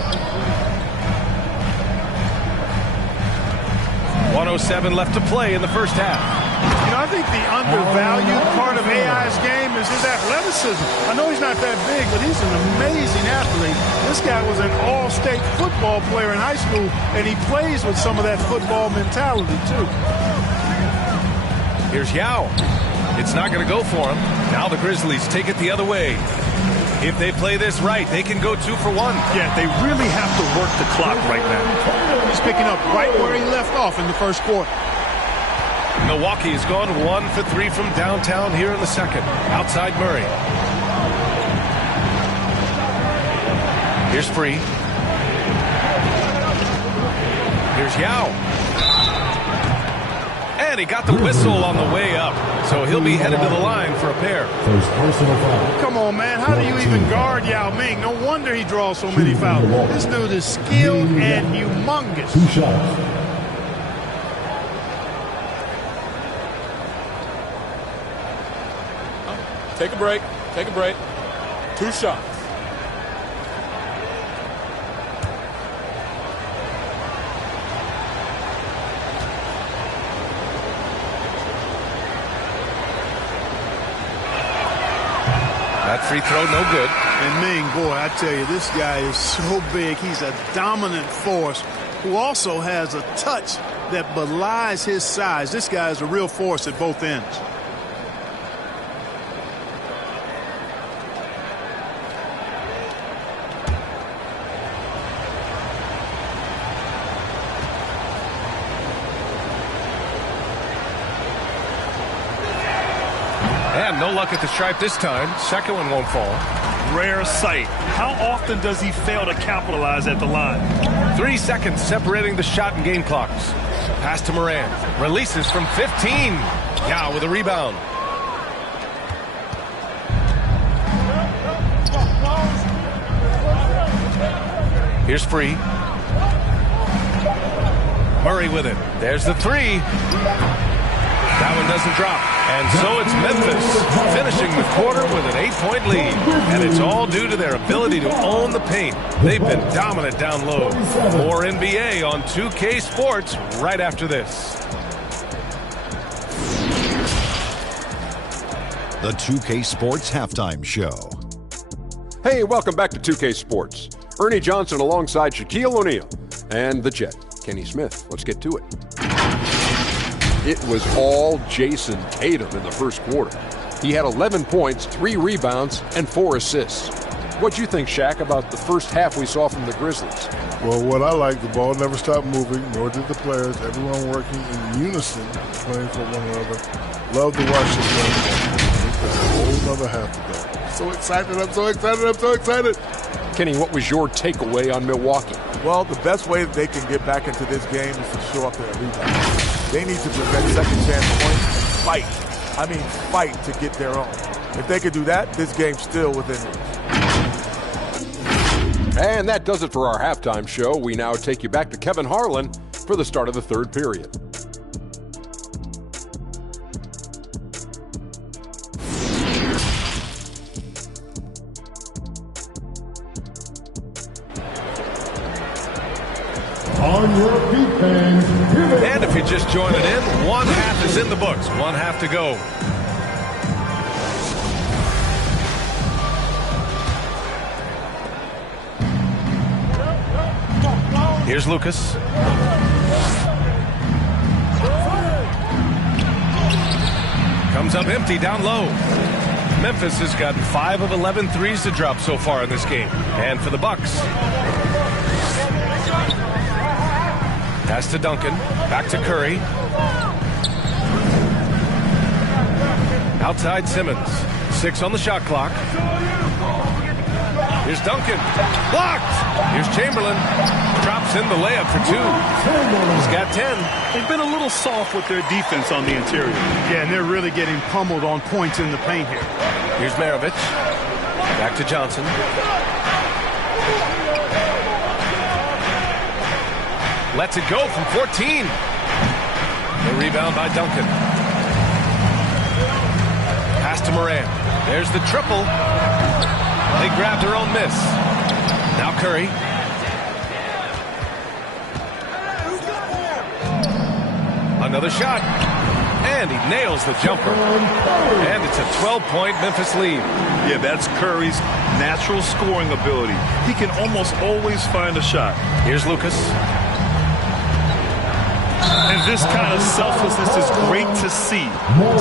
1:07 left to play in the first half. You know, I think the undervalued part of AI's game is his athleticism. I know he's not that big, but he's an amazing athlete. This guy was an all-state football player in high school, and he plays with some of that football mentality, too. Here's Yao. It's not going to go for him. Now the Grizzlies take it the other way. If they play this right, they can go 2 for 1. Yeah, they really have to work the clock right now. He's picking up right where he left off in the first quarter. Milwaukee has gone 1 for 3 from downtown here in the second. Outside Murray. Here's Free. Here's Yao. And he got the whistle on the way up. So he'll be headed to the line for a pair. First personal foul. Come on, man. How do you even guard Yao Ming? No wonder he draws so many fouls. This dude is skilled and humongous. 2 shots. Take a break. Take a break. 2 shots. That free throw, no good. And Ming, boy, I tell you, this guy is so big. He's a dominant force who also has a touch that belies his size. This guy is a real force at both ends. And no luck at the stripe this time. Second one won't fall. Rare sight. How often does he fail to capitalize at the line? 3 seconds separating the shot and game clocks. Pass to Moran. Releases from 15. Yao with a rebound. Here's Free. Murray with it. There's the three. That one doesn't drop. And so it's Memphis finishing the quarter with an 8-point lead. And it's all due to their ability to own the paint. They've been dominant down low. More NBA on 2K Sports right after this. The 2K Sports Halftime Show. Hey, welcome back to 2K Sports. Ernie Johnson alongside Shaquille O'Neal and the Jet, Kenny Smith. Let's get to it. It was all Jason Tatum in the first quarter. He had 11 points, 3 rebounds, and 4 assists. What'd you think, Shaq, about the first half we saw from the Grizzlies? Well, what I like, the ball never stopped moving, nor did the players. Everyone working in unison, playing for one another. Love to watch this game. There's a whole other half to go. I'm so excited, I'm so excited, I'm so excited. Kenny, what was your takeaway on Milwaukee? Well, the best way that they can get back into this game is to show up their rebound. They need to prevent second chance points and fight. I mean, fight to get their own. If they could do that, this game's still within reach. And that does it for our halftime show. We now take you back to Kevin Harlan for the start of the third period. On your feet, fans. And if you're just joining in, one half is in the books. One half to go. Here's Lucas. Comes up empty down low. Memphis has gotten 5 of 11 threes to drop so far in this game. And for the Bucks. Pass to Duncan. Back to Curry. Outside Simmons. 6 on the shot clock. Here's Duncan. Blocked. Here's Chamberlain. Drops in the layup for 2. He's got 10. They've been a little soft with their defense on the interior. Yeah, and they're really getting pummeled on points in the paint here. Here's Maravich. Back to Johnson. Lets it go from 14. The rebound by Duncan. Pass to Moran. There's the triple. They grab their own miss. Now Curry. Another shot. And he nails the jumper. And it's a 12-point Memphis lead. Yeah, that's Curry's natural scoring ability. He can almost always find a shot. Here's Lucas. And this kind of selflessness is great to see.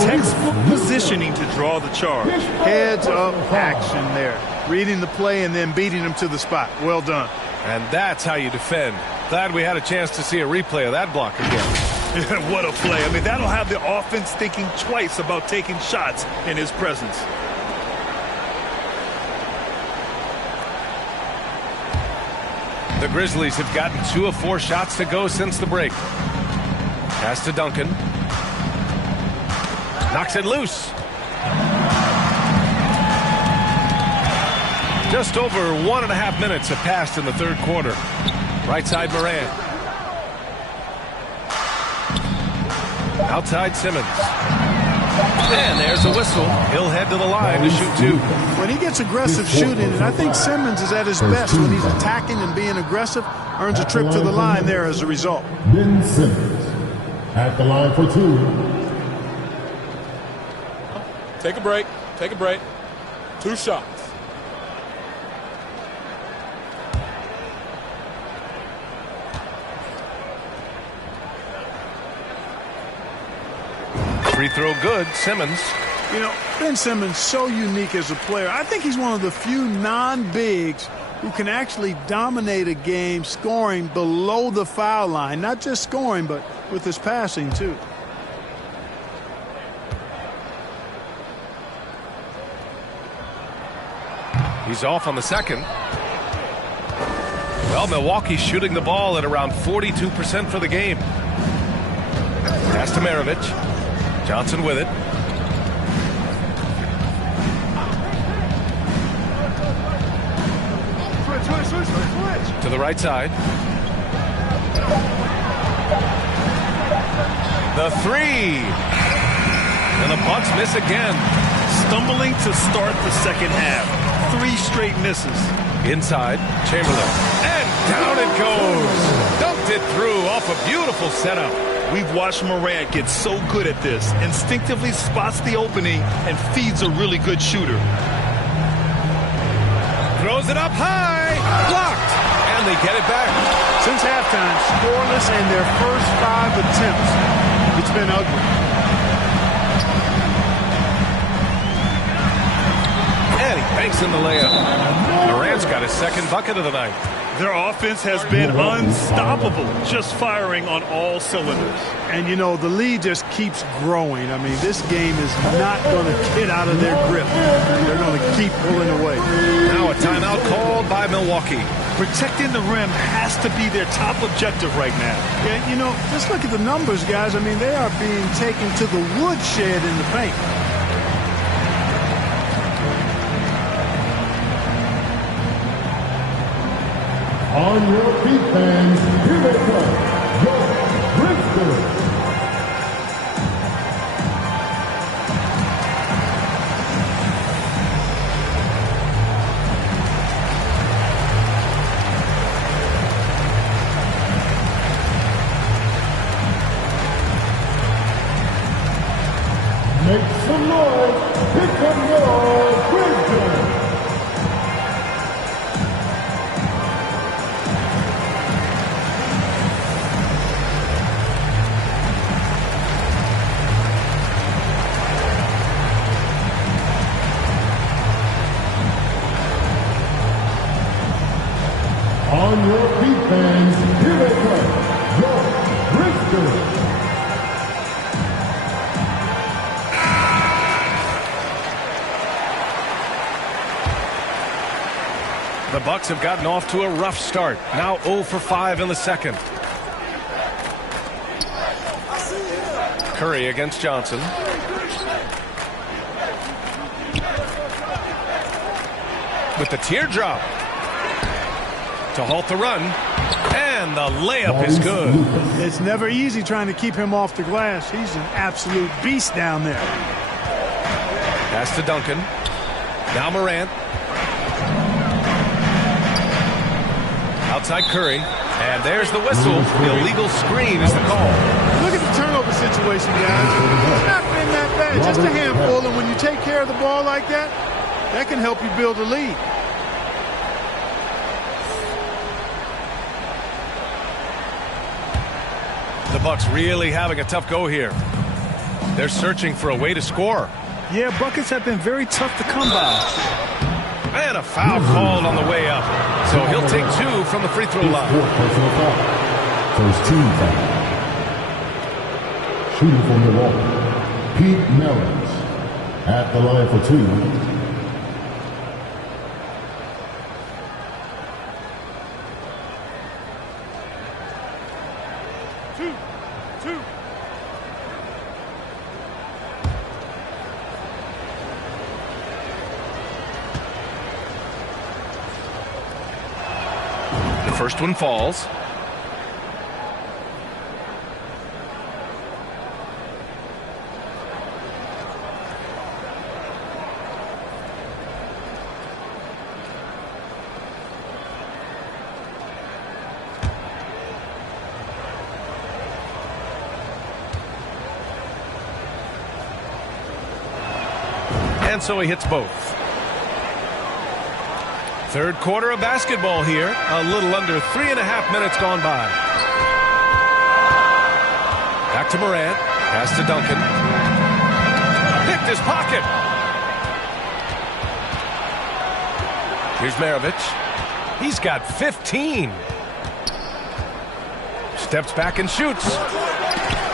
Textbook positioning to draw the charge. Heads up action there. Reading the play and then beating him to the spot. Well done. And that's how you defend. Glad we had a chance to see a replay of that block again. What a play. I mean, that'll have the offense thinking twice about taking shots in his presence. The Grizzlies have gotten 2 of 4 shots to go since the break. Pass to Duncan. Knocks it loose. Just over 1.5 minutes have passed in the third quarter. Right side Moran. Outside Simmons. And there's a whistle. He'll head to the line to shoot 2. When he gets aggressive shooting, and I think Simmons is at his best when he's attacking and being aggressive, earns a trip to the line there as a result. Ben Simmons at the line for 2. Take a break. Take a break. 2 shots. Free throw good. Simmons. You know, Ben Simmons, so unique as a player. I think he's one of the few non-bigs who can actually dominate a game scoring below the foul line. Not just scoring, but with his passing, too. He's off on the second. Well, Milwaukee's shooting the ball at around 42% for the game. Pass to Maravich. Johnson with it. To the right side. The three. And the Bucks miss again. Stumbling to start the second half. 3 straight misses. Inside, Chamberlain. And down it goes. Dumped it through off a beautiful setup. We've watched Morant get so good at this. Instinctively spots the opening and feeds a really good shooter. Throws it up high. Blocked. And they get it back. Since halftime, scoreless in their first 5 attempts. It's been ugly. And he banks in the layup. Morant's got his second bucket of the night. Their offense has been unstoppable, just firing on all cylinders. And, you know, the lead just keeps growing. I mean, this game is not going to get out of their grip. They're going to keep pulling away. Now a timeout called by Milwaukee. Protecting the rim has to be their top objective right now. Yeah, you know, just look at the numbers, guys. I mean, they are being taken to the woodshed in the paint. On your feet, fans, here they come, your Grizzlies. Make some noise, pick up your Grizzlies. On your feet, fans, here they come, your Grizzlies. The Bucks have gotten off to a rough start. Now 0 for 5 in the second. Curry against Johnson. With the teardrop. To halt the run. And the layup is good. It's never easy trying to keep him off the glass. He's an absolute beast down there. Pass to Duncan. Now Morant. Outside Curry. And there's the whistle. The illegal screen is the call. Look at the turnover situation, guys. It's not been that bad. Just a handful. And when you take care of the ball like that, that can help you build a lead. The Bucks really having a tough go here. They're searching for a way to score. Yeah, buckets have been very tough to come by. And a foul called on the way up. So he'll take 2 from the free throw line. First team foul. Shooting from Milwaukee, Pete Mellons at the line for 2. First one falls. And so he hits both. Third quarter of basketball here. A little under 3.5 minutes gone by. Back to Morant. Pass to Duncan. Picked his pocket. Here's Maravich. He's got 15. Steps back and shoots.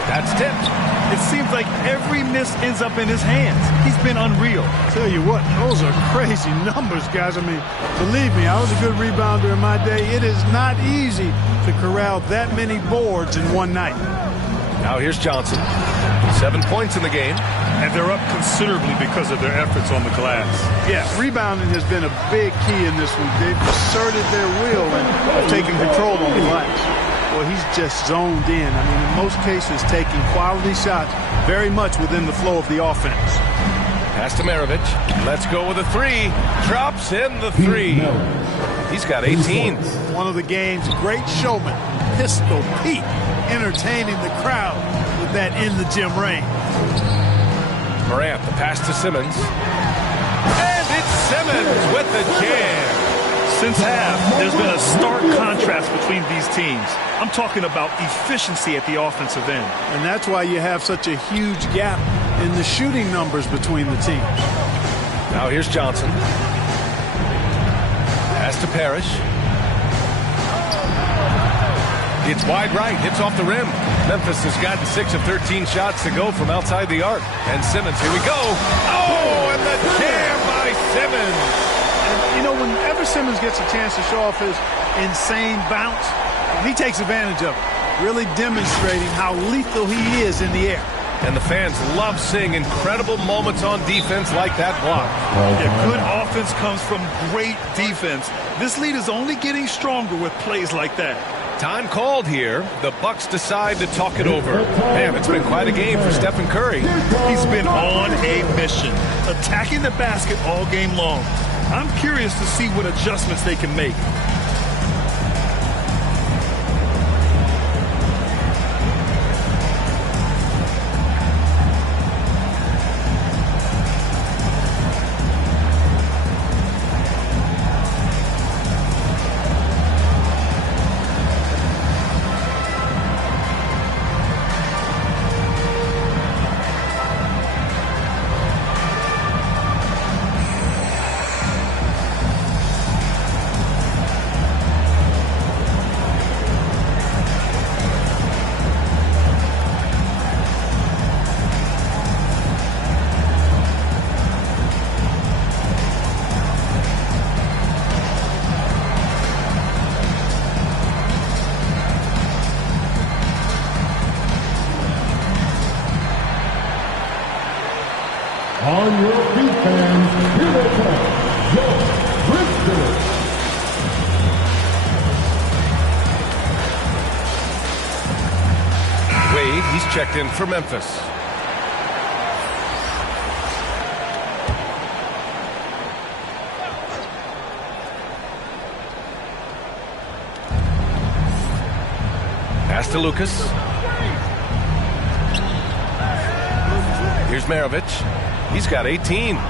That's tipped. It seems like every miss ends up in his hands. He's been unreal. Tell you what, those are crazy numbers, guys. I mean, believe me, I was a good rebounder in my day. It is not easy to corral that many boards in one night. Now here's Johnson. 7 points in the game. And they're up considerably because of their efforts on the glass. Yeah, rebounding has been a big key in this one. They've asserted their will and have taken control on the glass. Well, he's just zoned in. I mean, in most cases, taking quality shots very much within the flow of the offense. Pass to Maravich. Let's go with a three. Drops in the three. He's got 18. One of the game's great showmen, Pistol Pete, entertaining the crowd with that in-the-gym range. Morant, the pass to Simmons. And it's Simmons with the jam. Since half, there's been a stark contrast between these teams. I'm talking about efficiency at the offensive end. And that's why you have such a huge gap in the shooting numbers between the teams. Now here's Johnson. Pass to Parrish. It's wide right, hits off the rim. Memphis has gotten 6 of 13 shots to go from outside the arc. And Simmons, here we go. Oh, and the jam by Simmons. And, you know, whenever Simmons gets a chance to show off his insane bounce, he takes advantage of it, really demonstrating how lethal he is in the air. And the fans love seeing incredible moments on defense like that block. Yeah, good offense comes from great defense. This lead is only getting stronger with plays like that. Time called here. The Bucks decide to talk it over. Man, it's been quite a game for Stephen Curry. He's been on a mission, attacking the basket all game long. I'm curious to see what adjustments they can make. On your feet, fans, here they come, your Grizzlies. Wade, he's checked in for Memphis. Pass to Lucas. Here's Maravich. He's got 18. And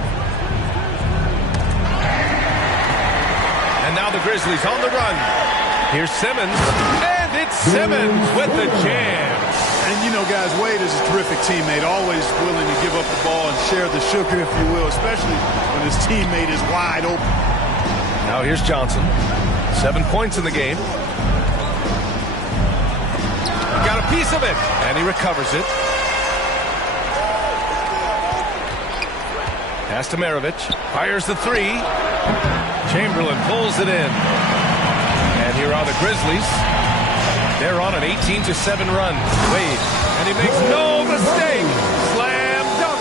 now the Grizzlies on the run. Here's Simmons. And it's Simmons with the jam. And, you know, guys, Wade is a terrific teammate, always willing to give up the ball and share the sugar, if you will, especially when his teammate is wide open. Now here's Johnson. 7 points in the game. Got a piece of it. And he recovers it. Pass to Maravich. Fires the three. Chamberlain pulls it in. And here are the Grizzlies. They're on an 18-7 run. Wade. And he makes no mistake. Slam dunk.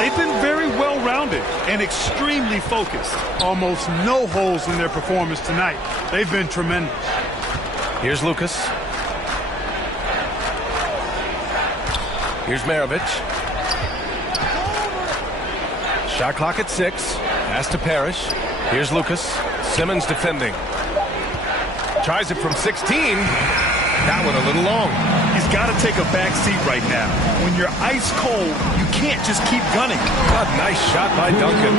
They've been very well-rounded and extremely focused. Almost no holes in their performance tonight. They've been tremendous. Here's Lucas. Here's Maravich. Shot clock at 6. Pass to Parrish. Here's Lucas. Simmons defending. Tries it from 16. That one a little long. He's got to take a back seat right now. When you're ice cold, you can't just keep gunning. A nice shot by Duncan.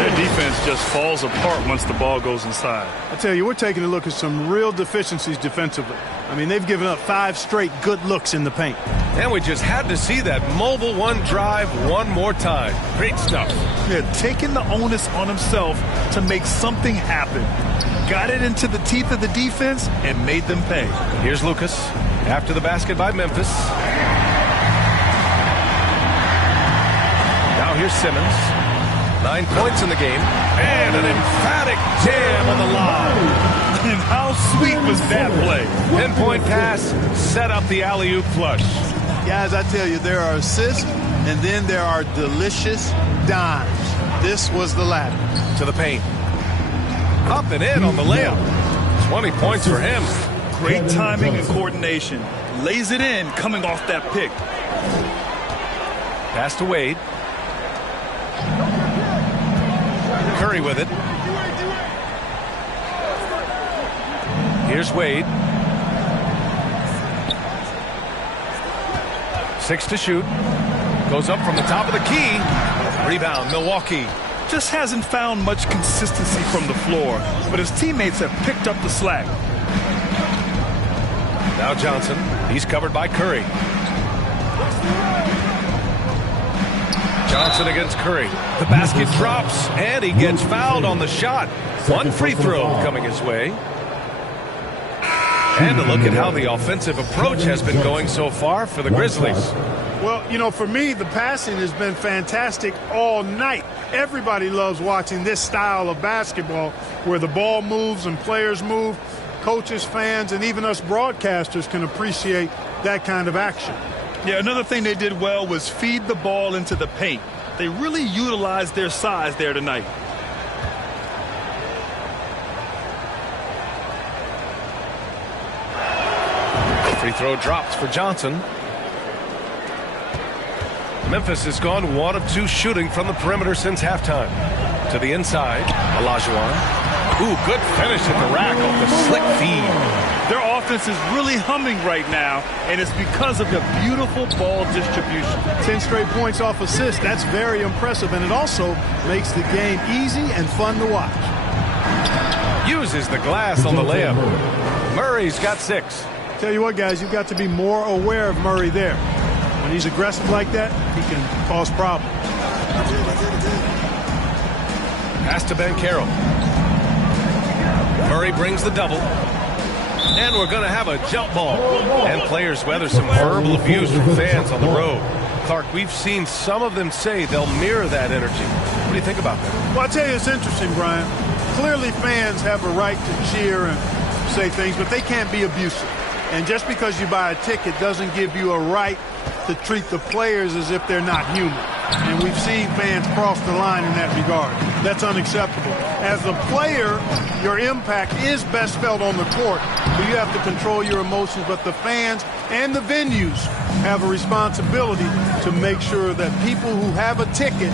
Their defense just falls apart once the ball goes inside. I tell you, we're taking a look at some real deficiencies defensively. I mean, they've given up 5 straight good looks in the paint. And we just had to see that mobile one drive one more time. Great stuff. Yeah, taking the onus on himself to make something happen. Got it into the teeth of the defense and made them pay. Here's Lucas. After the basket by Memphis. Now here's Simmons. 9 points in the game. And an emphatic jam on the line. And how sweet was that play? Pinpoint pass, set up the alley-oop flush. Guys, I tell you, there are assists, and then there are delicious dimes. This was the latter. To the paint. Up and in on the layup. 20 points for him. Great timing and coordination. Lays it in coming off that pick. Pass to Wade. Curry with it. Here's Wade. 6 to shoot. Goes up from the top of the key. Rebound, Milwaukee. Just hasn't found much consistency from the floor, but his teammates have picked up the slack. Now Johnson. He's covered by Curry. Johnson against Curry. The basket drops, and he gets fouled on the shot. One free throw coming his way. And a look at how the offensive approach has been going so far for the Grizzlies. Well, you know, for me, the passing has been fantastic all night. Everybody loves watching this style of basketball where the ball moves and players move. Coaches, fans, and even us broadcasters can appreciate that kind of action. Yeah, another thing they did well was feed the ball into the paint. They really utilized their size there tonight. Free throw dropped for Johnson. Memphis has gone 1 of 2 shooting from the perimeter since halftime. To the inside, Olajuwon. Ooh, good finish at the rack off the slick feed. Their offense is really humming right now, and it's because of the beautiful ball distribution. 10 straight points off assists. That's very impressive, and it also makes the game easy and fun to watch. Uses the glass on the layup. Murray's got 6. Tell you what, guys, you've got to be more aware of Murray there. When he's aggressive like that, he can cause problems. Pass to Banchero. Murray brings the double. And we're going to have a jump ball. And players weather some verbal abuse from fans on the road. Clark, we've seen some of them say they'll mirror that energy. What do you think about that? Well, I'll tell you, it's interesting, Brian. Clearly fans have a right to cheer and say things, but they can't be abusive. And just because you buy a ticket doesn't give you a right to treat the players as if they're not human. And we've seen fans cross the line in that regard. That's unacceptable. As a player, your impact is best felt on the court, but you have to control your emotions. But the fans and the venues have a responsibility to make sure that people who have a ticket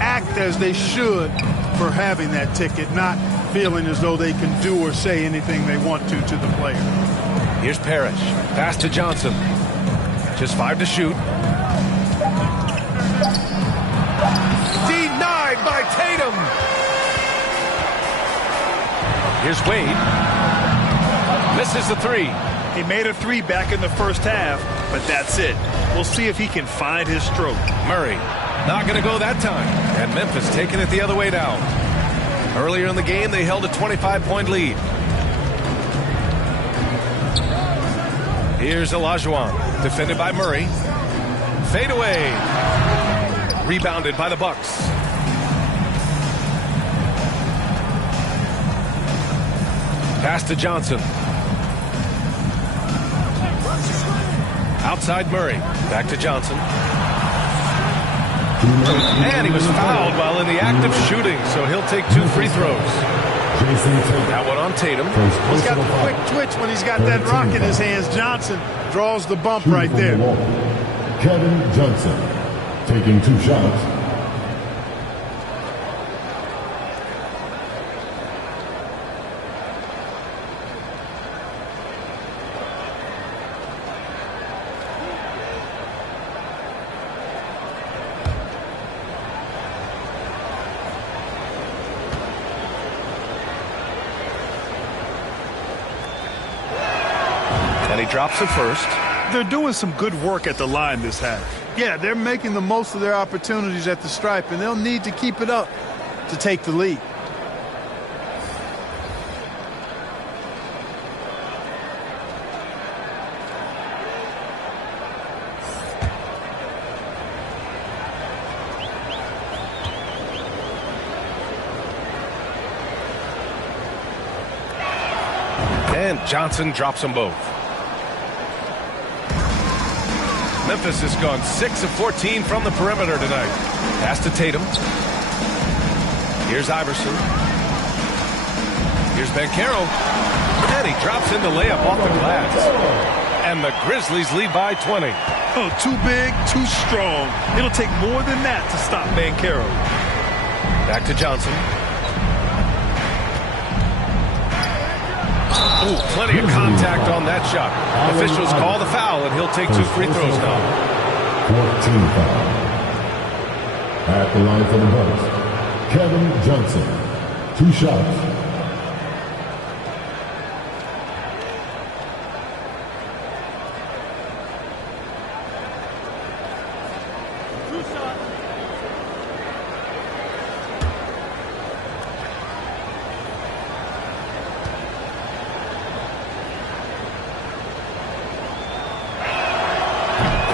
act as they should for having that ticket, not feeling as though they can do or say anything they want to the player. Here's Parrish. Pass to Johnson. Just 5 to shoot. Denied by Tatum. Here's Wade. Misses the 3. He made a 3 back in the first half, but that's it. We'll see if he can find his stroke. Murray not going to go that time. And Memphis taking it the other way down. Earlier in the game, they held a 25-point lead. Here's Olajuwon, defended by Murray. Fade away. Rebounded by the Bucks. Pass to Johnson. Outside Murray. Back to Johnson. And he was fouled while in the act of shooting, so he'll take 2 free throws. That one on Tatum. He's got the quick twitch when he's got that rock in his hands. Johnson draws the bump right there. Kevin Johnson taking 2 shots. And he drops it first. They're doing some good work at the line this half. Yeah, they're making the most of their opportunities at the stripe, and they'll need to keep it up to take the lead. And Johnson drops them both. Memphis has gone 6 of 14 from the perimeter tonight. Pass to Tatum. Here's Iverson. Here's Banchero. And And he drops in the layup off the glass. And the Grizzlies lead by 20. Oh, too big, too strong. It'll take more than that to stop Banchero. Back to Johnson. Ooh, plenty of contact on that shot. Officials call the foul, and he'll take 2 free throws now. 14 foul. At the line for the Bucks, Kevin Johnson. 2 shots.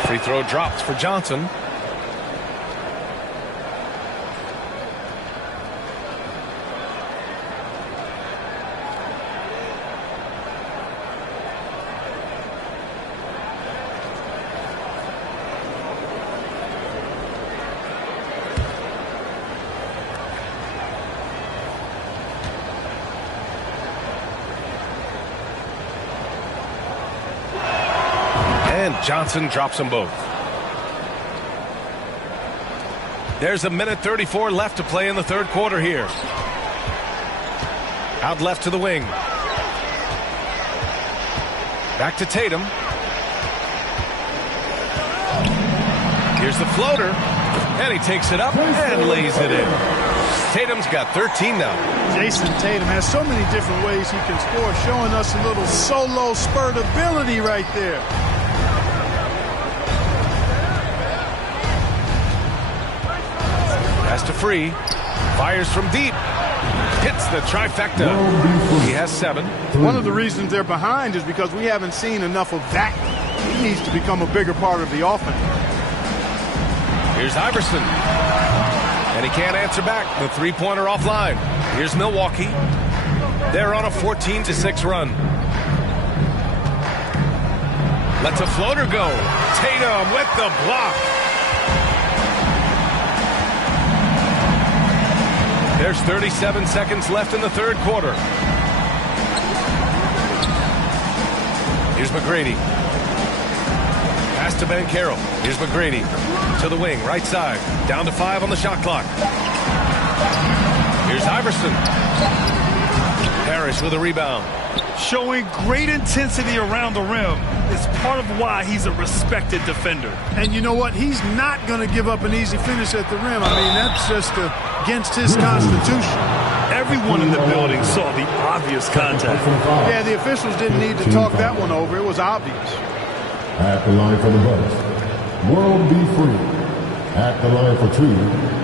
Free throw drops for Johnson. And Johnson drops them both. There's 1:34 left to play in the third quarter here. Out left to the wing. Back to Tatum. Here's the floater. And he takes it up and lays it in. Tatum's got 13 now. Jason Tatum has so many different ways he can score, showing us a little solo spurt ability right there. Pass to Free. Fires from deep. Hits the trifecta. He has 7. One of the reasons they're behind is because we haven't seen enough of that. He needs to become a bigger part of the offense. Here's Iverson. And he can't answer back. The three-pointer offline. Here's Milwaukee. They're on a 14-6 run. Lets a floater go. Tatum with the block. There's 37 seconds left in the third quarter. Here's McGrady. Pass to Banchero. Here's McGrady. To the wing, right side. Down to 5 on the shot clock. Here's Iverson. Parrish with a rebound. Showing great intensity around the rim is part of why he's a respected defender. And you know what? He's not going to give up an easy finish at the rim. I mean, that's just against his constitution. Everyone in the building saw the obvious contact. Yeah, the officials didn't need to talk that one over. It was obvious. At the line for the Bucks, World B. Free. At the line for 2.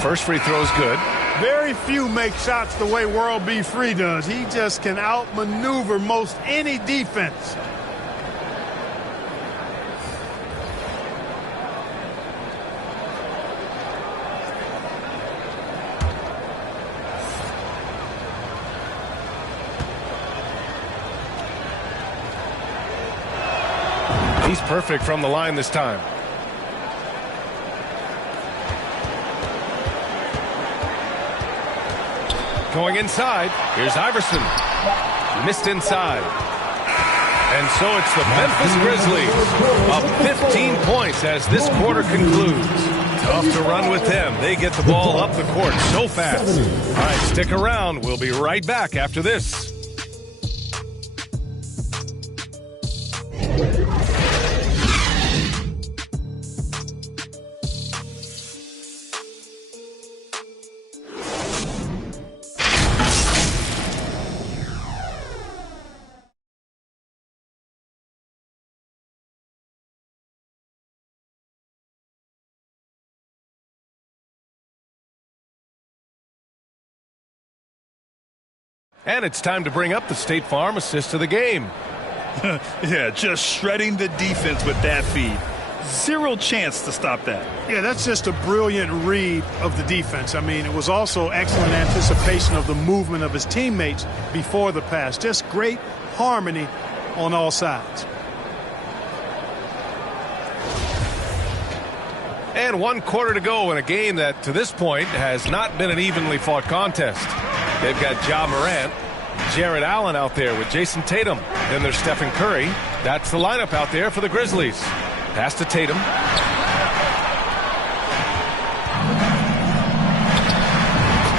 First free throw is good. Very few make shots the way World B. Free does. He just can outmaneuver most any defense. He's perfect from the line this time. Going inside. Here's Iverson. Missed inside. And so it's the Memphis Grizzlies up 15 points as this quarter concludes. Tough to run with them. They get the ball up the court so fast. All right, stick around. We'll be right back after this. And it's time to bring up the State Farm assist of the game. Yeah, just shredding the defense with that feed. Zero chance to stop that. Yeah, that's just a brilliant read of the defense. I mean, it was also excellent anticipation of the movement of his teammates before the pass. Just great harmony on all sides. And 1 quarter to go in a game that, to this point, has not been an evenly fought contest. They've got Ja Morant, Jared Allen out there with Jason Tatum. Then there's Stephen Curry. That's the lineup out there for the Grizzlies. Pass to Tatum.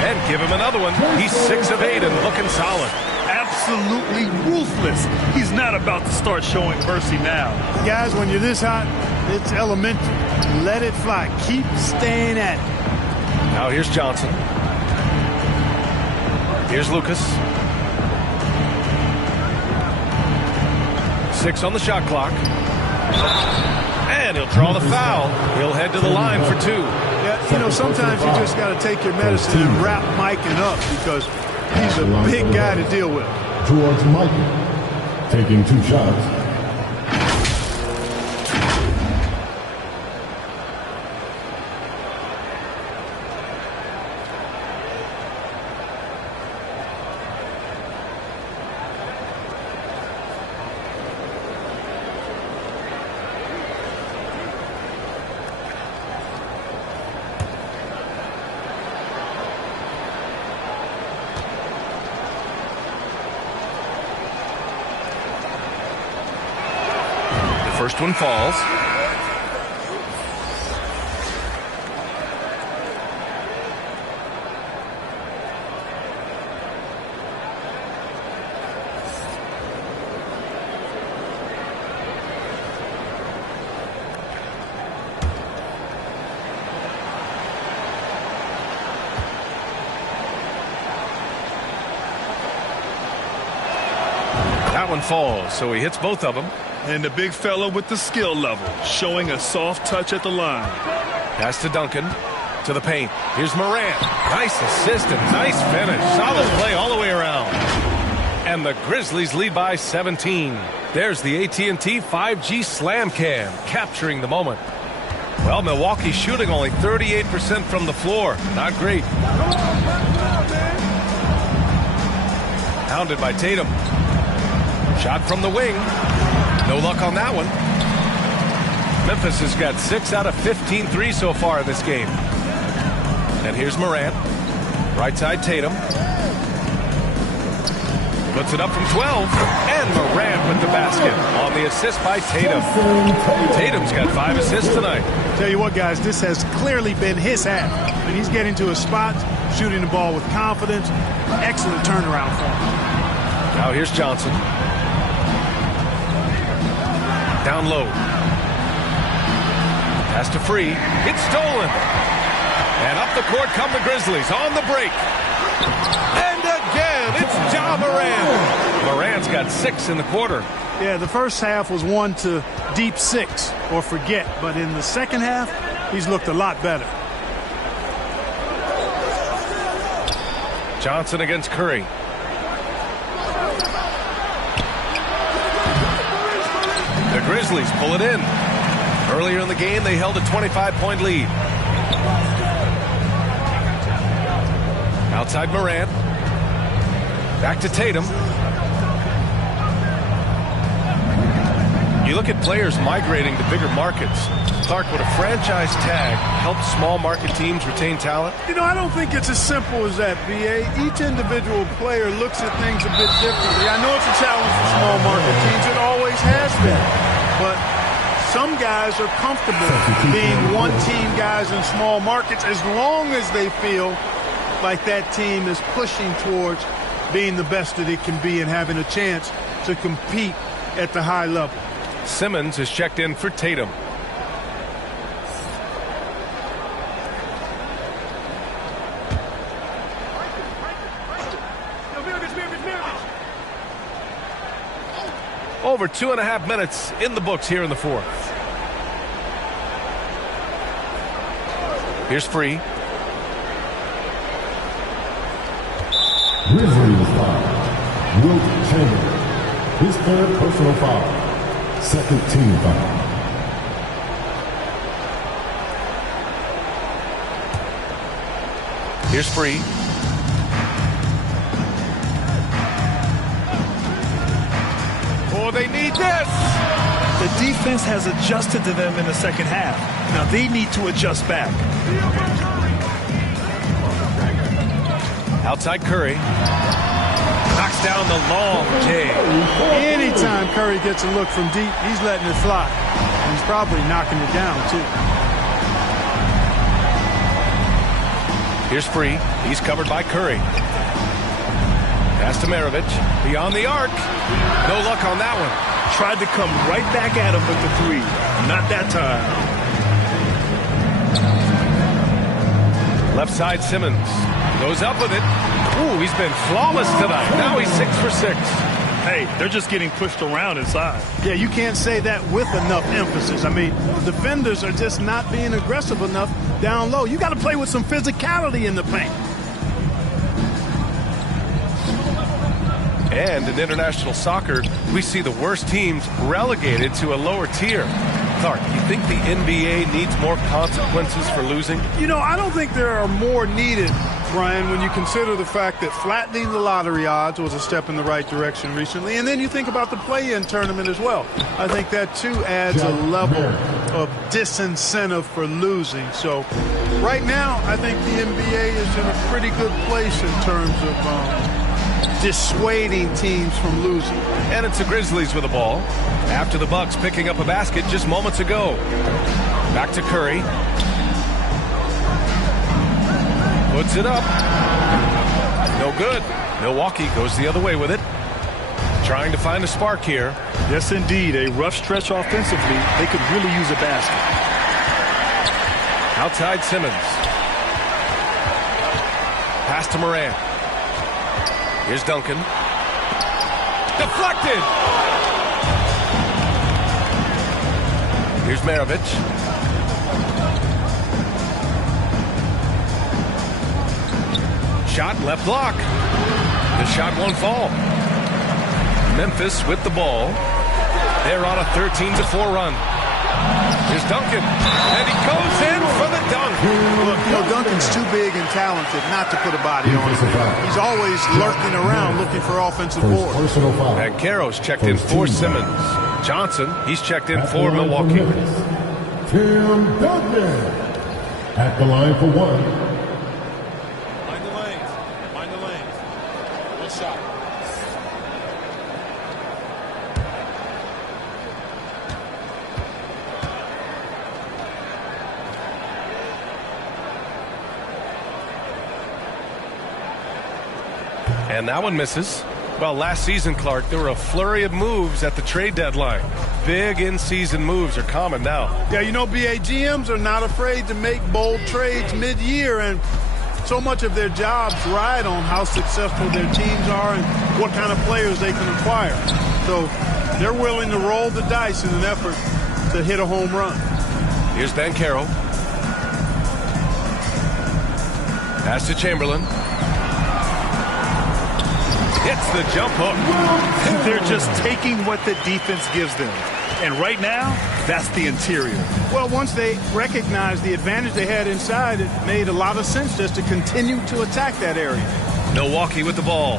And give him another one. He's 6 of 8 and looking solid. Absolutely ruthless. He's not about to start showing mercy now. Guys, when you're this hot, it's elementary. Let it fly. Keep staying at it. Now here's Johnson. Here's Lucas. 6 on the shot clock. And he'll draw the foul. He'll head to the line for 2. Yeah, you know, sometimes you just got to take your medicine and wrap Mikan up because he's a big guy to deal with. Towards Mikan, taking 2 shots. First one falls. That one falls, so he hits both of them. And the big fella with the skill level, showing a soft touch at the line. Pass to Duncan, to the paint. Here's Morant. Nice assist and nice finish. Solid play all the way around. And the Grizzlies lead by 17. There's the AT&T 5G Slam Cam, capturing the moment. Well, Milwaukee shooting only 38% from the floor. Not great. Hounded by Tatum. Shot from the wing. No luck on that one. Memphis has got 6 out of 15 threes so far in this game. And here's Morant. Right side Tatum. Puts it up from 12. And Morant with the basket on the assist by Tatum. Tatum's got 5 assists tonight. Tell you what, guys, this has clearly been his half. And he's getting to his spots, shooting the ball with confidence. Excellent turnaround for him. Now here's Johnson. Down low. Pass to Free. It's stolen. And up the court come the Grizzlies on the break. And again, it's Ja Morant. Morant's got 6 in the quarter. Yeah, the first half was one to deep 6 or forget. But in the second half, he's looked a lot better. Johnson against Curry. The Grizzlies pull it in. Earlier in the game, they held a 25-point lead. Outside Morant. Back to Tatum. You look at players migrating to bigger markets. Clark, would a franchise tag help small market teams retain talent? You know, I don't think it's as simple as that, B.A. Each individual player looks at things a bit differently. I know it's a challenge for small market teams. It always has been. But some guys are comfortable being one-team guys in small markets as long as they feel like that team is pushing towards being the best that it can be and having a chance to compete at the high level. Simmons is checked in for Tatum. Over 2.5 minutes in the books here in the fourth. Here's Free. Grizzlies foul. Wilt Chamberlain. His third personal foul. Second team foul. Here's Free. Oh, they need this. The defense has adjusted to them in the second half. Now they need to adjust back. Outside Curry. Knocks down the long J. Anytime Curry gets a look from deep, he's letting it fly. And he's probably knocking it down, too. Here's Free. He's covered by Curry. Pass to Maravich. Beyond the arc. No luck on that one. Tried to come right back at him with the three. Not that time. Left side Simmons. Goes up with it. Ooh, he's been flawless tonight. Now he's 6 for 6. Hey, they're just getting pushed around inside. Yeah, you can't say that with enough emphasis. I mean, defenders are just not being aggressive enough down low. You got to play with some physicality in the paint. And in international soccer, we see the worst teams relegated to a lower tier. Clark, you think the NBA needs more consequences for losing? You know, I don't think there are more needed, Brian, when you consider the fact that flattening the lottery odds was a step in the right direction recently. And then you think about the play-in tournament as well. I think that, too, adds a level of disincentive for losing. So right now, I think the NBA is in a pretty good place in terms of dissuading teams from losing. And it's the Grizzlies with the ball. After the Bucks picking up a basket just moments ago. Back to Curry. Puts it up. No good. Milwaukee goes the other way with it. Trying to find a spark here. Yes, indeed. A rough stretch offensively. They could really use a basket. Outside Simmons. Pass to Morant. Here's Duncan. Deflected! Here's Maravich. Shot left block. The shot won't fall. Memphis with the ball. They're on a 13-4 run. Here's Duncan. And he goes in for the dunk. Look, you know, Duncan's too big and talented not to put a body on him. He's always lurking around looking for offensive boards. And Caro's checked in for Simmons. Johnson, he's checked in for Milwaukee. Tim Duncan at the line for one. Mind the lanes. Mind the lanes. One shot. And that one misses. Well, last season, Clark, there were a flurry of moves at the trade deadline. Big in-season moves are common now. Yeah, you know, BA, GMs are not afraid to make bold trades mid-year, and so much of their jobs ride on how successful their teams are and what kind of players they can acquire. So they're willing to roll the dice in an effort to hit a home run. Here's Banchero. Pass to Chamberlain. Hits the jump hook. They're just taking what the defense gives them. And right now, that's the interior. Well, once they recognized the advantage they had inside, it made a lot of sense just to continue to attack that area. Milwaukee with the ball.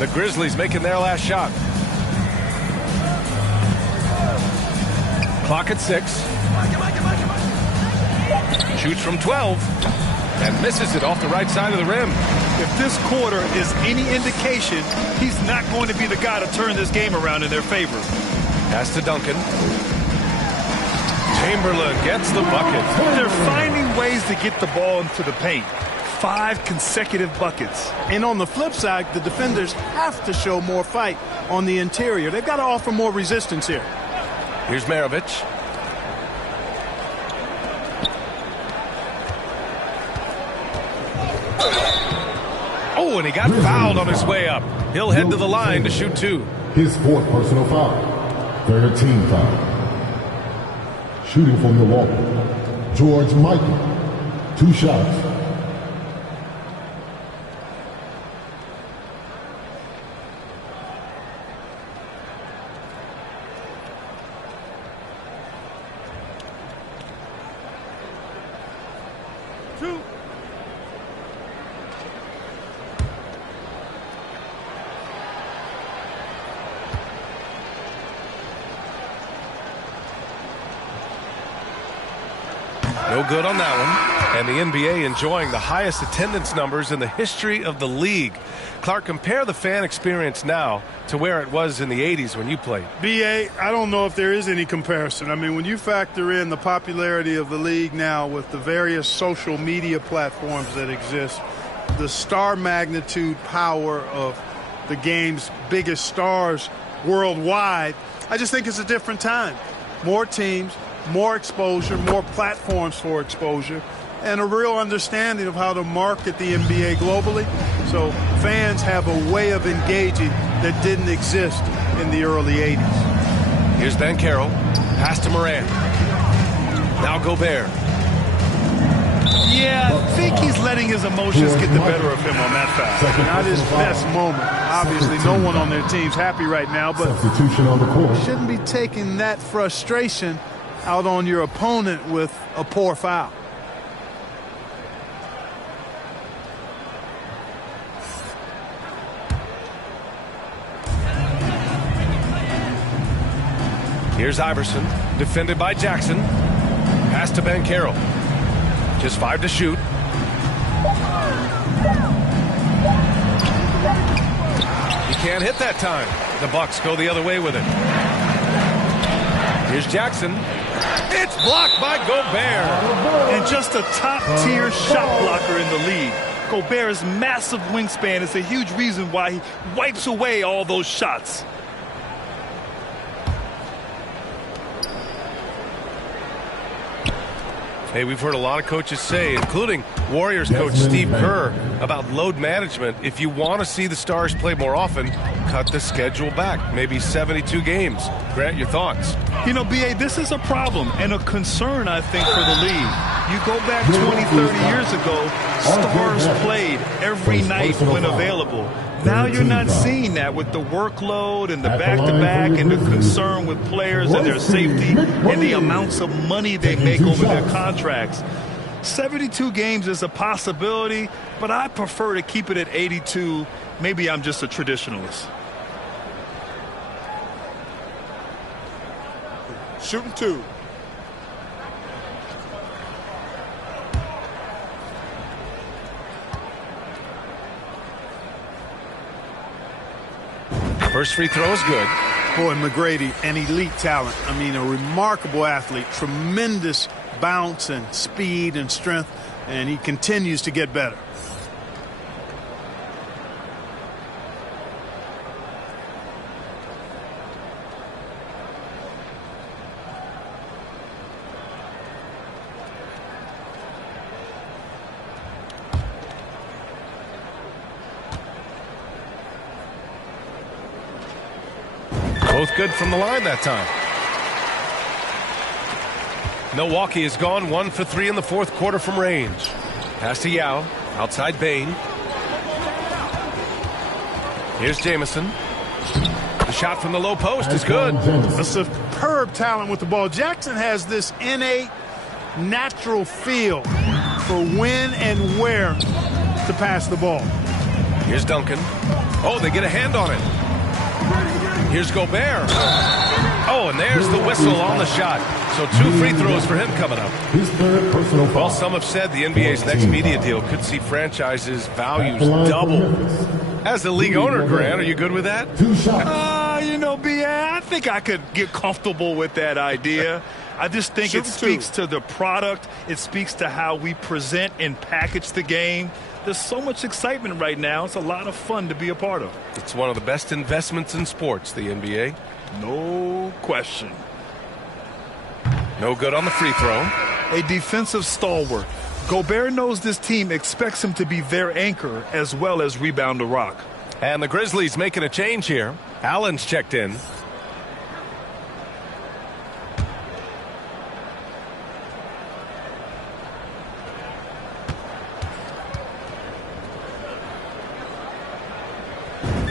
The Grizzlies making their last shot. Clock at 6. Shoots from 12. And misses it off the right side of the rim. If this quarter is any indication, he's not going to be the guy to turn this game around in their favor. Pass to Duncan. Chamberlain gets the bucket. They're finding ways to get the ball into the paint. 5 consecutive buckets. And on the flip side, the defenders have to show more fight on the interior. They've got to offer more resistance here. Here's Maravich. Oh, and he got fouled on his way up. He'll head to the line to shoot 2. His 4th personal foul. 13th foul. Shooting for Milwaukee, George Michael. 2 shots. No good on that one. And the NBA enjoying the highest attendance numbers in the history of the league. Clark, compare the fan experience now to where it was in the 80s when you played. BA, I don't know if there is any comparison. I mean, when you factor in the popularity of the league now with the various social media platforms that exist, the star magnitude power of the game's biggest stars worldwide, I just think it's a different time. More teams, more exposure, more platforms for exposure, and a real understanding of how to market the NBA globally. So fans have a way of engaging that didn't exist in the early 80s. Here's Banchero. Pass to Morant. Now Gobert. Yeah, I think he's letting his emotions get the better of him on that foul. Not his best moment. Obviously, no one on their team's happy right now, but shouldn't be taking that frustration out on your opponent with a poor foul. Here's Iverson, defended by Jackson. Pass to Banchero. Just 5 to shoot. He can't hit that time. The Bucks go the other way with it. Here's Jackson. It's blocked by Gobert. And just a top-tier shot blocker in the league. Gobert's massive wingspan is a huge reason why he wipes away all those shots. Hey, we've heard a lot of coaches say, including Warriors coach Steve Kerr, about load management. If you want to see the Stars play more often, cut the schedule back. Maybe 72 games. Grant, your thoughts? You know, B.A., this is a problem and a concern, I think, for the league. You go back 20, 30 years ago, Stars played every night when available. Now you're not seeing that with the workload and the back-to-back and the concern with players and their safety and the amounts of money they make over their contracts. 72 games is a possibility, but I prefer to keep it at 82. Maybe I'm just a traditionalist. Shooting 2. First free throw is good. Boy, McGrady, an elite talent. I mean, a remarkable athlete. Tremendous bounce and speed and strength, and he continues to get better. Both good from the line that time. Milwaukee has gone 1 for 3 in the fourth quarter from range. Pass to Yao. Outside Bane. Here's Jamison. The shot from the low post is good. A superb talent with the ball. Jackson has this innate, natural feel for when and where to pass the ball. Here's Duncan. Oh, they get a hand on it. Here's Gobert. Oh, and there's the whistle on the shot. So 2 free throws for him coming up. Well, some have said the NBA's next media deal could see franchises' values double. As a league owner, Grant, are you good with that? You know, B.A., I think I could get comfortable with that idea. I just think it speaks to the product. It speaks to how we present and package the game. There's so much excitement right now. It's a lot of fun to be a part of. It's one of the best investments in sports, the NBA. No question. No good on the free throw. A defensive stalwart. Gobert knows this team expects him to be their anchor as well as rebound the rock. And the Grizzlies making a change here. Allen's checked in.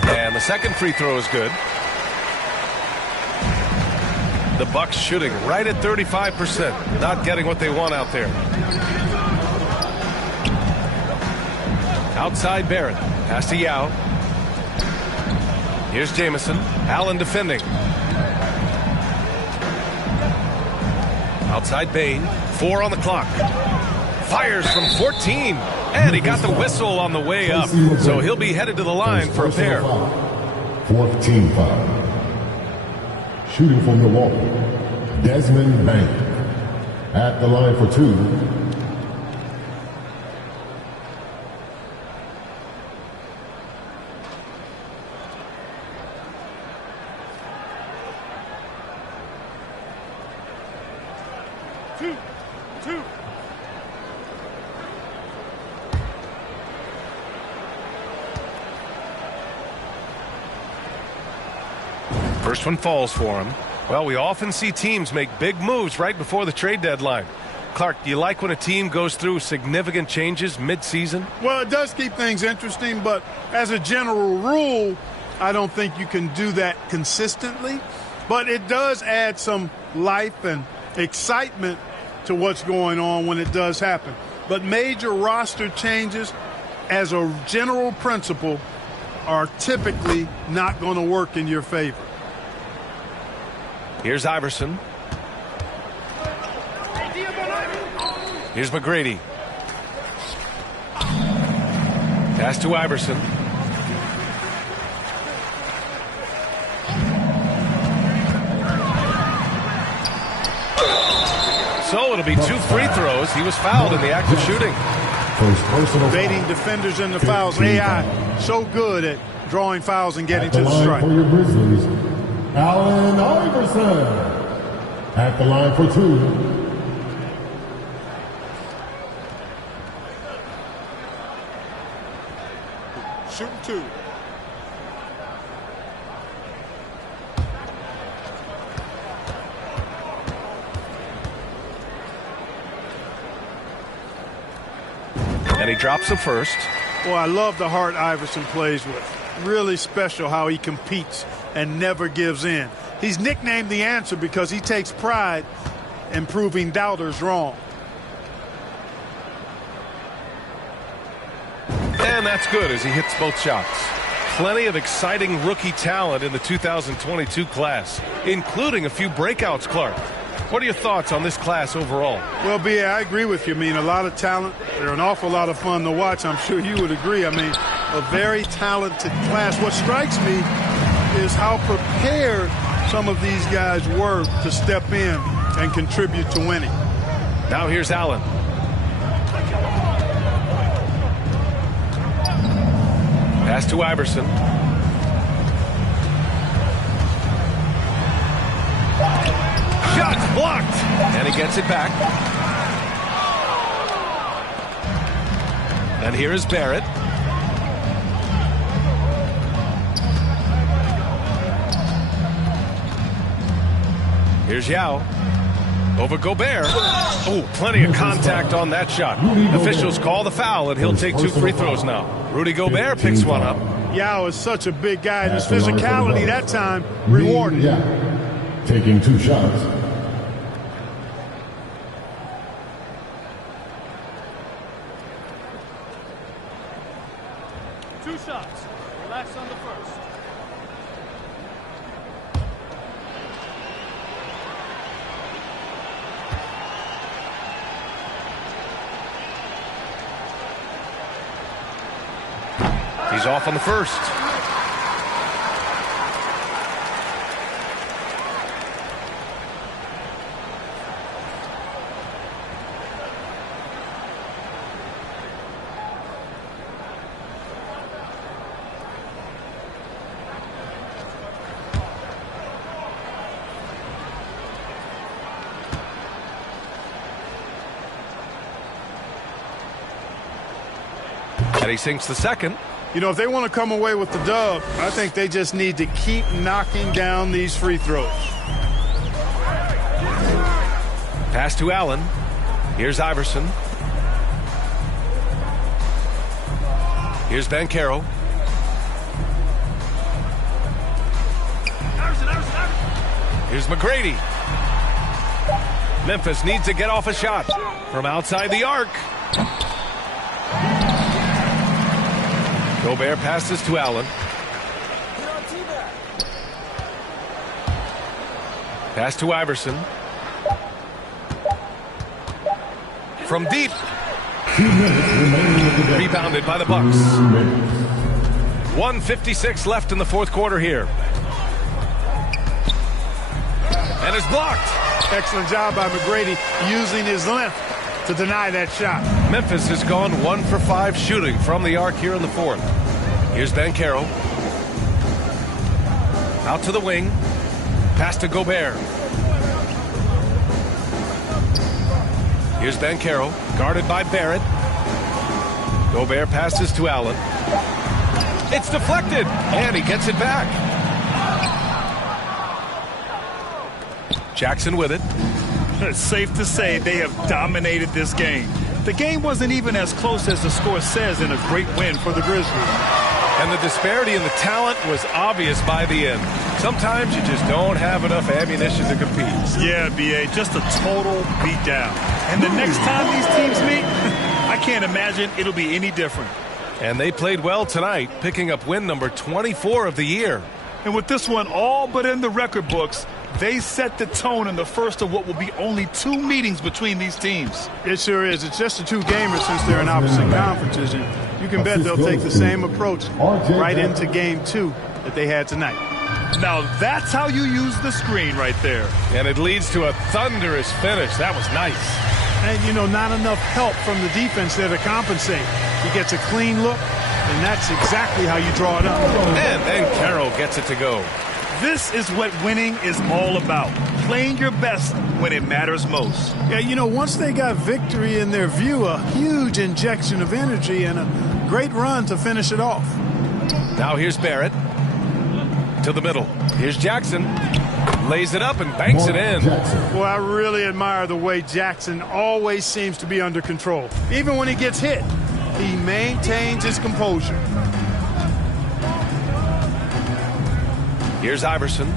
And the second free throw is good. The Bucks shooting right at 35%. Not getting what they want out there. Outside Barrett. Pass to Yao. Here's Jamison. Allen defending. Outside Bane, 4 on the clock. Fires from 14, and he got the whistle on the way up, so he'll be headed to the line for a pair. 4th team foul. Shooting for Milwaukee, Desmond Bane. At the line for 2. First one falls for him. Well, we often see teams make big moves right before the trade deadline. Clark, do you like when a team goes through significant changes mid-season? Well, it does keep things interesting, but as a general rule, I don't think you can do that consistently. But it does add some life and excitement to what's going on when it does happen. But major roster changes, as a general principle, are typically not going to work in your favor. Here's Iverson. Here's McGrady. Pass to Iverson. So it'll be 2 free throws. He was fouled in the act of shooting. Evading defenders in the fouls. AI so good at drawing fouls and getting to the strike. For your Grizzlies, Allen Iverson. At the line for 2. Shooting 2. And he drops the first. Well, I love the heart Iverson plays with. Really special how he competes and never gives in. He's nicknamed the answer because he takes pride in proving doubters wrong. And that's good as he hits both shots. Plenty of exciting rookie talent in the 2022 class, including a few breakouts, Clark. What are your thoughts on this class overall? Well, B.A., I agree with you. I mean, a lot of talent. They're an awful lot of fun to watch. I'm sure you would agree. I mean, a very talented class. What strikes me is how prepared some of these guys were to step in and contribute to winning. Now here's Allen. Pass to Iverson. Shot blocked, and he gets it back. And here is Barrett. Here's Yao. Over Gobert. Oh, plenty of contact on that shot. Officials call the foul, and he'll take 2 free throws now. Rudy Gobert picks one up. Yao is such a big guy, and his physicality that time rewarded. Taking 2 shots. Two shots. Relax on the first. He's off on the first. And he sinks the second. You know, if they want to come away with the dub, I think they just need to keep knocking down these free throws. Pass to Allen. Here's Iverson. Here's Banchero. Here's McGrady. Memphis needs to get off a shot from outside the arc. Gobert passes to Allen. Pass to Iverson. from deep. Rebounded by the Bucks. 1:56 left in the fourth quarter here. And it's blocked. Excellent job by McGrady using his length to deny that shot. Memphis has gone 1 for 5 shooting from the arc here in the fourth. Here's Banchero. Out to the wing. Pass to Gobert. Here's Banchero, guarded by Barrett. Gobert passes to Allen. It's deflected, and he gets it back. Jackson with it. It's safe to say they have dominated this game. The game wasn't even as close as the score says in a great win for the Grizzlies. And the disparity in the talent was obvious by the end. Sometimes you just don't have enough ammunition to compete. Yeah, B.A., just a total beatdown. And the next time these teams meet, I can't imagine it'll be any different. And they played well tonight, picking up win number 24 of the year. And with this one all but in the record books, they set the tone in the first of what will be only 2 meetings between these teams. It sure is. It's just a 2-gamer since they're in opposite conferences. And you can bet they'll take the same approach right into game 2 that they had tonight. Now that's how you use the screen right there. And it leads to a thunderous finish. That was nice. And, you know, not enough help from the defense there to compensate. He gets a clean look, and that's exactly how you draw it up. And then Carroll gets it to go. This is what winning is all about. Playing your best when it matters most. Yeah, you know, once they got victory in their view, a huge injection of energy and a great run to finish it off. Now here's Barrett. To the middle. Here's Jackson. Lays it up and banks it in. Well, I really admire the way Jackson always seems to be under control. Even when he gets hit, he maintains his composure. Here's Iverson.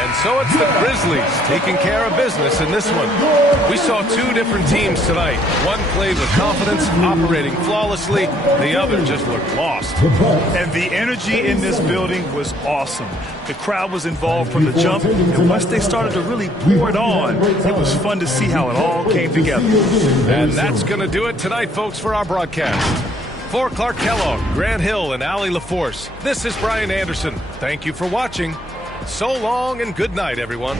And so it's the Grizzlies taking care of business in this one. We saw 2 different teams tonight. One played with confidence, operating flawlessly. The other just looked lost. And the energy in this building was awesome. The crowd was involved from the jump, and once they started to really pour it on, it was fun to see how it all came together. And that's going to do it tonight, folks, for our broadcast. For Clark Kellogg, Grant Hill, and Allie LaForce, this is Brian Anderson. Thank you for watching. So long and good night, everyone.